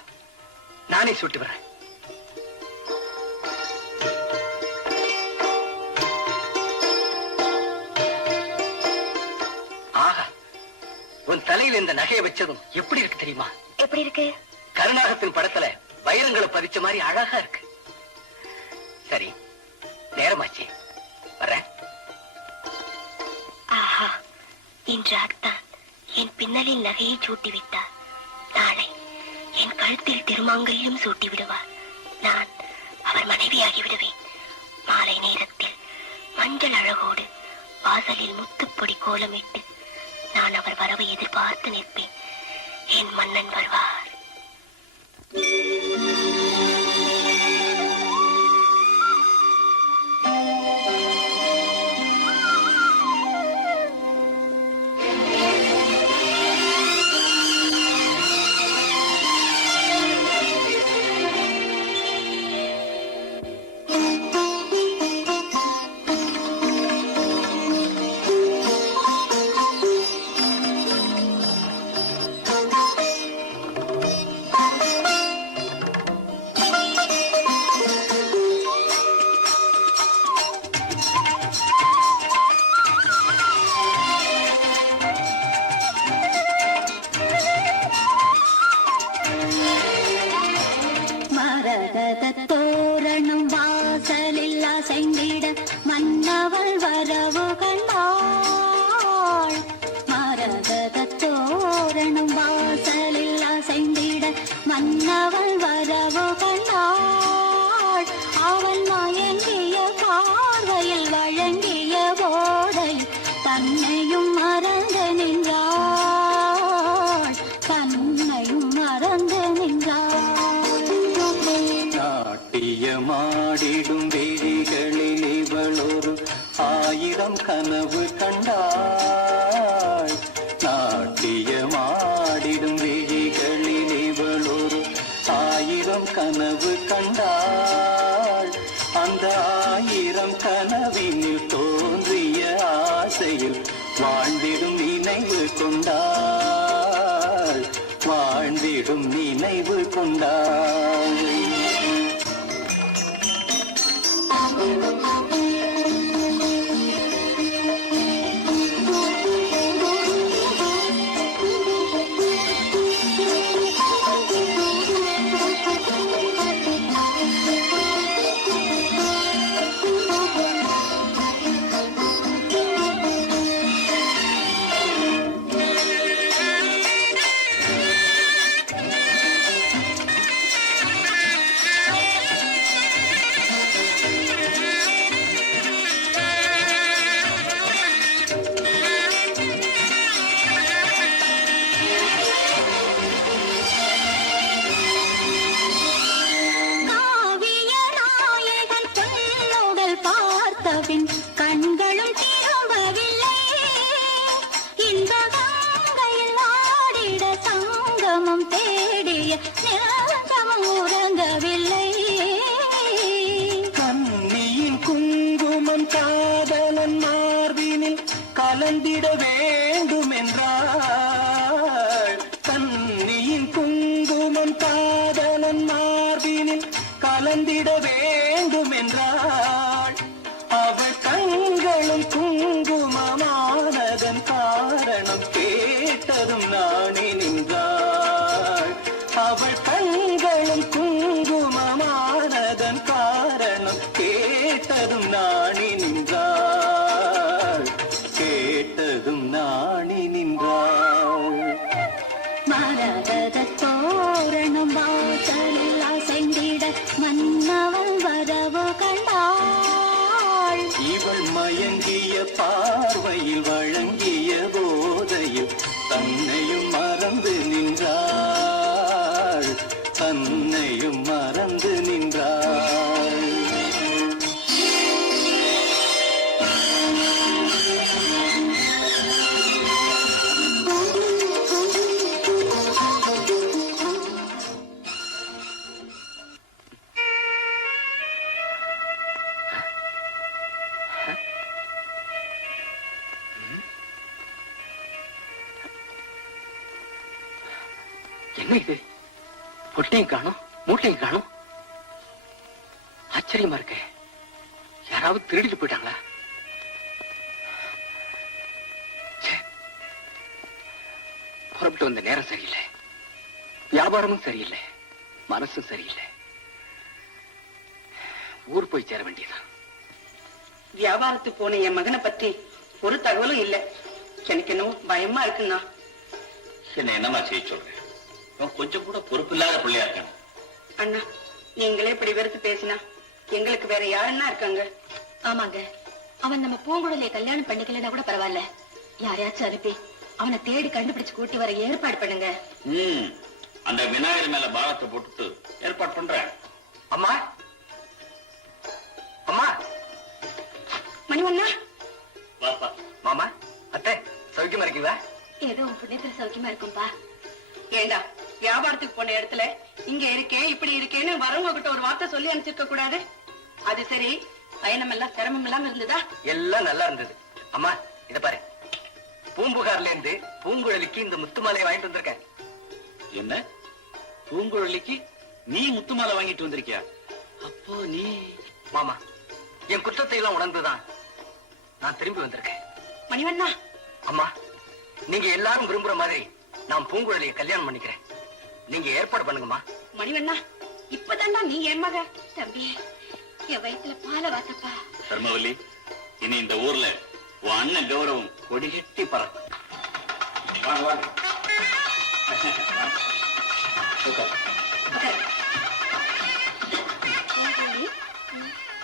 நானே சூட்டி வர்றேன். தலையில இந்த நகையை வச்சதும் எப்படி இருக்கு தெரியுமா? எப்படி இருக்கு? கருணாகத்தின் படத்துல வைரங்களை பதிச்ச மாதிரி அழகா இருக்கு. சரி, நேரமாச்சு, வர்றேன். ஆஹா, இன்று அத்தான் என் பின்னலில் நகையை சூட்டி விட்டார். நாளை என் கழுத்தில் திருமாங்கல்யம் சூட்டி விடுவார். நான் அவர் மனைவியாகி விடுவேன். மாலை நேரத்தில் மஞ்சள் அழகோடு வாசலில் முத்துப்பொடி கோலமிட்டு நான் அவர் வரவை எதிர்பார்த்து நிற்பேன். என் மன்னன் வருவார். தோரணம் வாசலில் அசைந்திட மன்னவள் வரவு கண்டாள். மரகத தோரணம் வாசலில் அசைந்திட மன்னவள் வரவு கண்டாள். அவன் மயங்கிய பார்வையில் வழங்கிய போதை தன்னையும் மறந்து நின்றாள். தன்னையும் மறந்து நின்றாள். நாட்டியமாடிடும் விழிகளில் இவளொரு 1000 கனவு கண்டாள். நாட்டியமாடிடும் விழிகளில் இவளொரு 1000 கனவு கண்டாள். அந்த 1000 கனவினில் தோன்றிய ஆசையில் வாழ்ந்திடும் நினைவு கொண்டாள். வாழ்ந்திடும் நினைவு கொண்டாள். கண்களும் திரும்பவில்லை. இந்த கங்கையில் ஆடிட சங்கமம் தேடிய நிரந்தமும் உறங்கவில்லை. கண்ணியின் குங்குமம் காதலன் மார்பினில் கலந்திட வேண்டும் என்றாள். கண்ணியின் குங்குமம் காதலன் மார்பினில் கலந்திட வேண்டும் என்றாள். அவள் கண்களும் குங்குமமானதன் காரணம் கேட்டதும் நாணி நின்றாள். அவள் கண்களும் குங்குமமானதன் காரணம் கேட்டதும் நாணி நின்றாள். கேட்டதும் நாணி நின்றாள். மரகத தோரணம் வாசலில் அசைந்திட மன்னவள் வரவு கண்டாள். இவள் மயங்கிய பார்வையில் வழங்கிய போதையில் தன்னையும் மறந்து நின்றாள். தன்னையும் மறந்து நின்றாள். என்ன இது? பொட்டையும் காணும், மூட்டையும் காணும். ஆச்சரியமா இருக்க. யாராவது திருடிட்டு போயிட்டாங்களா? புறப்பட்டு வந்த நேரம் சரியில்லை, வியாபாரமும் சரியில்லை, மனசும் சரியில்லை. ஊர் போய் சேர வேண்டியதான். வியாபாரத்துக்கு போன என் மகனை பத்தி ஒரு தகவலும் இல்ல. எனக்கு என்னவோ பயமா இருக்குண்ணா. என்ன என்னமா செய்ய சொல்றேன்? அவன் கொஞ்சம் கூட பொறுப்பு இல்லாத பிள்ளையா இருக்கான். அண்ணா, நீங்களே இப்படி வெறுத்து பேசினா எங்களுக்கு வேற யாருன்னா இருக்காங்க? ஆமாங்க, அவன் நம்ம பூங்குழலியை கல்யாணம் பண்ணிக்கலன்னா கூட பரவாயில்ல, யாரையாச்சும் அனுப்பி அவனை தேடி கண்டுபிடிச்சு கூட்டி வர ஏற்பாடு பண்ணுங்க. அந்த விநாயகர் மேல பாரத்தை போட்டுட்டு ஏற்பாடு பண்றேன். அம்மா, அம்மா, மணிவண்ணா, பாப்பா, மாமா, அத்தை, சௌக்கியமா இருக்கீங்களா? ஏதோ உன் புண்ணியத்துல சௌக்கியமா இருக்கும்பா. ஏண்டா வியாபாரத்துக்கு போன இடத்துல இங்க இருக்கேன் இப்படி இருக்கேன்னு வரவங்க கிட்ட ஒரு வார்த்தை சொல்லி அனுப்பிச்சிருக்க கூடாது? அது சரி, பயணம் எல்லாம் சிரமம் எல்லாம் இருந்ததா? எல்லாம் நல்லா இருந்தது. அம்மா, இத பாரு, பூம்புகார்ல இருந்து பூங்குழலிக்கு இந்த முத்து மாலையை வாங்கிட்டு வந்திருக்கேன். என்ன பூங்குழலிக்கு நீ முத்து மாலை வாங்கிட்டு வந்திருக்கியா? அப்போ நீ மாமா, என் குற்றத்தை எல்லாம் உணர்ந்துதான் நான் திரும்பி வந்திருக்கேன். மணிவண்ணா, அம்மா, நீங்க எல்லாரும் விரும்புற மாதிரி நான் பூங்குழலியை கல்யாணம் பண்ணிக்கிறேன். நீங்க ஏற்பாடு பண்ணுங்கம்மா. மணிவண்ணா, இப்பதான்டா நீ என் மக. தம்பி, என் வயிற்றுல பால வாத்தப்பா. தர்மவல்லி, இனி இந்த ஊர்ல உன் அண்ணன் கௌரவம் கொடிகட்டி பறக்கும். வாங்க வாங்க.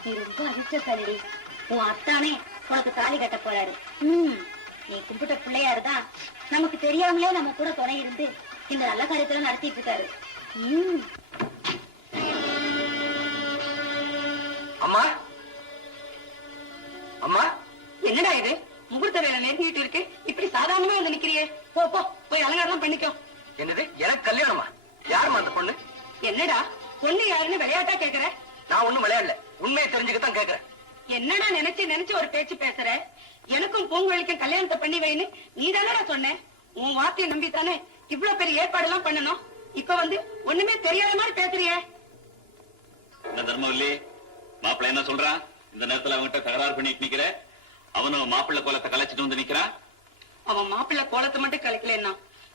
நீ ரொம்ப அதிர்ஷ்டசாலிடி. உன் அத்தானே உனக்கு தாலி கட்ட போறாரு. நீ கும்பிட்ட பிள்ளையாருதான் நமக்கு தெரியாமலே நம்ம கூட துணை இருந்து இந்த நல்ல காரியத்துல நடத்திட்டு இருக்காரு. அம்மா, அம்மா, என்னடா இது? முகூர்த்த வேலை நெருங்கிட்டு இருக்கு, இப்படி சாதாரணமா வந்து நிக்கிறியே? போ போ, போய் அலங்காரம் பண்ணிக்கோ. என்னது, எனக்கு கல்யாணமா? யாருமா அந்த பொண்ணு? என்னடா பொண்ணு யாருன்னு விளையாட்டா கேக்குற? நான் ஒண்ணும் விளையாடல, உண்மையை தெரிஞ்சுக்கத்தான் கேக்குறேன். என்னடா நினைச்சு ஒரு பேச்சு பேசுற? எனக்கும் பூங்குழலிக்கும் கல்யாணத்தை பண்ணி வைன்னு நீ தானடா சொன்ன? உன் வார்த்தையை நம்பித்தானே இவ்வளவு பெரிய ஏற்பாடு எல்லாம் பண்ணணும். இப்ப வந்து ஒண்ணுமே தெரியாத மாதிரி பேசுறியே. என்ன தர்மவல்லி, மாப்பிள்ள என்ன சொல்றான்? இந்த நேரத்துல அவன்கிட்ட தகராறு பண்ணிட்டு நிக்கிற? அவனும் மாப்பிள்ளை கோலத்தை கலைச்சிட்டு வந்து நிக்கிறான். அவன் மாப்பிள்ளை கோலத்தை மட்டும் கலைக்கலன்னா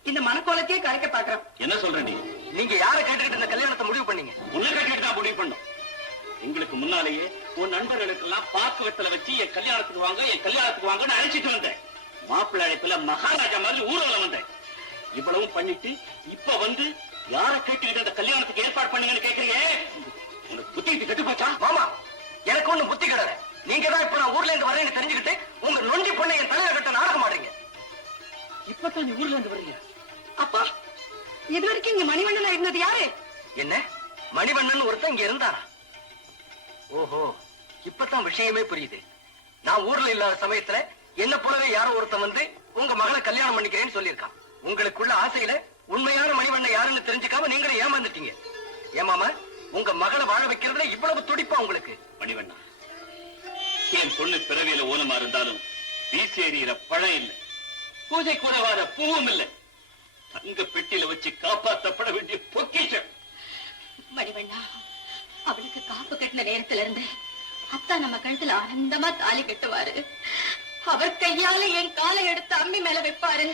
இந்த மனக்கோலத்தையே கலைக்க பாக்குறான். என்ன சொல்ற நீ? நீங்க யாரை கேட்டுக்கிட்டு இந்த கல்யாணத்தை முடிவு பண்ணீங்க? உன்னை கேட்டுட்டு தான் முடிவு பண்ணும். எங்களுக்கு முன்னாலேயே உன் நண்பர்களுக்கு எல்லாம் பாக்கு வெத்தல வச்சு என் கல்யாணத்துக்கு வாங்க, என் கல்யாணத்துக்கு வாங்கன்னு அழைச்சிட்டு வந்தேன். மாப்பிள்ளை அழைப்புல மகாராஜா மாதிரி ஊர்வலம் வந்தேன். இவ்வளவும் பண்ணிட்டு இப்ப வந்து யாரை கேட்டுக்கிட்டு அந்த கல்யாணத்துக்கு ஏற்பாடு பண்ணுங்கன்னு கேக்குறீங்க? உனக்கு புத்தி கெட்டு போச்சா? மாமா, எனக்கு ஒண்ணும் புத்தி கிடையாது. நீங்க தான் இப்ப நான் ஊர்ல இருந்து வரேன்னு தெரிஞ்சுக்கிட்டு உங்க நொண்டி பொண்ணை என் தலையில கட்ட நாடகம் ஆடுறீங்க. இப்பதான் நீ ஊர்ல இருந்து வர்றீங்க? அப்பா, இது வரைக்கும் இங்க மணிவண்ணனா இருந்தது யாரு? என்ன, மணிவண்ணன் ஒருத்தன் இங்க இருந்தாரா? ஓஹோ, இப்பதான் விஷயமே புரியுது. நான் ஊர்ல இல்லாத சமயத்துல என்ன போலவே யாரோ ஒருத்தன் வந்து உங்க மகளை கல்யாணம் பண்ணிக்கிறேன்னு சொல்லியிருக்கான். உங்களுக்குள்ள ஆசையில உண்மையான மணிவண்ணன் யாருன்னு தெரிஞ்சுக்காம நீங்களே ஏமாந்துட்டீங்க. ஏமாமா, உங்க மகளை வாழ வைக்கிறதுல இவ்வளவு துடிப்பா உங்களுக்கு? மணிவண்ணா, என் பொண்ணு பிறவியில ஊனமா இருந்தாலும் வீசி எறிகிற பழம் இல்லை, பூஜை கூட வார பூவும் இல்லை. தங்க பெட்டியில வச்சு காப்பாற்றப்பட வேண்டிய பொக்கிஷம். மணிவண்ணா, அவளுக்கு காப்பு கட்டின நேரத்துல இருந்து அத்தா நம்ம கழுத்துல ஆனந்தமா தாலி கட்டுவாரு. அவர் கையால என் காலை எடுத்து அம்மி மேல வைப்பாரு.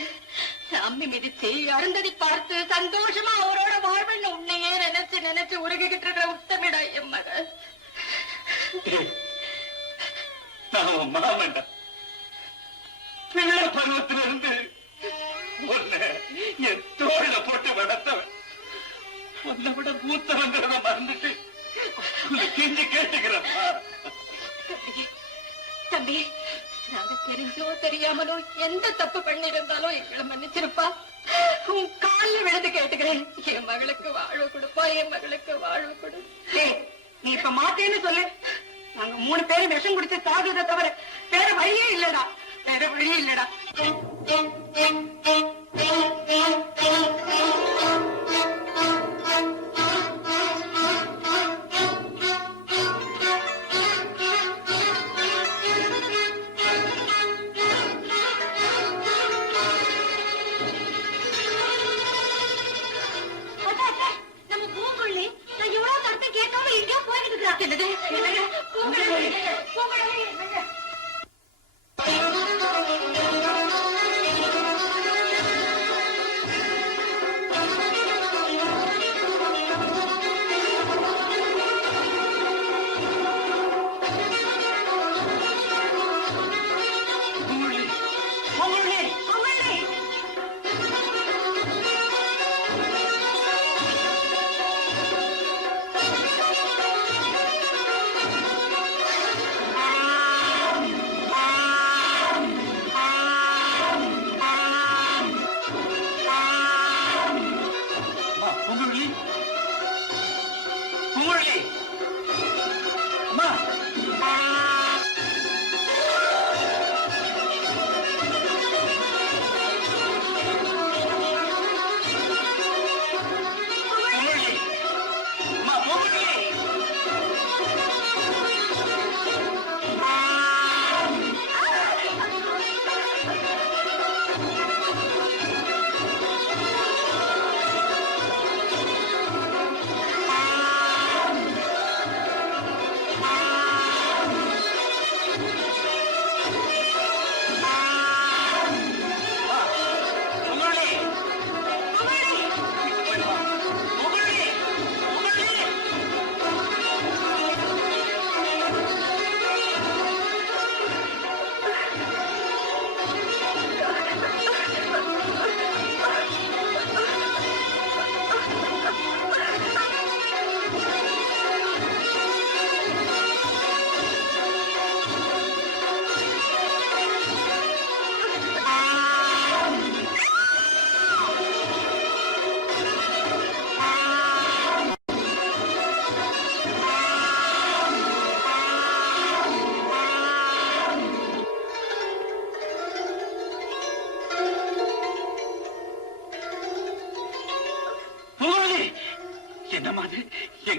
அம்மி மிதிச்சு அருந்ததி பார்த்து சந்தோஷமா அவரோட வாழ்வுன்னு உன்னையே நினைச்சு உருகிக்கிட்டு இருக்கிற உத்தமிடா என் மகள். நான் மாமண்டா, பிள்ளை பருவத்திலிருந்து உன்னை என் தோழ போட்டு வளர்த்தவன். உன்னை விட மூத்தவங்கிறத மறந்துட்டு கெஞ்சி கேட்டுக்கிறப்பா. தம்பி, நாங்க தெரிஞ்சோ தெரியாமலோ எந்த தப்பு பண்ணிருந்தாலும் எங்களை மன்னிச்சிருப்பா. உன் காலில் விழுந்து கேட்டுக்கிறேன், என் மகளுக்கு வாழ்வு கொடுப்பா, என் மகளுக்கு வாழ்வு கொடு. நீ இப்ப மாட்டேன்னு சொல்லு. நாங்க 3 பேரும் விஷம் குடிச்சு சாகுறத தவிர வேற வழியே இல்லடா, வேற வழியே இல்லடா. நம்ம பூங்குழலி நான் இவ்வளவு தரத்தை கேட்காம எங்கேயோ போய்கிட்டு இருக்கிறா. என்னது பூங்குழலி, பூங்குழலி,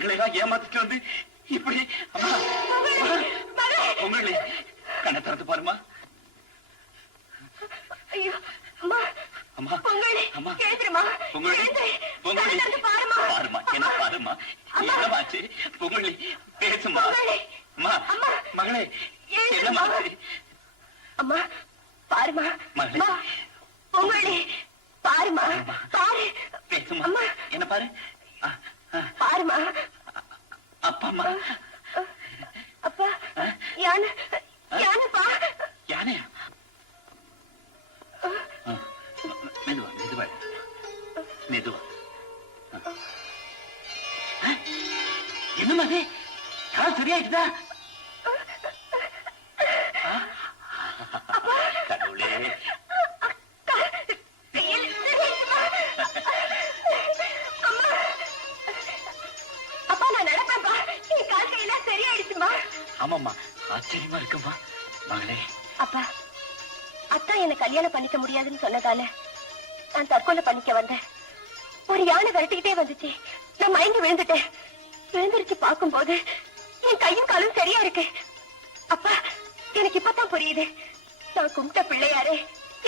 எங்களை எல்லாம் ஏமாத்திட்டு வந்து இப்படி அம்மா உங்களை கண்ணை திறந்து பாருமா. ஐயோ அம்மா அம்மா பொங்கலே அம்மா கேக்குறமா பொங்கலே பொங்கலே பாருமா என்ன பாருமா என்னமாச்சு பொங்கலே பேசுமா. அம்மா மகளே என்னமாச்சு அம்மா பாருமா மகளே பொங்கலே பாருமா பாரு பேசுமா. என்ன பாரு பாருமா அப்பா அம்மா அப்பா யானை யானைப்பா யானையா மெதுவா மெதுவா மெதுவா என்னமா அது யாரும் சரியாயிட்டுதா கடவுளே அப்பா நான் நடப்பேன்ப்பா நீ கால் கையெல்லாம் சரியாயிடுச்சுமா. ஆமாம்மா ஆச்சரியமா இருக்குமா மகளே. அப்பா அத்தா என்ன கல்யாணம் பண்ணிக்க முடியாதுன்னு சொன்னதால நான் தற்கொலை பண்ணிக்க வந்தேன். ஒரு யானை விரட்டிக்கிட்டே வந்துச்சு. நான் மயங்கி விழுந்துட்டேன். விழுந்துருச்சு பார்க்கும்போது என் கையும் காலும் சரியா இருக்கு. அப்பா எனக்கு இப்பதான் புரியுது. நான் கும்பிட்ட பிள்ளையாரே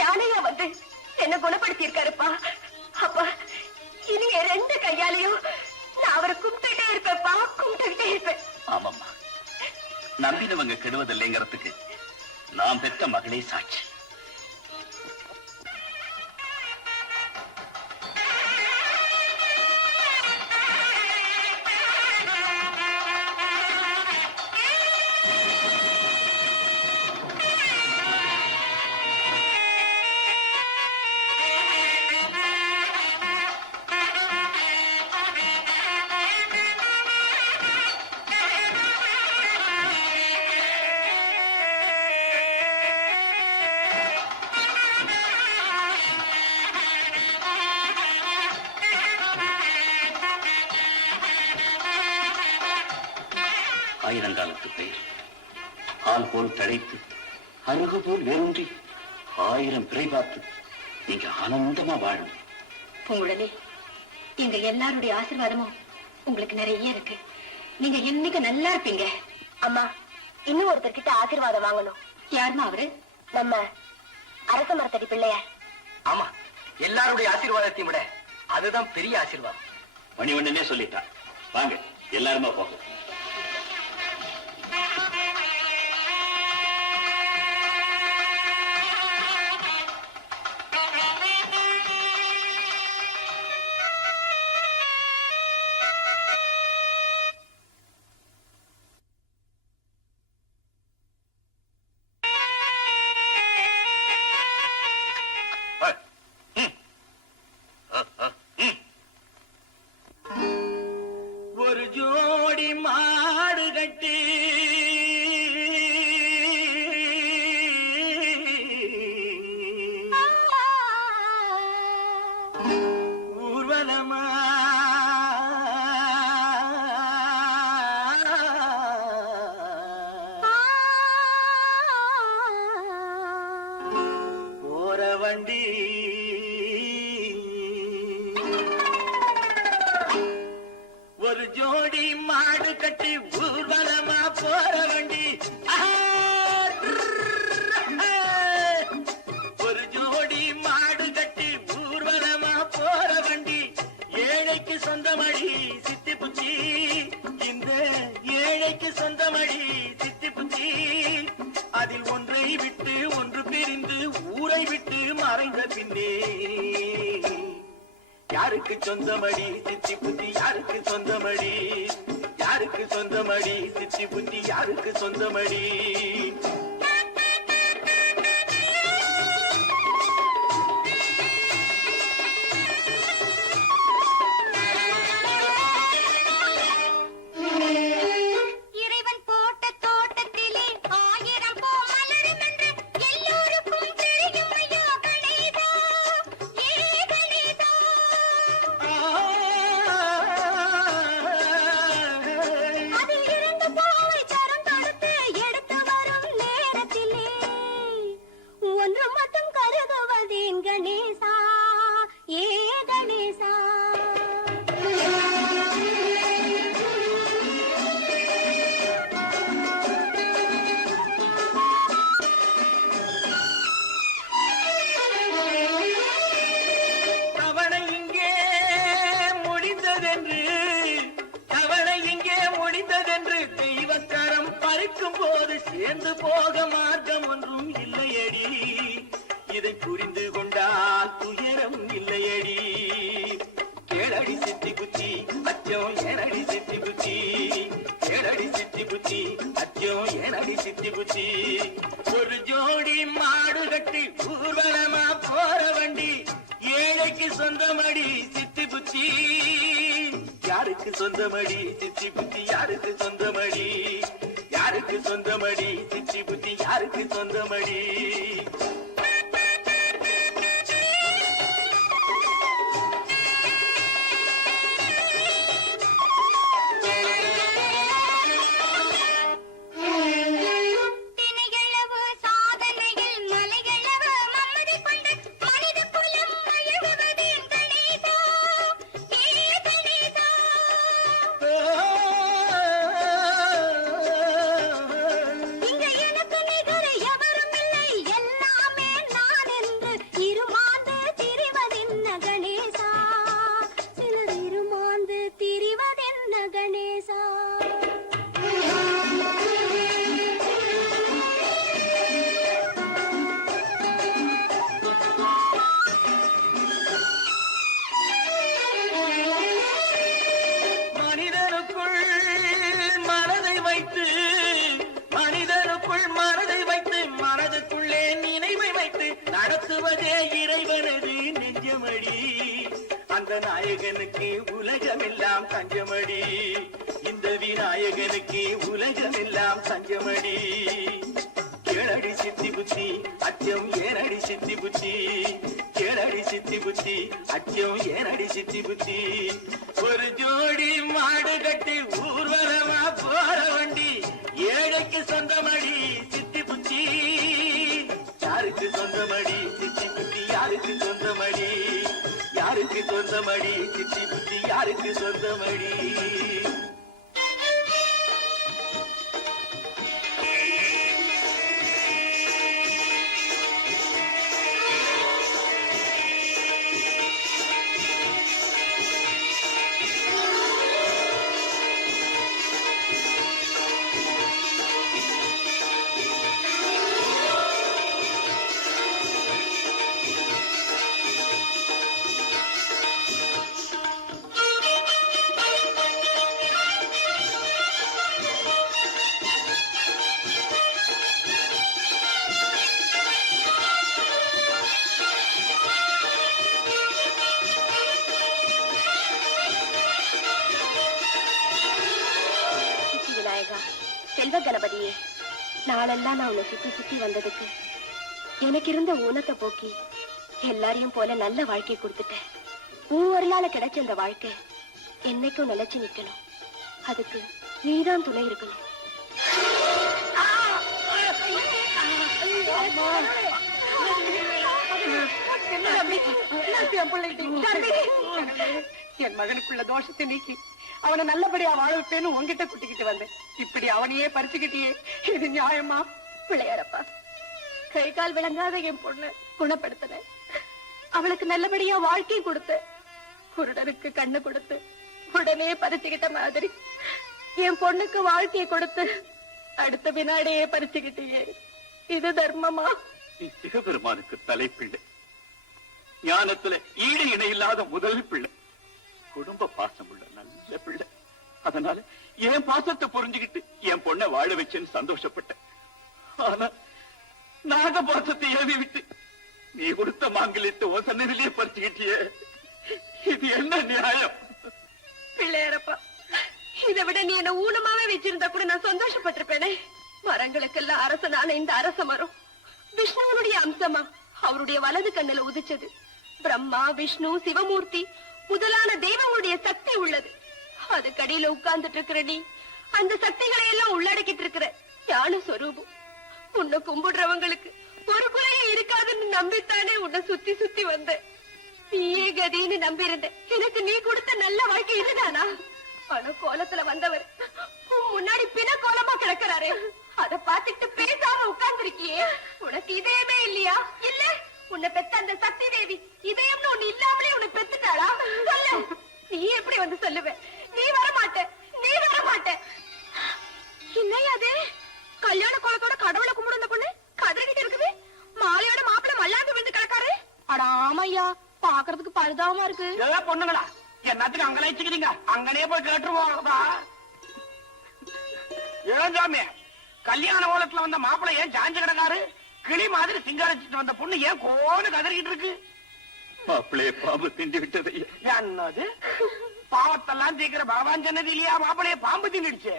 யானையா வந்து என்ன குணப்படுத்தி இருக்காருப்பா. அப்பா இனி என் 2 கையாலையும் நான் அவரை கும்பிட்டுட்டே இருப்பேன்ப்பா, கும்பிட்டுக்கிட்டே இருப்பேன். ஆமாம்மா நம்பினவங்க கெடுவதில்லைங்கிறதுக்கு நான் பெற்ற மகளே சாட்சி. ஆயிரங்காலத்து பெயர் ஆள் போல் தழைத்து அருகு போல் வேரூன்றி 1000 பிறை பார்த்து நீங்க ஆனந்தமா வாழும். பூங்குழலி எங்க எல்லாருடைய ஆசீர்வாதமும் உங்களுக்கு நிறைய இருக்கு. நீங்க என்னைக்கு நல்லா இருப்பீங்க. அம்மா இன்னும் ஒருத்தர்கிட்ட ஆசீர்வாதம் வாங்கணும். யாருமா அவரு? நம்ம அரச மரத்தடி பிள்ளையார். ஆமா எல்லாருடைய ஆசீர்வாதத்தையும் விட அதுதான் பெரிய ஆசீர்வாதம். மணிவண்ணனே சொல்லிட்டான். வாங்க எல்லாருமா போக. ஒரு ஜோடி மாடு கட்டி ஊர்வலமா போற வண்டி ஒரு ஜோடி மாடு கட்டி ஊர்வலமா போற வண்டி. ஒரு ஜோடி மாடு கட்டி ஊர்வலமா போற வண்டி. ஏழைக்கு சொந்தமடி சித்தி புச்சி, இந்த ஏழைக்கு சொந்தமடி சித்தி புச்சி. அதில் ஒன்றை விட்டு ஒன்று பிரிந்து ஊரை விட்டு மறைந்த பின்னே யாருக்கு சொந்தமடி சித்தி புத்தி, யாருக்கு சொந்தமடி, யாருக்கு சொந்தமடி சித்தி புத்தி, யாருக்கு சொந்தமடி. இறைவன் போட்ட தோட்டத்திலே 1000 பூ மலரும் என்று எல்லோருக்கும் தெரியும் ஐயா கணேசா, ஏ கணேசா. அதில் இருந்து பூவை தரம் தொடுத்து எடுத்து வரும் சேரும் போது சேர்ந்து போக மார்க்கம் ஒன்றும் இல்லையடி. இதை புரிந்து கொண்டால் துயரம் இல்லையடி. கேளடி சித்தி புத்தி அச்சம் ஏனடி சித்தி புத்தி. கேளடி சித்தி புத்தி அச்சம் ஏனடி சித்தி புத்தி. ஒரு ஜோடி மாடு கட்டி ஊர்வலமா போற வண்டி ஏழைக்கு சொந்தமடி சித்தி புத்தி. யாருக்கு சொந்தமடி சித்தி புத்தி யாருக்கு சொந்தமடி. யாருக்கு சொந்தமடி சித்தி புத்தி யாருக்கு சொந்தமடி. நடத்துவதே இறைவனது நெஞ்சமடி. அந்த நாயகனுக்கு உலகமெல்லாம் தஞ்சமடி. இந்த விநாயகனுக்கு உலகமெல்லாம் தஞ்சமடி. கேளடி சித்தி புத்தி அச்சம் ஏனடி சித்தி புத்தி. கேளடி சித்தி புத்தி அச்சம் ஏனடி சித்தி புத்தி. ஒரு ஜோடி மாடு கட்டி ஊர்வலமா போற வண்டி ஏழைக்கு சொந்தமடி சித்தி புத்தி. யாருக்கு சொந்தமடி சித்தி புத்தி யாருக்கு சொந்தமடி. யாருக்கு சொந்தமடி சித்தி புத்தி யாருக்கு சொந்தமடி. செல்வ கணபதியே, நாளெல்லாம் நான் உன்னை சுத்தி சுத்தி வந்ததுக்கு எனக்கு இருந்த ஊனத்தை போக்கி எல்லாரையும் போல நல்ல வாழ்க்கை கொடுத்துட்டேன். ஒரு நாள் கிடைச்ச அந்த வாழ்க்கை என்னைக்கும் நிலைச்சு நிக்கணும். அதுக்கு நீதான் துணை இருக்கணும். என் மகனுக்குள்ள தோஷத்தை நீக்கி அவனை நல்லபடியா வாழ வைப்பேன்னு உன்கிட்ட குட்டிக்கிட்டு வந்தேன். இப்படி அவனையே பறிச்சுக்கிட்டியே, இது நியாயமா? பிள்ளையாரப்பா, கை கால் விளங்காத என் பொண்ணு குணப்படுத்தின, அவளுக்கு நல்லபடியா வாழ்க்கை கொடுத்து, குருடருக்கு கண்ணு கொடுத்து உடனே பறிச்சுக்கிட்ட மாதிரி என் பொண்ணுக்கு வாழ்க்கையை கொடுத்து அடுத்த வினாடியே பறிச்சுக்கிட்டியே, இது தர்மமா? நீ சிவபெருமானுக்கு தலைப்பிள்ளை, ஞானத்துல ஈடு இணை இல்லாத முதல் பிள்ளை, குடும்ப பாசம் உள்ள நல்ல பிள்ளை. அதனால என் பாசத்தை புரிஞ்சுக்கிட்டு என் பொண்ணை வாழ வச்சேன்னு சந்தோஷப்பட்டேன். ஆனா நாக பாசத்தை ஏவி விட்டு நீ கொடுத்த மாங்கல்யத்தை உன் சன்னதிலேயே பறிச்சுக்கிட்டியே, இது என்ன நியாயம்? பிள்ளையாரப்பா, இதை விட நீ என்ன ஊனமாவே வச்சிருந்தா கூட நான் சந்தோஷப்பட்டிருப்பேனே. மரங்களுக்கெல்லாம் அரசனான இந்த அரச மரம் விஷ்ணுவனுடைய அம்சமா அவருடைய வலது கண்ணுல உதிச்சது. பிரம்மா, விஷ்ணு, சிவமூர்த்தி முதலான தெய்வங்களுடைய சக்தி உள்ளது. அதுக்கடியில உட்கார்ந்துட்டு இருக்கிற நீ அந்த சக்திகளை எல்லாம் உள்ளடக்கிட்டு இருக்கிற ஞான சொரூபம். உன்னை கும்பிடுறவங்களுக்கு ஒரு குறையும் இருக்காதுன்னு நம்பித்தானே உன்னை சுத்தி சுத்தி வந்த. நீயே கதின்னு நம்பி இருந்த எனக்கு நீ கொடுத்த நல்ல வாழ்க்கை இதுதானா? பண கோலத்துல வந்தவர் முன்னாடி பின கோலமா கிடக்கிறாரே, அத பாத்துட்டு பேசாம உட்கார்ந்துருக்கியே, உனக்கு இதயமே இல்லையா? இல்ல, உன்னை பெத்த அந்த சக்தி தேவி இதயம்னு ஒண்ணு இல்லாமலே உன்னை பெத்துட்டாளா? சொல்லு, நீ எப்படி வந்து சொல்லுவ? நீ வரமாட்ட, நீ வரமாட்ட. என்னையாது பரிதாபமா இருக்கு. பொண்ணுங்களா என்னத்துக்கு அங்க வச்சுக்கிறீங்க? அங்கனே போய் கேட்டுருவோம். இளஞ்சாமி, கல்யாண ஓலத்துல வந்த மாப்பிள்ளை ஏன் சாஞ்சு கிடக்காரு? கிளி மாதிரி சிங்காரிச்சிட்டு வந்த பொண்ணு ஏன் கோன்னு கதறிக்கிட்டு இருக்கு? மாப்பிள்ளைய பாம்பு திண்டி விட்டது. என்னது? பாவத்தெல்லாம் தீக்கிற பகவான் சொன்னது இல்லையா? மாப்பிள்ளைய பாம்பு தின்னுடுச்சு.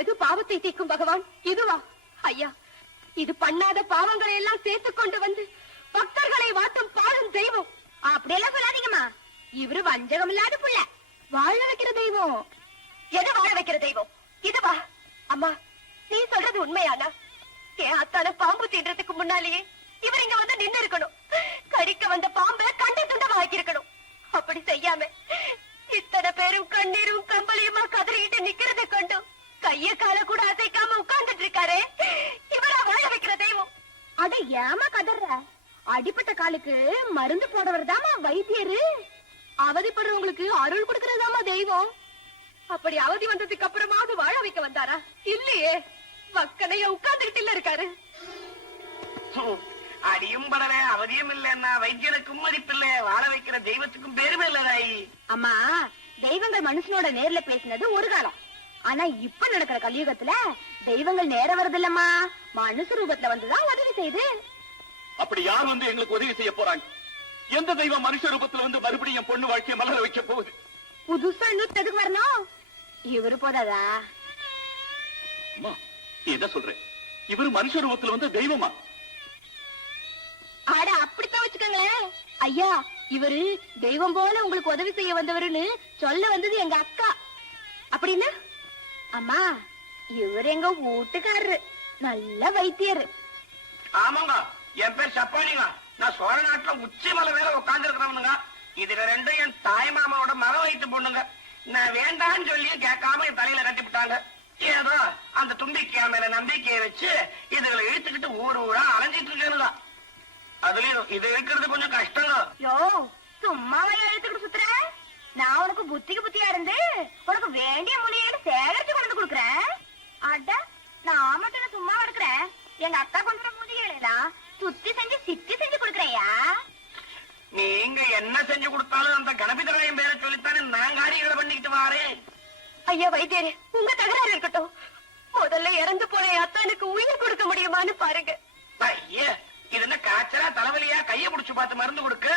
எது பாவத்தை தீக்கும் பகவான்? இதுவா? ஐயா, இது பண்ணாத பாவங்களை எல்லாம் சேர்த்து கொண்டு வந்து பக்தர்களை வாட்டும் பாடும் தெய்வம். அப்படியெல்லாம் சொல்லாதீங்கம்மா. இவரு வஞ்சகம் இல்லாத புள்ள, வாழ வைக்கிற தெய்வம். எது வாழ வைக்கிற தெய்வம்? இதுவா? அம்மா, நீ சொல்றது உண்மையானா? என் அத்தான பாம்பு தீன்றதுக்கு முன்னாலேயே இவர் இங்க வந்து நின்று இருக்கணும். கடிக்க வந்த பாம்பை கண்ட துண்டமா ஆக்கியிருக்கணும். அப்படி செய்யாம இத்தனை பேரும் கண்ணீரும் கம்பளியுமா கதறிக்கிட்டு நிக்கிறத கொண்டு கைய கால கூட அசைக்காம உட்கார்ந்துட்டு இருக்காரு. இவரா வாழ வைக்கிற தெய்வம்? அட ஏமா கதற? அடிப்பட்ட காலுக்கு மருந்து போடவர்தாமா வைத்தியரு. அவதிப்படுறவங்களுக்கு அருள் கொடுக்கறதாமா தெய்வம். அப்படி அவதி வந்ததுக்கு அப்புறமாவது வாழ வைக்க வந்தாரா? இல்லையே, வக்கனைய உட்கார்ந்துகிட்டு இருக்காரு. அடியும் படல, அவதியும் இல்லன்னா வைத்தியனுக்கும் மதிப்பில்ல, வாழ வைக்கிற தெய்வத்துக்கும் பெருமை இல்லதாயி. அம்மா, தெய்வங்கள் மனுஷனோட நேர்ல பேசினது ஒரு காலம். ஆனா இப்ப நடக்கிற கலியுகத்துல தெய்வங்கள் நேர வருதில்லம்மா, மனுஷ ரூபத்துல வந்துதான் உதவி செய்யுது. அப்படி யார் வந்து எங்களுக்கு உதவி செய்ய போறாங்க? எந்த தெய்வம் மனுஷ ரூபத்துல வந்து மறுபடியும் பொண்ணு வாழ்க்கையை மலர வைக்க போகுது? புதுசா இன்னும் எதுக்கு வரணும்? இவரு போதாதா? அம்மா, நீ என்ன சொல்ற? இவரு மனுஷ ரூபத்துல வந்து தெய்வமா? ஆட அப்படித்தான் வச்சுக்கோங்களேன். ஐயா, இவரு தெய்வம் போல உங்களுக்கு உதவி செய்ய வந்தவருன்னு சொல்ல வந்தது எங்க அக்கா. அப்படின்னு அம்மா, இவரு எங்க வீட்டுக்காரரு, நல்ல வைத்தியரு. ஆமாங்க, என் பேர் சப்பானிங்க. நான் சோழ நாட்டுல உச்சி மலை மேல உட்கார்ந்து இருக்கிறவனுங்க. இதுல ரெண்டும் என் தாய் மாமாவோட மக வயிற்று பொண்ணுங்க. நான் வேண்டான்னு சொல்லி கேட்காம என் தலையில கட்டி விட்டாங்க. ஏதோ அந்த தும்பிக்கையா மேல நம்பிக்கையை வச்சு இதுகளை இழுத்துக்கிட்டு ஊர் ஊரா அலைஞ்சிட்டு இருக்கேனுங்க. அதுலயும் இது இழுக்கிறது கொஞ்சம் கஷ்டங்க. யோ, சும்மாவே எழுத்துக்கிட்டு சுத்துற? நான் உனக்கு புத்திக்கு புத்தியா இருந்து உனக்கு வேண்டிய மொழியை சேகரிச்சு கொண்டு கொடுக்குறேன். அட, நான் மட்டும் சும்மா இருக்கிறேன். எங்க அக்கா கொஞ்சம் முதியலாம் சுத்தி செஞ்சு சித்தி செஞ்சு கொடுக்குறேயா. நீங்க என்ன செஞ்சு கொடுத்தாலும் அந்த கணபதிராயம் பேரை சொல்லித்தானே நான் காரியங்களை பண்ணிக்கிட்டு வாரேன். ஐயா வைத்தியரே, உங்க தகராறு இருக்கட்டும். முதல்ல இறந்து போன என் அத்தானுக்கு உயிர் கொடுக்க முடியுமான்னு பாருங்க. ஐயா, இது என்ன காய்ச்சலா தலைவலியா? கைய புடிச்சு பார்த்து மருந்து கொடுக்க.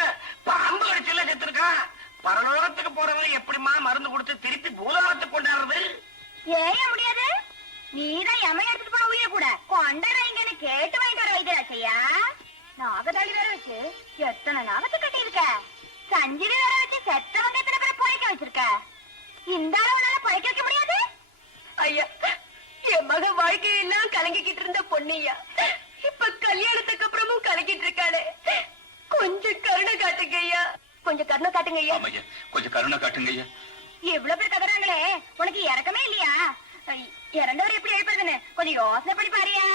பாம்பு கடிச்சல செத்துருக்கான். பரலோகத்துக்கு போறவங்க எப்படிமா மருந்து கொடுத்து திருப்பி பூலோகத்துக்கு கொண்டாடுறது? ஏய முடியாது. நீதான் எம எடுத்துட்டு போன உயிரை கூட கொண்டாடுறீங்கன்னு கேட்டு வாங்கிட்டு வர வைத்தியராச்சையா. நாகதாளி வேற வச்சு எத்தனை நாகத்தை கட்டி இருக்க. சஞ்சிரி வேற வச்சு செத்தவங்க எத்தனை பேரை பொழைக்க வச்சிருக்க. இந்த அளவுனால பொழைக்க வைக்க முடியாது. ஐயா, என் மக வாழ்க்கையெல்லாம் கலங்கிக்கிட்டு இருந்த பொண்ணையா இப்ப கல்யாணத்துக்கு அப்புறமும் கலங்கிட்டு இருக்காளே. கொஞ்சம் கருணை காட்டுங்க ஐயா, கொஞ்சம் கருணை காட்டுங்க ஐயா. கொஞ்சம் கருணை காட்டுங்க ஐயா. இவ்வளவு பேர் கதறாங்களே, உனக்கு இறக்கமே இல்லையா? இறந்தவர் எப்படி எழுப்புறதுன்னு கொஞ்சம் யோசனை பண்ணி பாரியா.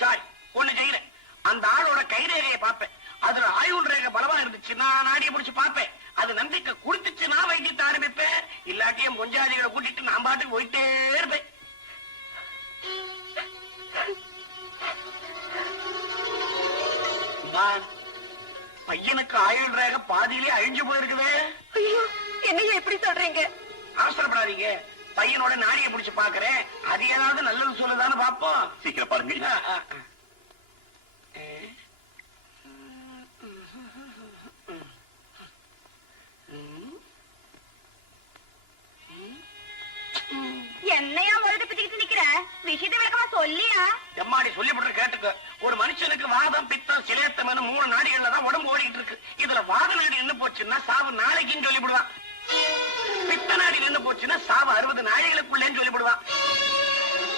சாய், ஒண்ணு செய்யறேன். அந்த ஆளோட கைரேகையை பார்ப்பேன். அதுல ஆயுள் ரேகை பலமா இருந்துச்சுன்னா நாடிய புடிச்சு பார்ப்பேன். அது நம்பிக்கை கொடுத்துச்சுன்னா வைத்தியத்தை ஆரம்பிப்பேன். இல்லாட்டியும் பொஞ்சாதிகளை கூட்டிட்டு நான் பாட்டுக்கு போயிட்டே இருப்பேன். பையனுக்கு ஆயுள் ரேகை பாதியிலே அழிஞ்சு போயிருக்குது. ஐயோ, என்னையா எப்படி சொல்றீங்க? அவசரப்படாதீங்க. பையனோட நாடியை புடிச்சு பாக்குறேன். அது ஏதாவது நல்லது சொல்லுதான்னு பாப்போம். சீக்கிரம் பாருங்க. என்னையா முறைட்டு பிச்சுக்கிட்டு நிக்கிற? விஷயத்தை விளக்கமா சொல்லியா. எம்மாடி சொல்லிவிடுற கேட்டுக்க. ஒரு மனுஷனுக்கு வாதம், பித்தம், சிலேத்தம் 3 நாடிகள்ல தான் உடம்பு ஓடிக்கிட்டு இருக்கு. இதுல வாத நாடி நின்று போச்சுன்னா சாவு நாளைக்குன்னு சொல்லிவிடுவான். பித்த நாடி நின்று போச்சுன்னா சாவு 60 நாடிகளுக்குள்ளேன்னு சொல்லிவிடுவான்.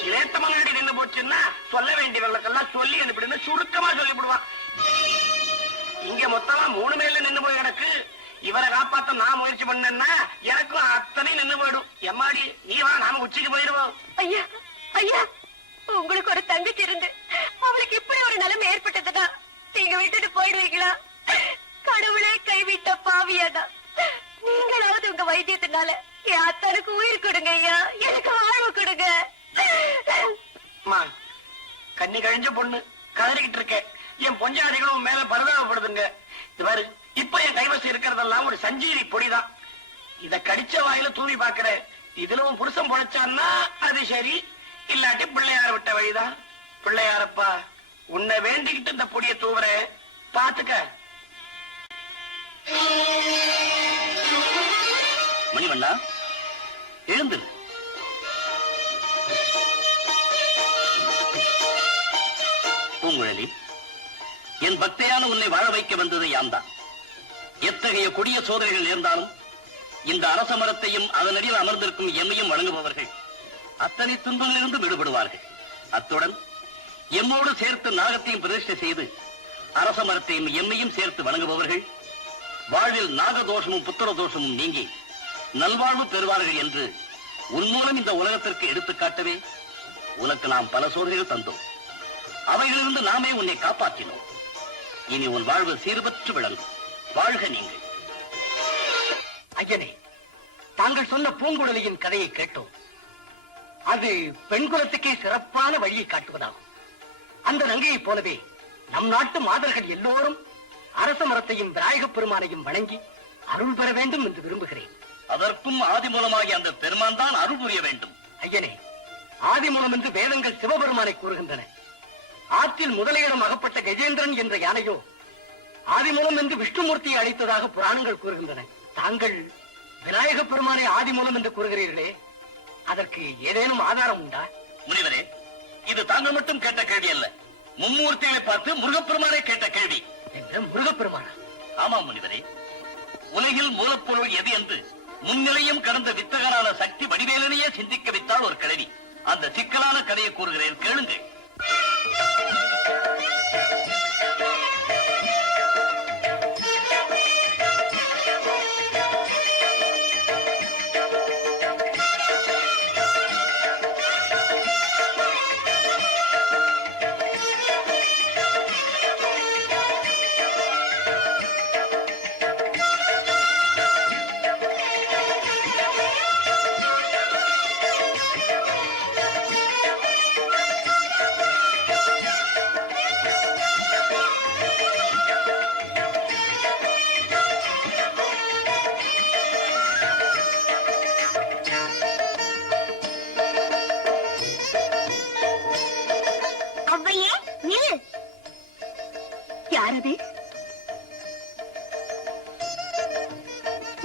சிலேத்தம நாடி நின்று போச்சுன்னா சொல்ல வேண்டியவர்களுக்கெல்லாம் சொல்லி அனுப்பிடுன்னு சுருக்கமா சொல்லிவிடுவான். இங்க மொத்தமா 3 மேல நின்று போய் எனக்கு இவரை காப்பாத்த நான் முயற்சி பண்ணேன்னா எனக்கும் அத்தனை நின்று போயிடும். எம்மாடி, நீ வா, நாம உச்சிக்கு போயிடுவோம். ஐயா, ஐயா, உங்களுக்கு ஒரு தங்கச்சி இருந்து அவளுக்கு இப்படி ஒரு நிலைமை ஏற்பட்டதுன்னா நீங்க விட்டுட்டு போயிடுவீங்களா? கடவுளே கைவிட்ட பாவியாதான் நீங்களாவது உங்க வைத்தியத்தினால என் அத்தானுக்கு உயிர் கொடுங்க ஐயா, எனக்கு வாழ்வு கொடுங்க. கண்ணி கழிஞ்ச பொண்ணு கதறிக்கிட்டு இருக்கேன். என் பொஞ்சாதிகளும் மேல பரிதாபப்படுதுங்க. இது பாரு, இப்ப என் கைவசம் இருக்கிறதெல்லாம் ஒரு சஞ்சீரி பொடிதான். இத கடிச்ச வாயில தூவி பாக்குற. இதுல உன் புருஷன் பொழைச்சான்னா அது சரி, இல்லாட்டி பிள்ளையார விட்ட வழிதான். பிள்ளையாரப்பா, உன்னை வேண்டிக்கிட்டு இந்த பொடியை தூவுற, பாத்துக்க. மணிவண்ணா, எழுந்து. பூங்குழலி, என் பக்தையான உன்னை வாழ வைக்க வந்தது யாம்தான். எத்தகைய கொடிய சோதனைகள் நேர்ந்தாலும் இந்த அரச மரத்தையும் அதனடியில் அமர்ந்திருக்கும் எம்மையும் வழங்குபவர்கள் அத்தனை துன்பங்களிலிருந்து விடுபடுவார்கள். அத்துடன் எம்மோடு சேர்த்து நாகத்தையும் பிரதிஷ்டை செய்து அரச மரத்தையும் எம்மையும் சேர்த்து வணங்குபவர்கள் வாழ்வில் நாகதோஷமும் புத்திர தோஷமும் நீங்கி நல்வாழ்வு பெறுவார்கள் என்று உன் மூலம் இந்த உலகத்திற்கு எடுத்துக்காட்டவே உனக்கு நாம் பல சோதனைகள் தந்தோம். அவைகளிலிருந்து நாமே உன்னை காப்பாற்றினோம். இனி உன் வாழ்வு சீர்பற்று விளங்கும். வாழ்க நீங்கள். ஐயனே, தாங்கள் சொன்ன பூங்குழலியின் கதையை கேட்டோம். அது பெண் குலத்துக்கே சிறப்பான வழியை காட்டுவதாகும். அந்த நங்கையைப் போலவே நம் நாட்டு மாதர்கள் எல்லோரும் அரச மரத்தையும் விநாயகப் பெருமானையும் வணங்கி அருள் பெற வேண்டும் என்று விரும்புகிறேன். அதற்கும் ஆதி மூலமாகி அந்த பெருமான் தான் அருள் புரிய வேண்டும். ஐயனே, ஆதி மூலம் என்று வேதங்கள் சிவபெருமானை கூறுகின்றன. ஆற்றில் முதலையிடம் அகப்பட்ட கஜேந்திரன் என்ற யானையோ ஆதி மூலம் என்று விஷ்ணுமூர்த்தியை அழைத்ததாக புராணங்கள் கூறுகின்றன. தாங்கள் விநாயக பெருமானை ஆதி மூலம் என்று கூறுகிறீர்களே, அதற்கு ஏதேனும் ஆதாரம் உண்டா? முனிவரே, இது தாங்கள் மட்டும் கேட்ட கேள்வி அல்ல. மும்மூர்த்திகளை பார்த்து முருகப்பெருமானை கேட்ட கேள்வி. என்று முருகப்பெருமானா? ஆமாம் முனிவரே. உலகில் மூலப்பொருள் எது என்று முன்னிலையும் கடந்த வித்தகரான சக்தி வடிவேலனையே சிந்திக்க வைத்தால் ஒரு கிழவி. அந்த சிக்கலான கதையை கூறுகிறேன், கேளுங்கள்.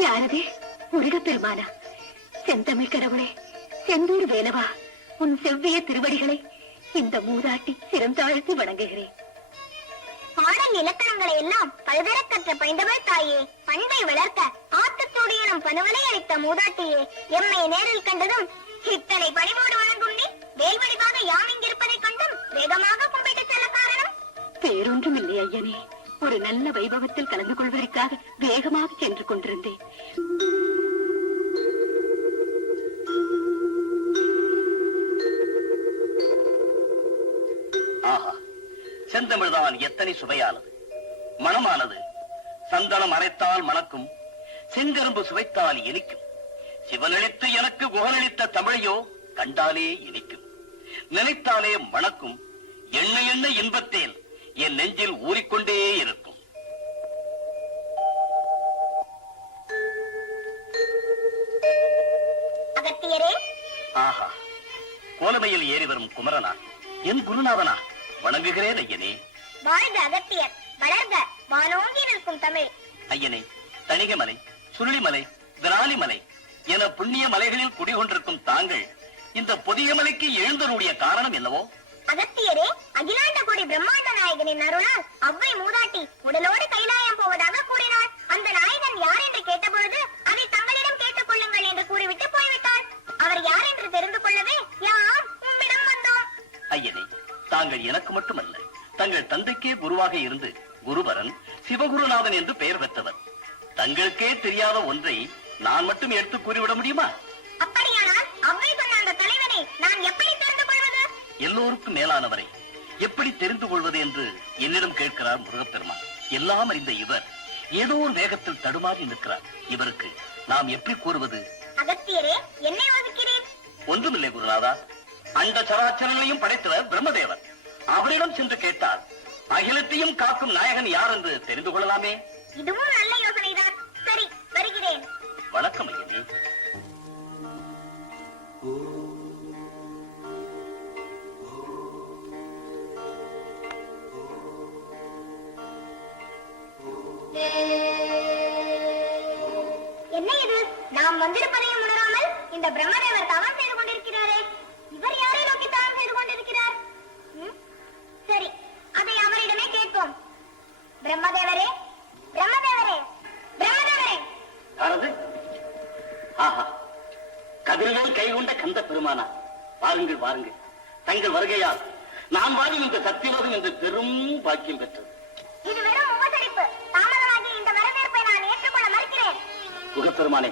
யாரது? முருகப்பெருமானா? செந்தமிழ் கடவுளே, செந்தூர் வேலவா, உன் செவ்விய திருவடிகளை இந்த மூதாட்டி சிறந்தாழ்த்தி வணங்குகிறேன். பாடல் இலக்கணங்களை எல்லாம் பல்வேறு கற்ற பைந்தவள் தாயே, பண்பை வளர்க்க ஆத்தத்தோடு எனும் பணுவலை அளித்த மூதாட்டியே, எம்மை நேரில் கண்டதும் இத்தனை பணிவோடு வழங்கும் நீ வேல்வடிவாக யாம் இங்கிருப்பதைக் கண்டும் வேகமாக கும்பிட்டு செல்ல காரணம்? வேறொன்றும் இல்லை ஐயனே, ஒரு நல்ல வைபவத்தில் கலந்து கொள்வதற்காக வேகமாக சென்று கொண்டிருந்தேன். ஆஹா, செந்தமிழ்தான் எத்தனை சுவையானது, மனமானது. சந்தனம் அரைத்தால் மணக்கும், செங்கரும்பு சுவைத்தால் இனிக்கும். சிவனளித்து எனக்கு குகனளித்த தமிழையோ கண்டாலே இனிக்கும், நினைத்தாலே மணக்கும். எண்ண எண்ண இன்பத்தேன் என் நெஞ்சில் ஊறிக்கொண்டே இருக்கும். அகத்தியரே, ஆஹா, கோலமையில் ஏறி வரும் குமரனா, என் குருநாதனா, வணங்குகிறேன் ஐயனே. வாழ்க அகத்தியர், வளர்க வானோங்கி நிற்கும் தமிழ். ஐயனே, தணிகைமலை, சுருளிமலை, விராலிமலை என புண்ணிய மலைகளில் குடிகொண்டிருக்கும் தாங்கள் இந்த பொதிய மலைக்கு எழுந்தருடைய காரணம் என்னவோ? அகத்தியரே, அகிலாண்ட கோடி பிரம்மாண்ட நாயகனின் அருளால் அவ்வை மூதாட்டி உடலோடு கைலாயம் போவதாக கூறினார். அந்த நாயகன் யார் என்று கேட்டபொழுது அதை தங்களிடம் கேட்டுக் கொள்ளுங்கள் என்று கூறிவிட்டு போய்விட்டார். அவர் யார் என்று தெரிந்து கொள்ளவே யாம் உம்மிடம் வந்தோம். ஐயனே, தாங்கள் எனக்கு மட்டுமல்ல, தங்கள் தந்தைக்கே குருவாக இருந்து குருபரன் சிவகுருநாதன் என்று பெயர் பெற்றவர். தங்களுக்கே தெரியாத ஒன்றை நான் மட்டும் எடுத்து கூறிவிட முடியுமா? அப்படியானால் அவ்வை சொன்ன அந்த தலைவனை நான் எப்படி தெரிந்து கொள்வது? எல்லோருக்கும் மேலானவரை எப்படி தெரிந்து கொள்வது என்று என்னிடம் கேட்கிறார் முருகப்பெருமான். எல்லாம் அறிந்த இவர் ஏதோ ஒரு வேகத்தில் தடுமாறி நிற்கிறார். இவருக்கு நாம் எப்படி கூறுவது? அகத்தியரே, என்னை ஒதுக்கிறேன்? ஒன்றுமில்லை குருநாதா, அண்ட சராச்சரங்களையும் படைத்தவர் பிரம்மதேவர். அவரிடம் சென்று கேட்டால் அகிலத்தையும் காக்கும் நாயகன் யார் என்று தெரிந்து கொள்ளலாமே. இதுவும் நல்ல யோசனைதான். சரி, வருகிறேன். வணக்கம் ஐயனே. என்ன இது? நாம் வந்திருப்பதையும் உணராமல் இந்த பிரம்மதேவர் தவம் செய்து கொண்டிருக்கிறாரே. இவர் யாரை நோக்கி தவம் செய்து கொண்டிருக்கிறார்? சரி, அதை அவரிடமே கேட்போம். பிரம்மதேவரே, பிரம்மதேவரே, பிரம்மதேவரே. யாரது? ஆஹா, கதிர்கள் கைகொண்ட கந்த பெருமானா, வாருங்கள் வாருங்கள். தங்கள் வருகையால் நான் வாழும் இந்த சத்தியலோகம் என்று பெரும் பாக்கியம் பெற்றது. இது வெறும் உபசரிப்பு. தாமதமாகி இந்த வரவேற்பை நான் ஏற்றுக்கொள்ள மறுக்கிறேன். குகப்பெருமானே,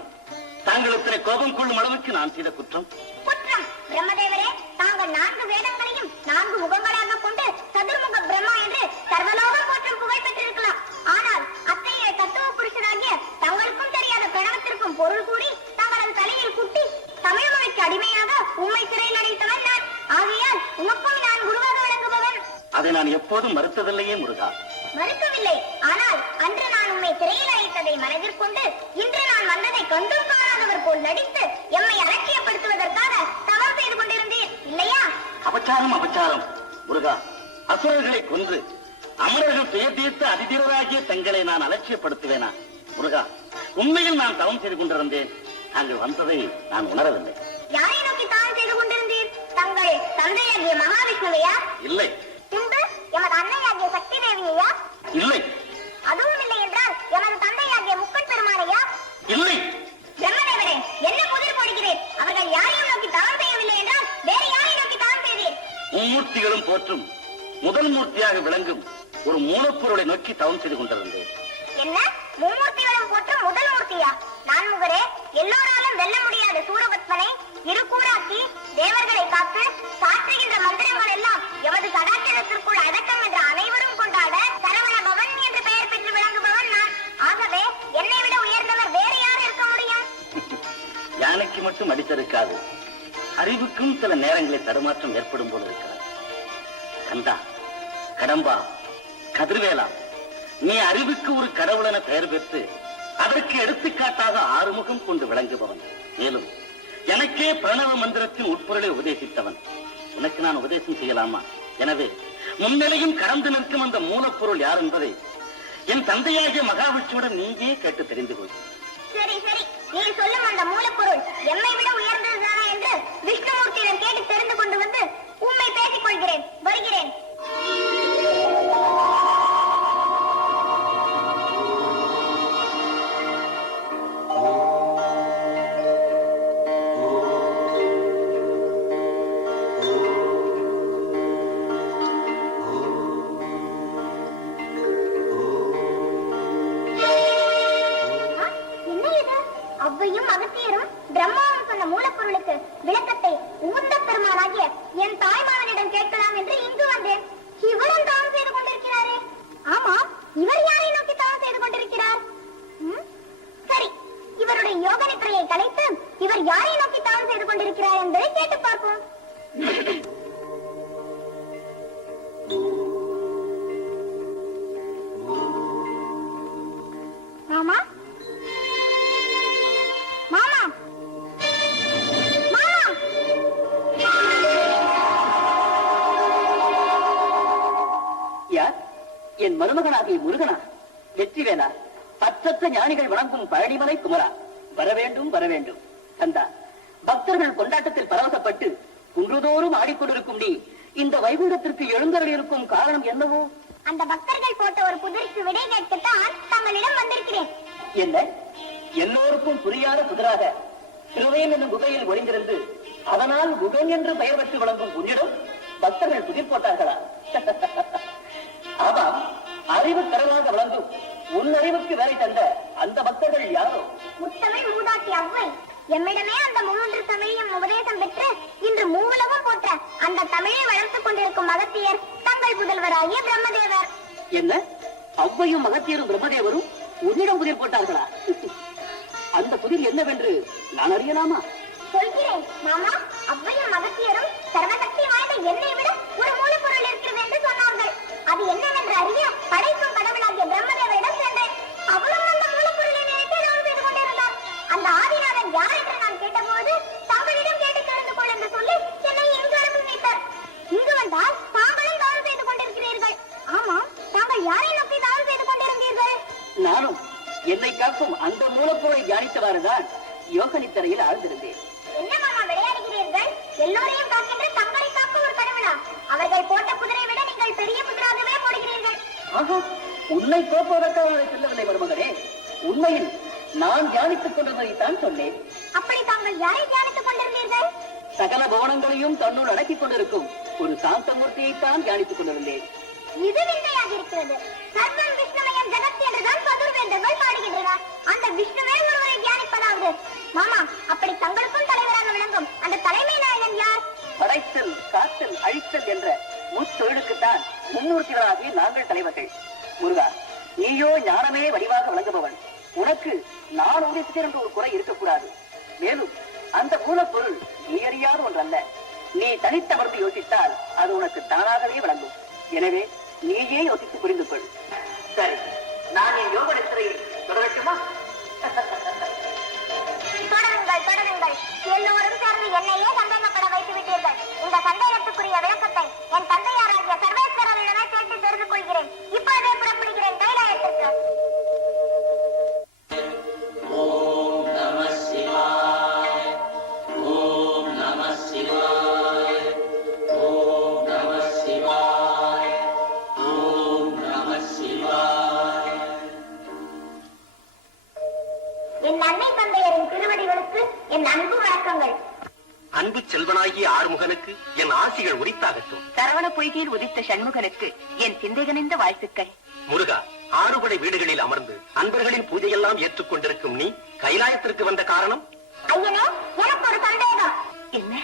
தாங்கள் இத்தனை கோபம் கொள்ளும் அளவுக்கு நான் செய்த குற்றம்? குற்றம் பிரம்மதேவரே, தாங்கள் 4 வேதங்களையும் 4 முகங்களாக கொண்டு சதுர்முக பிரம்மா என்று சர்வலோகம் போற்றும் புகழ் பெற்றிருக்கலாம். ஆனால் அத்தகைய தத்துவ புருஷராகிய தங்களுக்கும் தெரியாத பிரணவத்திற்கும் பொருள் கூறி தங்களது தலையில் குட்டி தமிழ் மொழிக்கு அடிமையாக உண்மை சிறையில் அடைத்தவன் நான். ஆகையால் உமக்கும் நான் குருவாக விளங்குபவன். அதை நான் எப்போதும் மறுத்ததில்லையே முருகா. மறுக்கவில்லை. ஆனால் அன்று நான் உண்மை சிறையில் அழைத்ததை மனதிற்கொண்டு இன்று நான் வந்ததை கண்டும் காணாதவர் போல் நடித்து எம்மை அலட்சியப்படுத்துவதற்காக தவம் செய்து கொண்டிருந்தேன் இல்லையா? அபச்சாரம் அபச்சாரம் முருகா. அசுரர்களை கொன்று அமரர்கள் பெயர் தீர்த்த அதிதீரராகிய தங்களை நான் அலட்சியப்படுத்துவேனா? முருகா, உண்மையில் நான் தவம் செய்து கொண்டிருந்தேன். அங்கு வந்ததை நான் உணரவில்லை. யாரை நோக்கி தவம் செய்து கொண்டிருந்தீர்? தங்கள் தந்தையாகிய மகாவிஷ்ணுவையா? இல்லை. பின்பு எமது அன்னையாகிய சக்தி தேவியையா? இல்லை. அதுவும் இல்லை என்றால் எமது தந்தையாகிய முக்கன் பெருமானையா? இல்லை. பிரம்மதேவரே, என்ன புதிர் போடுகிறேன்? அவர்கள் யாரையும் நோக்கி தவம் செய்யவில்லை என்றால் வேறு யாரை நோக்கி தவம் செய்தீர்? மும்மூர்த்திகளும் போற்றும் முதல் மூர்த்தியாக விளங்கும் ஒரு மூலப்பொருளை நோக்கி தவம் செய்து கொண்டிருந்தேன். என்ன? மும்மூர்த்திகளும் போற்றும் முதல் மூர்த்தியா? நான்முகரே, எல்லோராலும் வெல்ல முடியாத சூரபத்மனை இருக்கூறாக்கி தேவர்களை காத்து சாற்றுகின்ற மந்திரங்கள் எல்லாம் எமது சடாச்சரத்திற்குள் அடக்கம் என்ற அனைவரும் கொண்டாட சரவண பவன் என்று பெயர் பெற்று விளங்குபவன் நான். ஆகவே என்னை விட உயர்ந்தவர் வேறு யார் இருக்க முடியும்? யானைக்கு மட்டும் அடித்திருக்காது, அறிவுக்கும் சில நேரங்களில் தடுமாற்றம் ஏற்படும் போது இருக்கிறது. கந்தா, கடம்பா, கதிர்வேலா, நீ அறிவுக்கு ஒரு கடவுள் என பெயர் பெற்று அதற்கு எடுத்துக்காட்டாக 6 முகம் கொண்டு விளங்குபவன். மேலும் எனக்கே பிரணவ மந்திரத்தின் உட்பொருளை உபதேசித்தவன். உனக்கு நான் உபதேசம் செய்யலாமா? எனவே முன்னிலையும் கடந்து நிற்கும் அந்த மூலப்பொருள் யார் என்பதை என் தந்தையாகிய மகாவிஷ்ணுவுடன் நீயே கேட்டு தெரிந்து கொள். சரி சரி, நீ சொல்லும் அந்த மூலப்பொருள் எம்மை விட உயர்ந்ததுதானா என்று விஷ்ணுமூர்த்தியிடம் கேட்டு தெரிந்து கொண்டு வந்து உண்மை பேசிக் கொள்கிறேன். வருகிறேன். அவ்வையும் அகத்தியரும் பிரம்மாவும் சொன்ன மூலப்பொருளுக்கு விளக்கத்தை உந்த பெருமானாகிய என் தாய்மாரனிடம் கேட்கலாம் என்று இங்கு வந்தேன். இவரும் தவம் செய்து கொண்டிருக்கிறாரே. ஆமா, இவர் யாரை நோக்கி தவம் செய்து கொண்டிருக்கிறார்? சரி, இவருடைய யோக நித்திரையை கலைத்து இவர் யாரை நோக்கி தவம் செய்து கொண்டிருக்கிறார் என்பதை கேட்டு பார்ப்போம். மாமா, மாமா, மாமா. யார்? என் மருமகனாகிய முருகனா? வெற்றிவேலா, பற்றற்ற ஞானிகள் வணங்கும் பழனிமலை குமரா, வர வேண்டும் வர வேண்டும். கந்தா, பக்தர்கள் கொண்டாட்டத்தில் பரவசப்பட்டு குன்றுதோறும் ஆடிக்கொண்டிருக்கும் நீ இந்த வைகுண்டத்திற்கு எழுந்தருள் இருக்கும் காரணம் என்னவோ? அந்த பக்தர்கள் போட்ட ஒரு புதிருக்கு விடை கேட்கத்தான் தங்களிடம் வந்திருக்கிறேன். என்ன? எல்லோருக்கும் புரியாத புதிராக திருவேன் என்னும் குகையில் ஒளிந்திருந்து அதனால் குகன் என்று பெயர் பெற்று விளங்கும் உன்னிடம் பக்தர்கள் புதிர் போட்டார்களா? ஆமாம், அறிவு கடலாக விளங்கும் உன் அறிவுக்கு வேலை தந்த அந்த பக்தர்கள் யாரோ? முத்தமிழ் மூதாட்டி அவ்வை எம்மிடமே அந்த 3 தமிழையும் உபதேசம் பெற்று இன்று மூவுலகம் போற்ற அந்த தமிழை வளர்த்துக் கொண்டிருக்கும் அகத்தியர் தங்கள் புதல்வராகிய பிரம்மதேவர். என்ன? அவ்வையும் அகத்தியரும் பிரம்மதேவரும் உன்னிடம் புதிர் போட்டார்களா? அந்த புதிர் என்னவென்று நான் அறியலாமா? சொல்கிறேன் மாமா. அவ்வையும் அகத்தியரும் சர்வசக்தி வாய்ந்த என்னை விட ஒரு மூலப்பொருள் இருக்கிறது என்று சொன்னார்கள். அது என்னவென்று அறிய படைக்கும் கடவுளாகிய பிரம்மதேவரிடம் சென்றேன். என்னை காக்கும் அந்த மூலப்பொருளை தியானித்தவாறுதான் யோக நித்திரையில் ஆழ்ந்திருந்தேன். என்ன மாமா விளையாடுகிறீர்கள்? எல்லோரையும் காக்கின்ற தங்களை காக்க ஒரு கடவுளா? அவர்கள் போட்ட குதிரை விட நீங்கள் பெரிய குதிராகவே போடுகிறீர்கள். ஆஹா, உன்னை தோற்பதற்காக அதை சொல்லவில்லை மருமகனே. உண்மையில் நான் தியானித்துக் கொண்டிருந்ததைத்தான் சொன்னேன். அப்படி தாங்கள் யாரை தியானித்துக் கொண்டிருந்தீர்கள்? சகல பவனங்களையும் தன்னுள் அடக்கிக் கொண்டிருக்கும் ஒரு சாந்தமூர்த்தியைத்தான் தியானித்துக் கொண்டிருந்தேன். இது விந்தையாக இருக்கிறது. சர்வம் விஷ்ணுமயம் ஜெகத் என்றுதான் சதுர்வேதங்கள் பாடுகின்றனர். அந்த விஷ்ணுவே ஒருவரை தியானிப்பதாவது. மாமா, அப்படி தங்களுக்கும் தலைவராக விளங்கும் அந்த தலைமை நாயகன் யார்? படைத்தல், காத்தல், அழித்தல் என்ற முத்தொழிலுக்குத்தான் மும்மூர்த்திகளாகவே நாங்கள் தலைவர்கள். முருகா, நீயோ ஞானமே வடிவாக விளங்குபவன். உனக்கு நான் உதித்தேன் என்ற ஒரு குறை இருக்கக்கூடாது. மேலும் அந்த மூலப்பொருள் நீ அறியாத ஒன்றல்ல. நீ தனித்தமர்ந்து யோசித்தால் அது உனக்கு தானாகவே விளங்கும். எனவே நீயே யோசித்து புரிந்து கொள். சரி, நான் என் யோக நித்திரையில் தொடரட்டுமா? தொடருங்கள், தொடருங்கள். எல்லோரும் சேர்ந்து என்னையே சந்தேகப்பட வைத்து விட்டீர்கள். இந்த சந்தேகத்துக்குரிய விளக்கத்தை என் தந்தையாராகிய சர்வேஸ்வரரிடமே கேட்டு தெரிந்து கொள்கிறேன். இப்பொழுதே புறப்படுகிறேன் கைலாயத்திற்கு. என் அன்னை தந்தையரின் திருவடிகளுக்கு என் அன்பு வணக்கங்கள். அன்பு செல்வனாகிய ஆறுமுகனுக்கு என் ஆசிகள் உரித்தாகட்டும். சரவண பொய்கையில் உதித்த சண்முகனுக்கு என் சிந்தைகனிந்த வாழ்த்துக்கள். முருகா, ஆறுபடை வீடுகளில் அமர்ந்து அன்பர்களின் பூஜையெல்லாம் ஏற்றுக்கொண்டிருக்கும் நீ கைலாயத்திற்கு வந்த காரணம்? ஐயனே, எனக்கு ஒரு சந்தேகம். என்ன,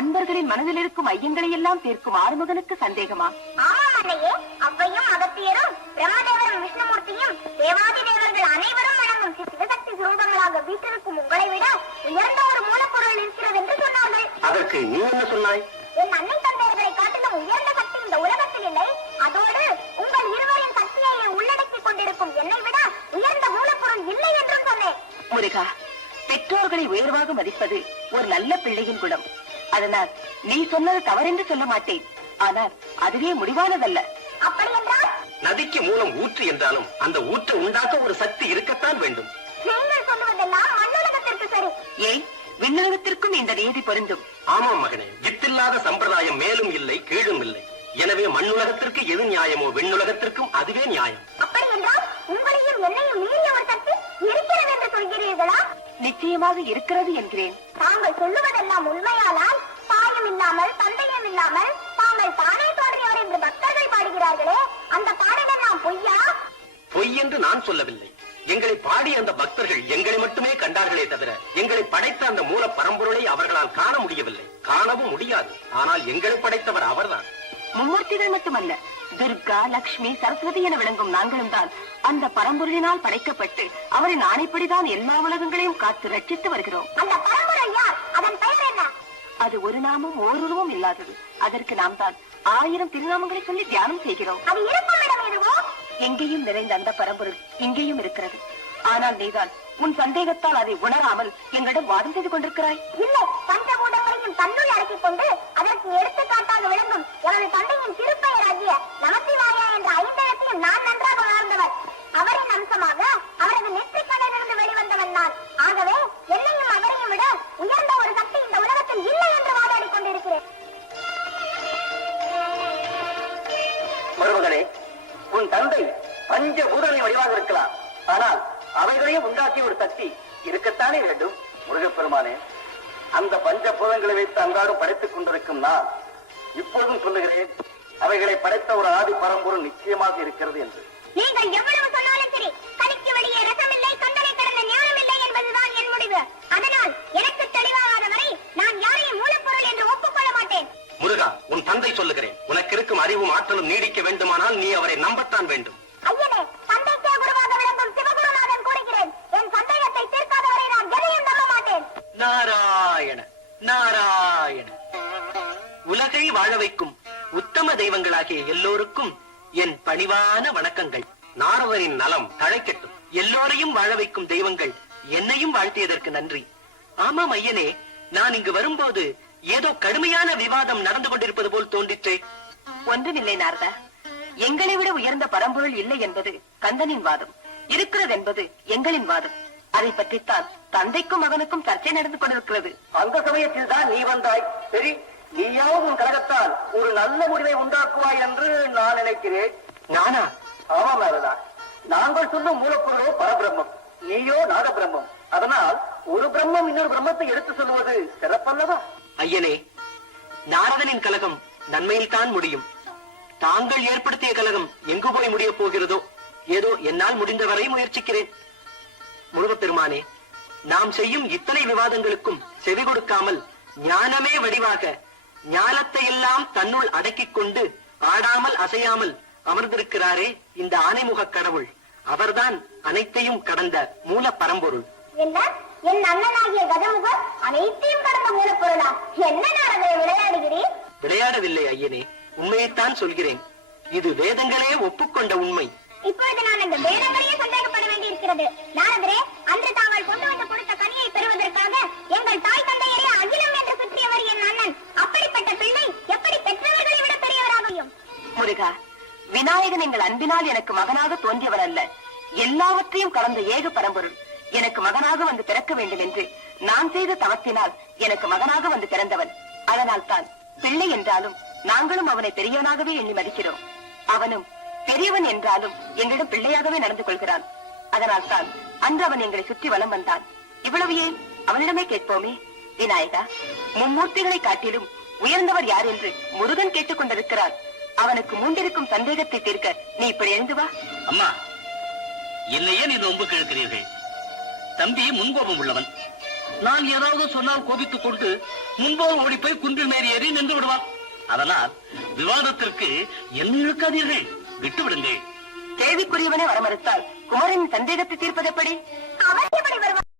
அன்பர்களின் மனதில் இருக்கும் ஐயங்களை எல்லாம் தீர்க்கும் ஆறுமுகனுக்கு சந்தேகமா? ஆமாம் அன்னையே, அவ்வையும் அகத்தியரும் பிரம்மதேவரும் விஷ்ணுமூர்த்தியும் தேவாதி தேவர்கள் அனைவரும் வணங்கும் சிவசக்தி சுரூபங்களாக வீட்டிற்கும் உங்களை விட உயர்ந்த ஒரு மூலப்பொருள் இருக்கிறது என்று சொன்னார்கள். அதற்கு நீ என்ன சொன்னாய்? என் அன்னை தந்தையர்களை காட்டிலும் உயர்ந்த சக்தி இந்த உலகத்தில் இல்லை. அதோடு உங்கள் இருவரின் சக்தியை உள்ளடக்கிக் கொண்டிருக்கும் என்னை விட உயர்ந்த மூலப்பொருள் இல்லை என்றும் சொன்னேன். முருகா, பெற்றோர்களை உயர்வாக மதிப்பது ஒரு நல்ல பிள்ளையின் குணம். அதனால் நீ சொன்னது தவறென்று சொல்ல மாட்டேன். ஆனால் அதுவே முடிவானதல்ல. அப்படி என்றால்? நதிக்கு மூலம் ஊற்று என்றாலும் அந்த ஊற்றை உண்டாக்க ஒரு சக்தி இருக்கத்தான் வேண்டும். நீங்கள் சொல்லுவதெல்லாம் மண்ணுலகத்திற்கு சரி. ஏன் விண்ணகத்திற்கும் இந்த நீதி பொருந்தும்? ஆமாம் மகனே, வித்தில்லாத சம்பிரதாயம் மேலும் இல்லை கீழும் இல்லை. எனவே மண்ணுலகத்திற்கு எது நியாயமோ விண்ணுலகத்திற்கும் அதுவே நியாயம். அப்படி என்றால் உங்களையும் என்னையும் மீறிய ஒரு சக்தி இருக்கிறது என்று சொல்கிறீர்களா? நிச்சயமாக இருக்கிறது என்கிறேன். தாங்கள் சொல்லுவதெல்லாம் உண்மையானால் தாயும் இல்லாமல் தந்தையும் இல்லாமல் தாங்கள் தானே தோன்றியவர் என்று பக்தர்கள் பாடுகிறார்களே, அந்த பாடலெல்லாம் பொய்யா? பொய் என்று நான் சொல்லவில்லை. எங்களை பாடிய அந்த பக்தர்கள் எங்களை மட்டுமே கண்டார்களே தவிர எங்களை படைத்த அந்த மூல பரம்பொருளை அவர்களால் காண முடியவில்லை, காணவும் முடியாது. ஆனால் எங்களை படைத்தவர் அவர்தான். மும்மூர்த்திகள் மட்டுமல்ல, துர்கா, லக்ஷ்மி, சரஸ்வதி என விளங்கும் நாங்களும் தான் அந்த பரம்பொருளினால் படைக்கப்பட்டு அவரின் ஆணைப்படிதான் எல்லா உலகங்களையும் காத்து ரட்சித்து வருகிறோம். அந்த பரம்பொருள் யார்? அதன் பெயர் என்ன? அது ஒரு நாமம் ஓருருவம் இல்லாதது. அதற்கு நாம் தான் 1000 திருநாமங்களை சொல்லி தியானம் செய்கிறோம். அது இருக்கும் இடம் எதுவோ? எங்கேயும் நிறைந்த அந்த பரம்பொருள் இங்கேயும் இருக்கிறது. ஆனால் நீதான் உன் சந்தேகத்தால் அதை உணராமல் எங்களிடம் வாதம் செய்து கொண்டிருக்கிறாய். இல்லை, பஞ்சபூதங்களையும் தன்னுள் அடக்கிக் கொண்டு அதற்கு எடுத்துக்காட்டாக விளங்கும் எனது தந்தையின் திருப்பெயராகிய நமசிவாயா என்ற ஐந்தெழுத்தையும் நான் நன்றாக உணர்ந்தவர். அவரின் அம்சமாக அவரது நெற்றிக்கடலிருந்து வெளிவந்தவன் நான். ஆகவே என்னையும் அவரையும் விட உயர்ந்த ஒரு சக்தி இந்த உலகத்தில் இல்லை என்று வாதாடி கொண்டிருக்கிறேன். மருமகனே, உன் தந்தை பஞ்ச பூதனை வடிவாக இருக்கலாம். ஆனால் அவைகளையும் உண்டாக்கிய ஒரு சக்தி இருக்கத்தானே வேண்டும். முருகப்பெருமானே, அந்த பஞ்ச பூதங்களை வைத்து அன்றாடம் படைத்துக் கொண்டிருக்கும் நான் இப்பொழுதும் சொல்லுகிறேன், அவைகளை படைத்த ஒரு ஆதி பரம்பொருள் நிச்சயமாக இருக்கிறது என்று. நீங்கள் எவ்வளவு சொன்னாலும் சரி, கணிக்கு வெளியே ரசமில்லை, கந்தனை கடந்த ஞானம் இல்லை என்பதுதான் என் முடிவு. அதனால் எனக்கு தெளிவாகாத வரை நான் யாரையும் மூலப்பொருள் என்று ஒப்புக்கொள்ள மாட்டேன். முருகா, உன் தந்தை சொல்லுகிறேன், உனக்கு இருக்கும் அறிவும் ஆற்றலும் நீடிக்க வேண்டுமானால் நீ அவரை நம்பத்தான் வேண்டும். ஐயனே, தந்தைக்கே குருவாக விளங்கும் சிவகுருநாதன் கூறுகிறேன், என் சந்தேகத்தை தீர்க்காதவரை நான் எதையும் நம்ப மாட்டேன். நாராயண நாராயண. உலகை வாழ வைக்கும் உத்தம தெய்வங்களாகிய எல்லோருக்கும் என் பணிவான வணக்கங்கள். நாரதரின் நலம் தழைக்கட்டும். எல்லோரையும் வாழ வைக்கும் தெய்வங்கள் என்னையும் வாழ்த்தியதற்கு நன்றி. ஆமாம் ஐயனே, நான் இங்கு வரும்போது ஏதோ கடுமையான விவாதம் நடந்து கொண்டிருப்பது போல் தோன்றிற்றே. ஒன்றுமில்லை நாரதா, எங்களை விட உயர்ந்த பரம்பொருள் இல்லை என்பது கந்தனின் வாதம். இருக்கிறது என்பது எங்களின் வாதம். அதை பற்றித்தான் தந்தைக்கும் மகனுக்கும் சர்ச்சை நடந்து கொண்டிருக்கிறது. அந்த சமயத்தில் தான் நீ வந்தாய். சரி, நீயாவது உன் கழகத்தால் ஒரு நல்ல முடிவை உண்டாக்குவாய் என்று நான் நினைக்கிறேன். நானா? ஆமாம் நாரதா. நாங்கள் சொல்லும் மூலப்பொருளோ பரபிரம்மம், நீயோ நாகபிரம்மம். அதனால் ஒரு பிரம்மம் இன்னொரு பிரம்மத்தை எடுத்து சொல்லுவது சிறப்பல்லவா? ஐயனே, நாரதனின் கலகம் நன்மையில் தான் முடியும். தாங்கள் ஏற்படுத்திய கலகம் எங்கு போய் முடிய போகிறதோ, ஏதோ என்னால் முடிந்தவரை முயற்சிக்கிறேன். முருகப்பெருமானே, நாம் செய்யும் இத்தனை விவாதங்களுக்கும் செவி கொடுக்காமல் ஞானமே வடிவாக ஞானத்தை எல்லாம் தன்னுள் அடக்கிக் கொண்டு ஆடாமல் அசையாமல் அமர்ந்திருக்கிறாரே இந்த ஆனைமுக கடவுள். அவர்தான் அனைத்தையும் கடந்த மூல பரம்பொருள். என்ன, என் அண்ணனாகிய கஜமுகர் அனைத்தையும் கடந்த மூலப்பொருளா? என்ன நாரதரை விளையாடுகிறேன்? விளையாடவில்லை ஐயனே, உண்மையைத்தான் சொல்கிறேன். இது வேதங்களே ஒப்புக்கொண்ட உண்மை. இப்பொழுது நான் இந்த வேதங்களையே சந்தேகப்பட வேண்டியிருக்கிறது. நாரதரே, அன்று தாங்கள் கொண்டு வந்து கொடுத்த கனியை பெறுவதற்காக எங்கள் தாய் தந்தையரே அகிலம் என்று சுற்றியவர் என் அண்ணன். அப்படிப்பட்ட பிள்ளை எப்படி பெற்றவர்களை விட பெரியவராகும்? முருகா, விநாயகன் எங்கள் அன்பினால் எனக்கு மகனாக தோன்றியவர் அல்ல, எல்லாவற்றையும் கலந்த ஏக பரம்பொருள். எனக்கு மகனாக வந்து பிறக்க வேண்டும் என்று நான் செய்த தவத்தினால் எனக்கு மகனாக வந்து பிறந்தவன். அதனால் தான் பிள்ளை என்றாலும் நாங்களும் அவனை பெரியவனாகவே எண்ணி மதிக்கிறோம். அவனும் பெரியவன் என்றாலும் எங்களிடம் பிள்ளையாகவே நடந்து கொள்கிறான். அதனால் தான் அன்று அவன் எங்களை சுற்றி வலம் வந்தான். இவ்வளவு ஏன் அவனிடமே கேட்போமே. விநாயகா, மும்மூர்த்திகளை காட்டிலும் உயர்ந்தவர் யார் என்று முருகன் கேட்டுக் கொண்டிருக்கிறான். அவனுக்கு மூண்டிருக்கும் சந்தேகத்தை தீர்க்க நீ இப்படி எழுந்து வா. அம்மா, என்னையே நீ நொம்பு கேட்கிறீர்கள். தம்பி முன்கோபம் உள்ளவன். நான் ஏதாவது சொன்னால் கோபித்துக் கொண்டு முன்போல் ஓடி போய் குன்றில் மேறி ஏறி நின்று விடுவான். அதனால் விவாதத்திற்கு என்ன இழுக்காதீர்கள், விட்டு விடுங்கள். கேள்விக்குரியவனே வரமறுத்தால் குமரன் சந்தேகத்தை தீர்ப்பது எப்படி? அவர் எப்படி வருவார்?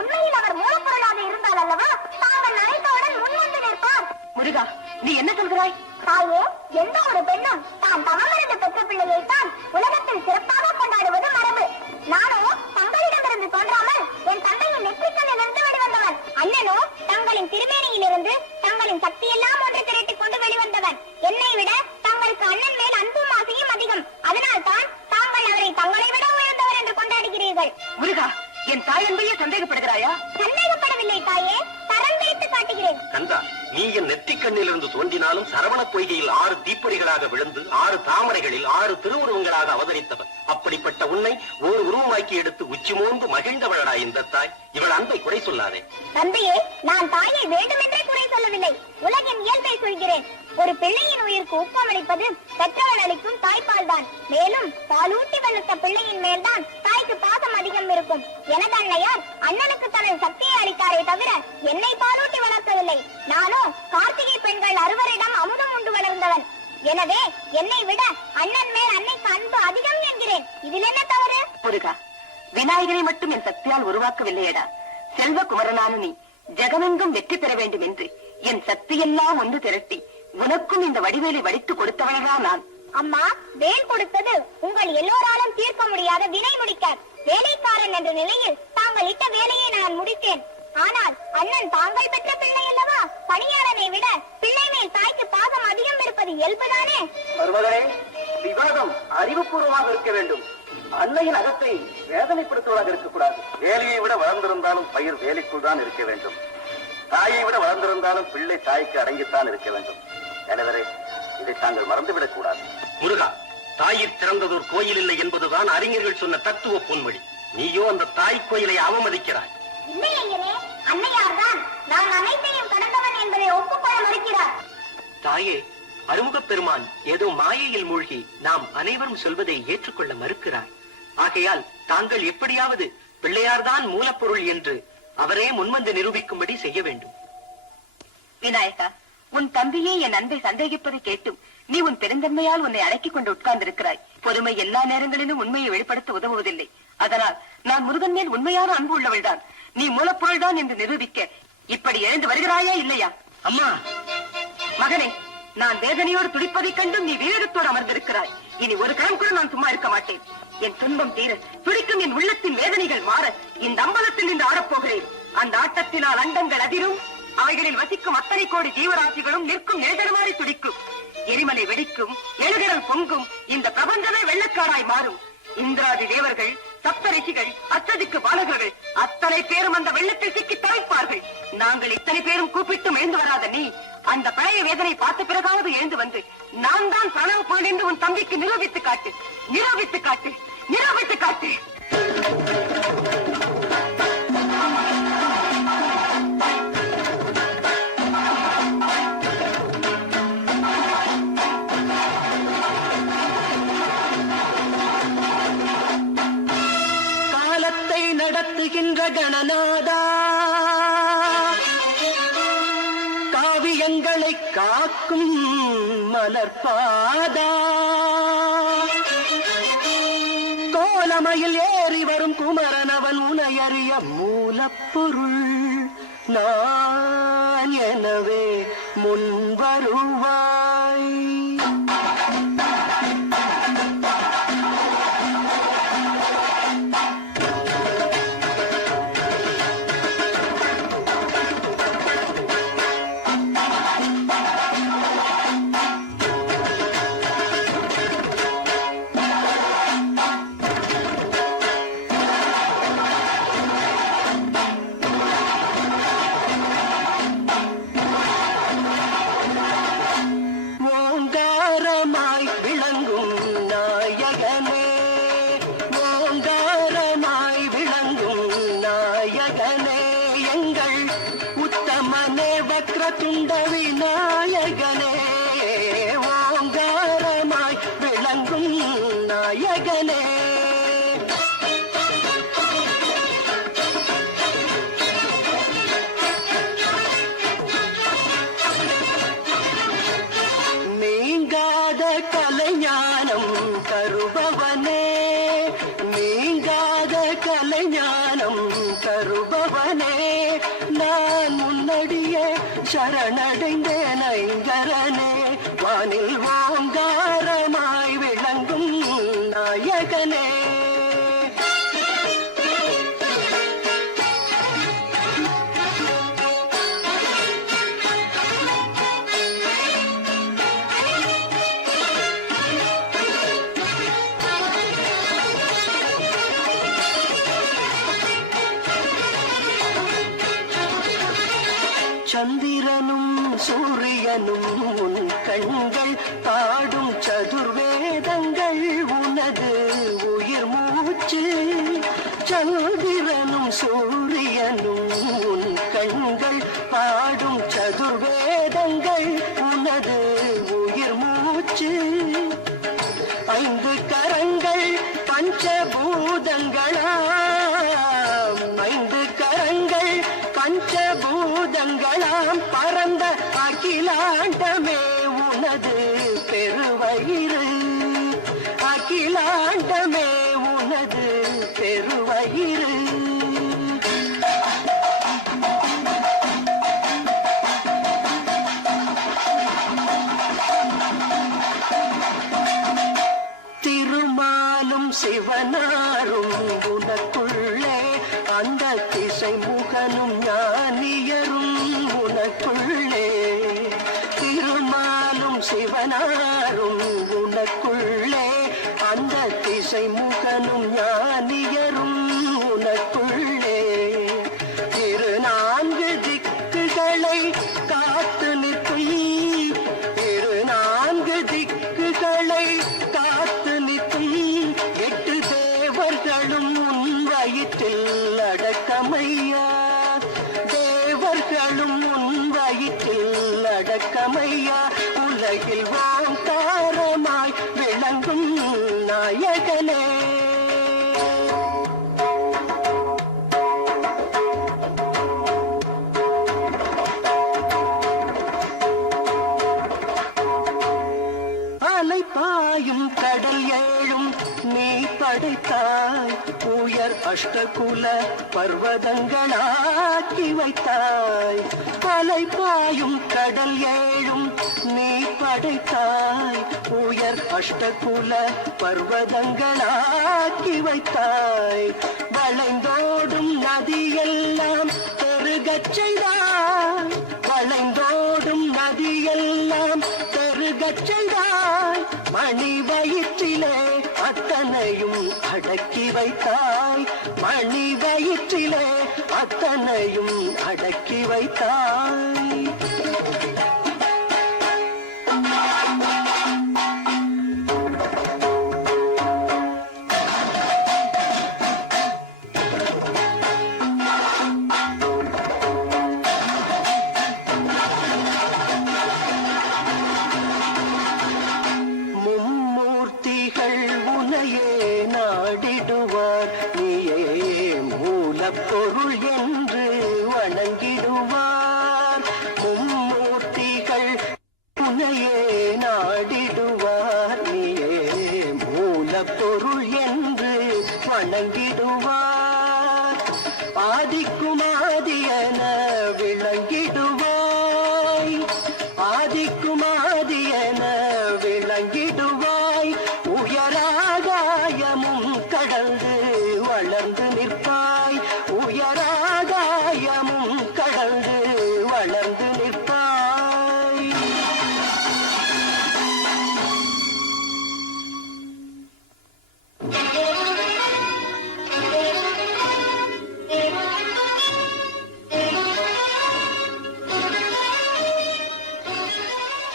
உண்மையில் அவர் மூலப்பொருளாக இருந்தால் அல்லவா தாங்கள் அனைத்தவுடன் முன்வந்து நிற்பார். முருகா, நீ என்ன சொல்கிறாய்? தாயே, எந்த ஒரு பெண்ணும் தான் தவமிருந்து பெற்ற பிள்ளையை தான் உலகத்தில் சிறப்பாக கொண்டாடுவது மரபு. நானோ தங்களிடமிருந்து தோன்றாமல் என் தந்தையின் நெற்றிக்கண்ணில் இருந்து வெளிவந்தவன். அண்ணனோ தங்களின் திருமேனியிலிருந்து தங்களின் சக்தியெல்லாம் ஒன்று திரட்டிக் கொண்டு வெளிவந்தவன். என்னை விட தங்களுக்கு அண்ணன் மேல் அன்பும் ஆசையும் அதிகம். அதனால் தான் தாங்கள் அவரை தங்களை விட உயர்ந்தவர் என்று கொண்டாடுகிறீர்கள். முருகா, என் தாய் அன்பையே சந்தேகப்படுகிறாயா? சந்தேகப்படவில்லை தாயே, தரம் வைத்து காட்டுகிறேன். கந்தா, நீ என் நெற்றிக் கண்ணிலிருந்து தோன்றினாலும் சரவண பொய்கையில் 6 தீப்பொறிகளாக விழுந்து 6 தாமரைகளில் 6 திருவுருவங்களாக அவதரித்தவன். அப்படிப்பட்ட உன்னை ஒரு உருவமாக்கி எடுத்து உச்சி மோந்து மகிழ்ந்தவளடா இந்த தாய். இவள் அன்பை குறை சொல்லாதே. தந்தையே, நான் தாயை வேண்டுமென்றே குறை சொல்லவில்லை, உலகின் இயல்பை சொல்கிறேன். ஒரு பிள்ளையின் உயிருக்கு ஊக்கமளிப்பது பெற்றவன் அளிக்கும் தாய்ப்பால் தான். மேலும் பாலூட்டி வளர்த்த பிள்ளையின் மேல்தான் தாய்க்கு பாசம் அதிகம் இருக்கும். எனது அன்னையார் அண்ணனுக்கு தனது சக்தியை அளித்தாரே தவிர என்னை பாலூட்டி வளர்க்கவில்லை. நானோ கார்த்திகை பெண்கள் 6 அமுதம் உண்டு வளர்ந்தவன். எனவே என்னை விட அண்ணன் மேல் அன்னைக்கு அன்பு அதிகம் என்கிறேன். இதில் என்ன தவறு? முருகா, விநாயகரை மட்டும் என் சக்தியால் உருவாக்கவில்லையடா. செல்வ குமரனான நீ ஜெகமெங்கும் வெற்றி பெற வேண்டும் என்று என் சக்தியெல்லாம் ஒன்று திரட்டி உனக்கும் இந்த வடிவேலை வடித்து கொடுத்தவளா நான். அம்மா, வேல் கொடுத்தது உங்கள் எல்லோராலும் தீர்க்க முடியாத வினை முடிக்க வேலைக்காரன் என்ற நிலையில் தாங்கள் இட்ட வேலையை நான் முடித்தேன். ஆனால் அண்ணன் தாங்கள் பெற்ற பிள்ளை அல்லவா? பணியாளனை விட பிள்ளை மேல் தாய்க்கு பாசம் அதிகம் இருப்பது இயல்புதானே? மருமகனே, விவாதம் அறிவுபூர்வமாக இருக்க வேண்டும். அன்னையின் அகத்தை வேதனைப்படுத்துவதாக இருக்கக்கூடாது. வேலையை விட வளர்ந்திருந்தாலும் பயிர் வேலைக்குள் தான் இருக்க வேண்டும். தாயை விட வளர்ந்திருந்தாலும் பிள்ளை தாய்க்கு அடங்கித்தான் இருக்க வேண்டும். எனவே இதை தாங்கள் மறந்துவிடக் கூடாது. முருகா, தாயிற் சிறந்ததொரு கோயில் இல்லை என்பதுதான் அறிஞர்கள் சொன்ன தத்துவ பொன்மொழி. நீயோ அந்த தாய் கோயிலை அவமதிக்கிறாய். இல்லை ஐயனே, அன்னையார் தான் நான் அனைத்தையும் கடந்தவன் என்பதை ஒப்புக்கொள்ள மறுக்கிறார். தாயே, அருமுகப் பெருமான் ஏதோ மாயையில் மூழ்கி நாம் அனைவரும் சொல்வதை ஏற்றுக்கொள்ள மறுக்கிறார். ஆகையால் தாங்கள் எப்படியாவது பிள்ளையார்தான் மூலப்பொருள் என்று அவரே முன்வந்து நிரூபிக்கும்படி செய்ய வேண்டும். விநாயகா, உன் தம்பியே என் அன்பை சந்தேகிப்பதை கேட்டும் நீ உன் பெருந்தன்மையால் உன்னை அடக்கிக் கொண்டு உட்கார்ந்திருக்கிறாய். பொறுமை எல்லா நேரங்களிலும் உண்மையை வெளிப்படுத்த உதவுவதில்லை. அதனால் நான் முருகன் மேல் உண்மையான அன்பு உள்ளவள்தான், நீ மூலப்பொருள் தான் என்று நிரூபிக்க இப்படி எழுந்து வருகிறாயா இல்லையா? அம்மா, மகனே, நான் வேதனையோடு துடிப்பதைக் கண்டும் நீ வீரத்தோடு அமர்ந்திருக்கிறாய். இனி ஒரு கணம் கூட நான் சும்மா இருக்க மாட்டேன். என் துன்பம் தீர, துடிக்கும் என் உள்ளத்தின் வேதனைகள் மாற இந்த அம்பலத்தில் நின்று ஆடப்போகிறேன். அந்த ஆட்டத்தினால் அண்டங்கள் அதிரும், அவைகளில் வசிக்கும் அத்தனை கோடி ஜீவராசிகளும் நிற்கும் நிழதருமாறி துடிக்கும். எரிமலை வெடிக்கும், எழுகடல் பொங்கும், இந்த பிரபஞ்சமே வெள்ளக்காடாய் மாறும். இந்திராதி தேவர்கள் சப்தரிஷிகள், அச்சதிக்கு பாலகர்கள் அத்தனை பேரும் அந்த வெள்ளத்தில் சிக்கி தவிப்பார்கள். நாங்கள் இத்தனை பேரும் கூப்பிட்டும் எழுந்து வராத நீ அந்த பழைய வேதனை பார்த்த பிறகாவது எழுந்து வந்து நான் தான் பிரணவ பொருள் என்று உன் தம்பிக்கு நிரூபித்து காட்டு, நிரூபித்து காட்டு, நிரூபித்து காட்டு. நடத்துகின்ற கணநாதா, காவியங்களை காக்கும் மலர்பாதா, கோலமையில் ஏறி வரும் குமரனவன் உனையறிய மூலப்பொருள் நான் எனவே முன் வருவாய். துண்ட விநாயகனே, ஓங்காரமாய் விளங்கும் நாயகனே, நீங்காத கலைஞானம் தருபவனே, நீங்காத கலைஞானம் தருபவனே, நான் முன்னடியே சரணடைந்தேன் ஐங்கரனே, வானில் ஓங்காரமாய் விளங்கும் நாயகனே. சந்திரனும் சூரியனும் உன் கண்கள் பாடும் சதுர்வேதங்கள் உனது உயிர் மூச்சு. சந்திரனும் சூரியனும் உன் கண்கள் பாடும் சதுர்வேதங்கள் உனது உயிர் மூச்சு. ஐந்து கரங்கள் பஞ்சபூதங்களாம், ஐந்து கரங்கள் பஞ்சபூதங்களாம் பரந்த அகிலாண்டமே உனது பெருவயிறு, அகிலாண்டமே உனது பெருவயிறு. திருமாலும் சிவனாரும் உனக்குள்ளே, அந்த திசை முகனும் ஞானியரும் உனக்குள்ளே. திருமாலும் சிவனாரும் உனக்குள்ளே, அந்த திசை முகனும் ஞானியரும் உனக்குள்ளே. திரு நான்கு திக்குகளை காத்து நிற்கும், திரு நான்கு திக்குகளை காத்து நிற்கும், எட்டு தேவர்களும் உன் வயிற்றில் அடக்கமையா, தேவர்களும் உன் வயிற்றில் அடக்கமையா. உலகில் ஓங்காரமாய் விளங்கும் நாயகனே. அலைப்பாயும் கடல் ஏழும் நீ படைத்தாய், உயர் அஷ்டகுல பர்வதங்களாக்கி வைத்தாய். அலைப்பாயும் கடல் ஏழும் நீ படைத்தாய், உயர் அஷ்டகுல பர்வதங்களாக்கி வைத்தாய். வளைந்தோடும் நதியெல்லாம் பெருகச் செய்தாய், வளைந்தோடும் நதியெல்லாம் பெருகச் செய்தாய். மணி வயிற்றிலே அத்தனையும் அடக்கி வைத்தாய், மணி வயிற்றிலே அத்தனையும் அடக்கி வைத்தாய். நாடிடுவார், நீயே மூலப்பொருள் என்று வணங்கிடுவார். மும்மூர்த்திகள் உன்னையே நாடிடுவார், நீயே மூலப்பொருள் என்று வணங்கிடுவார். ஆதிக்குமார்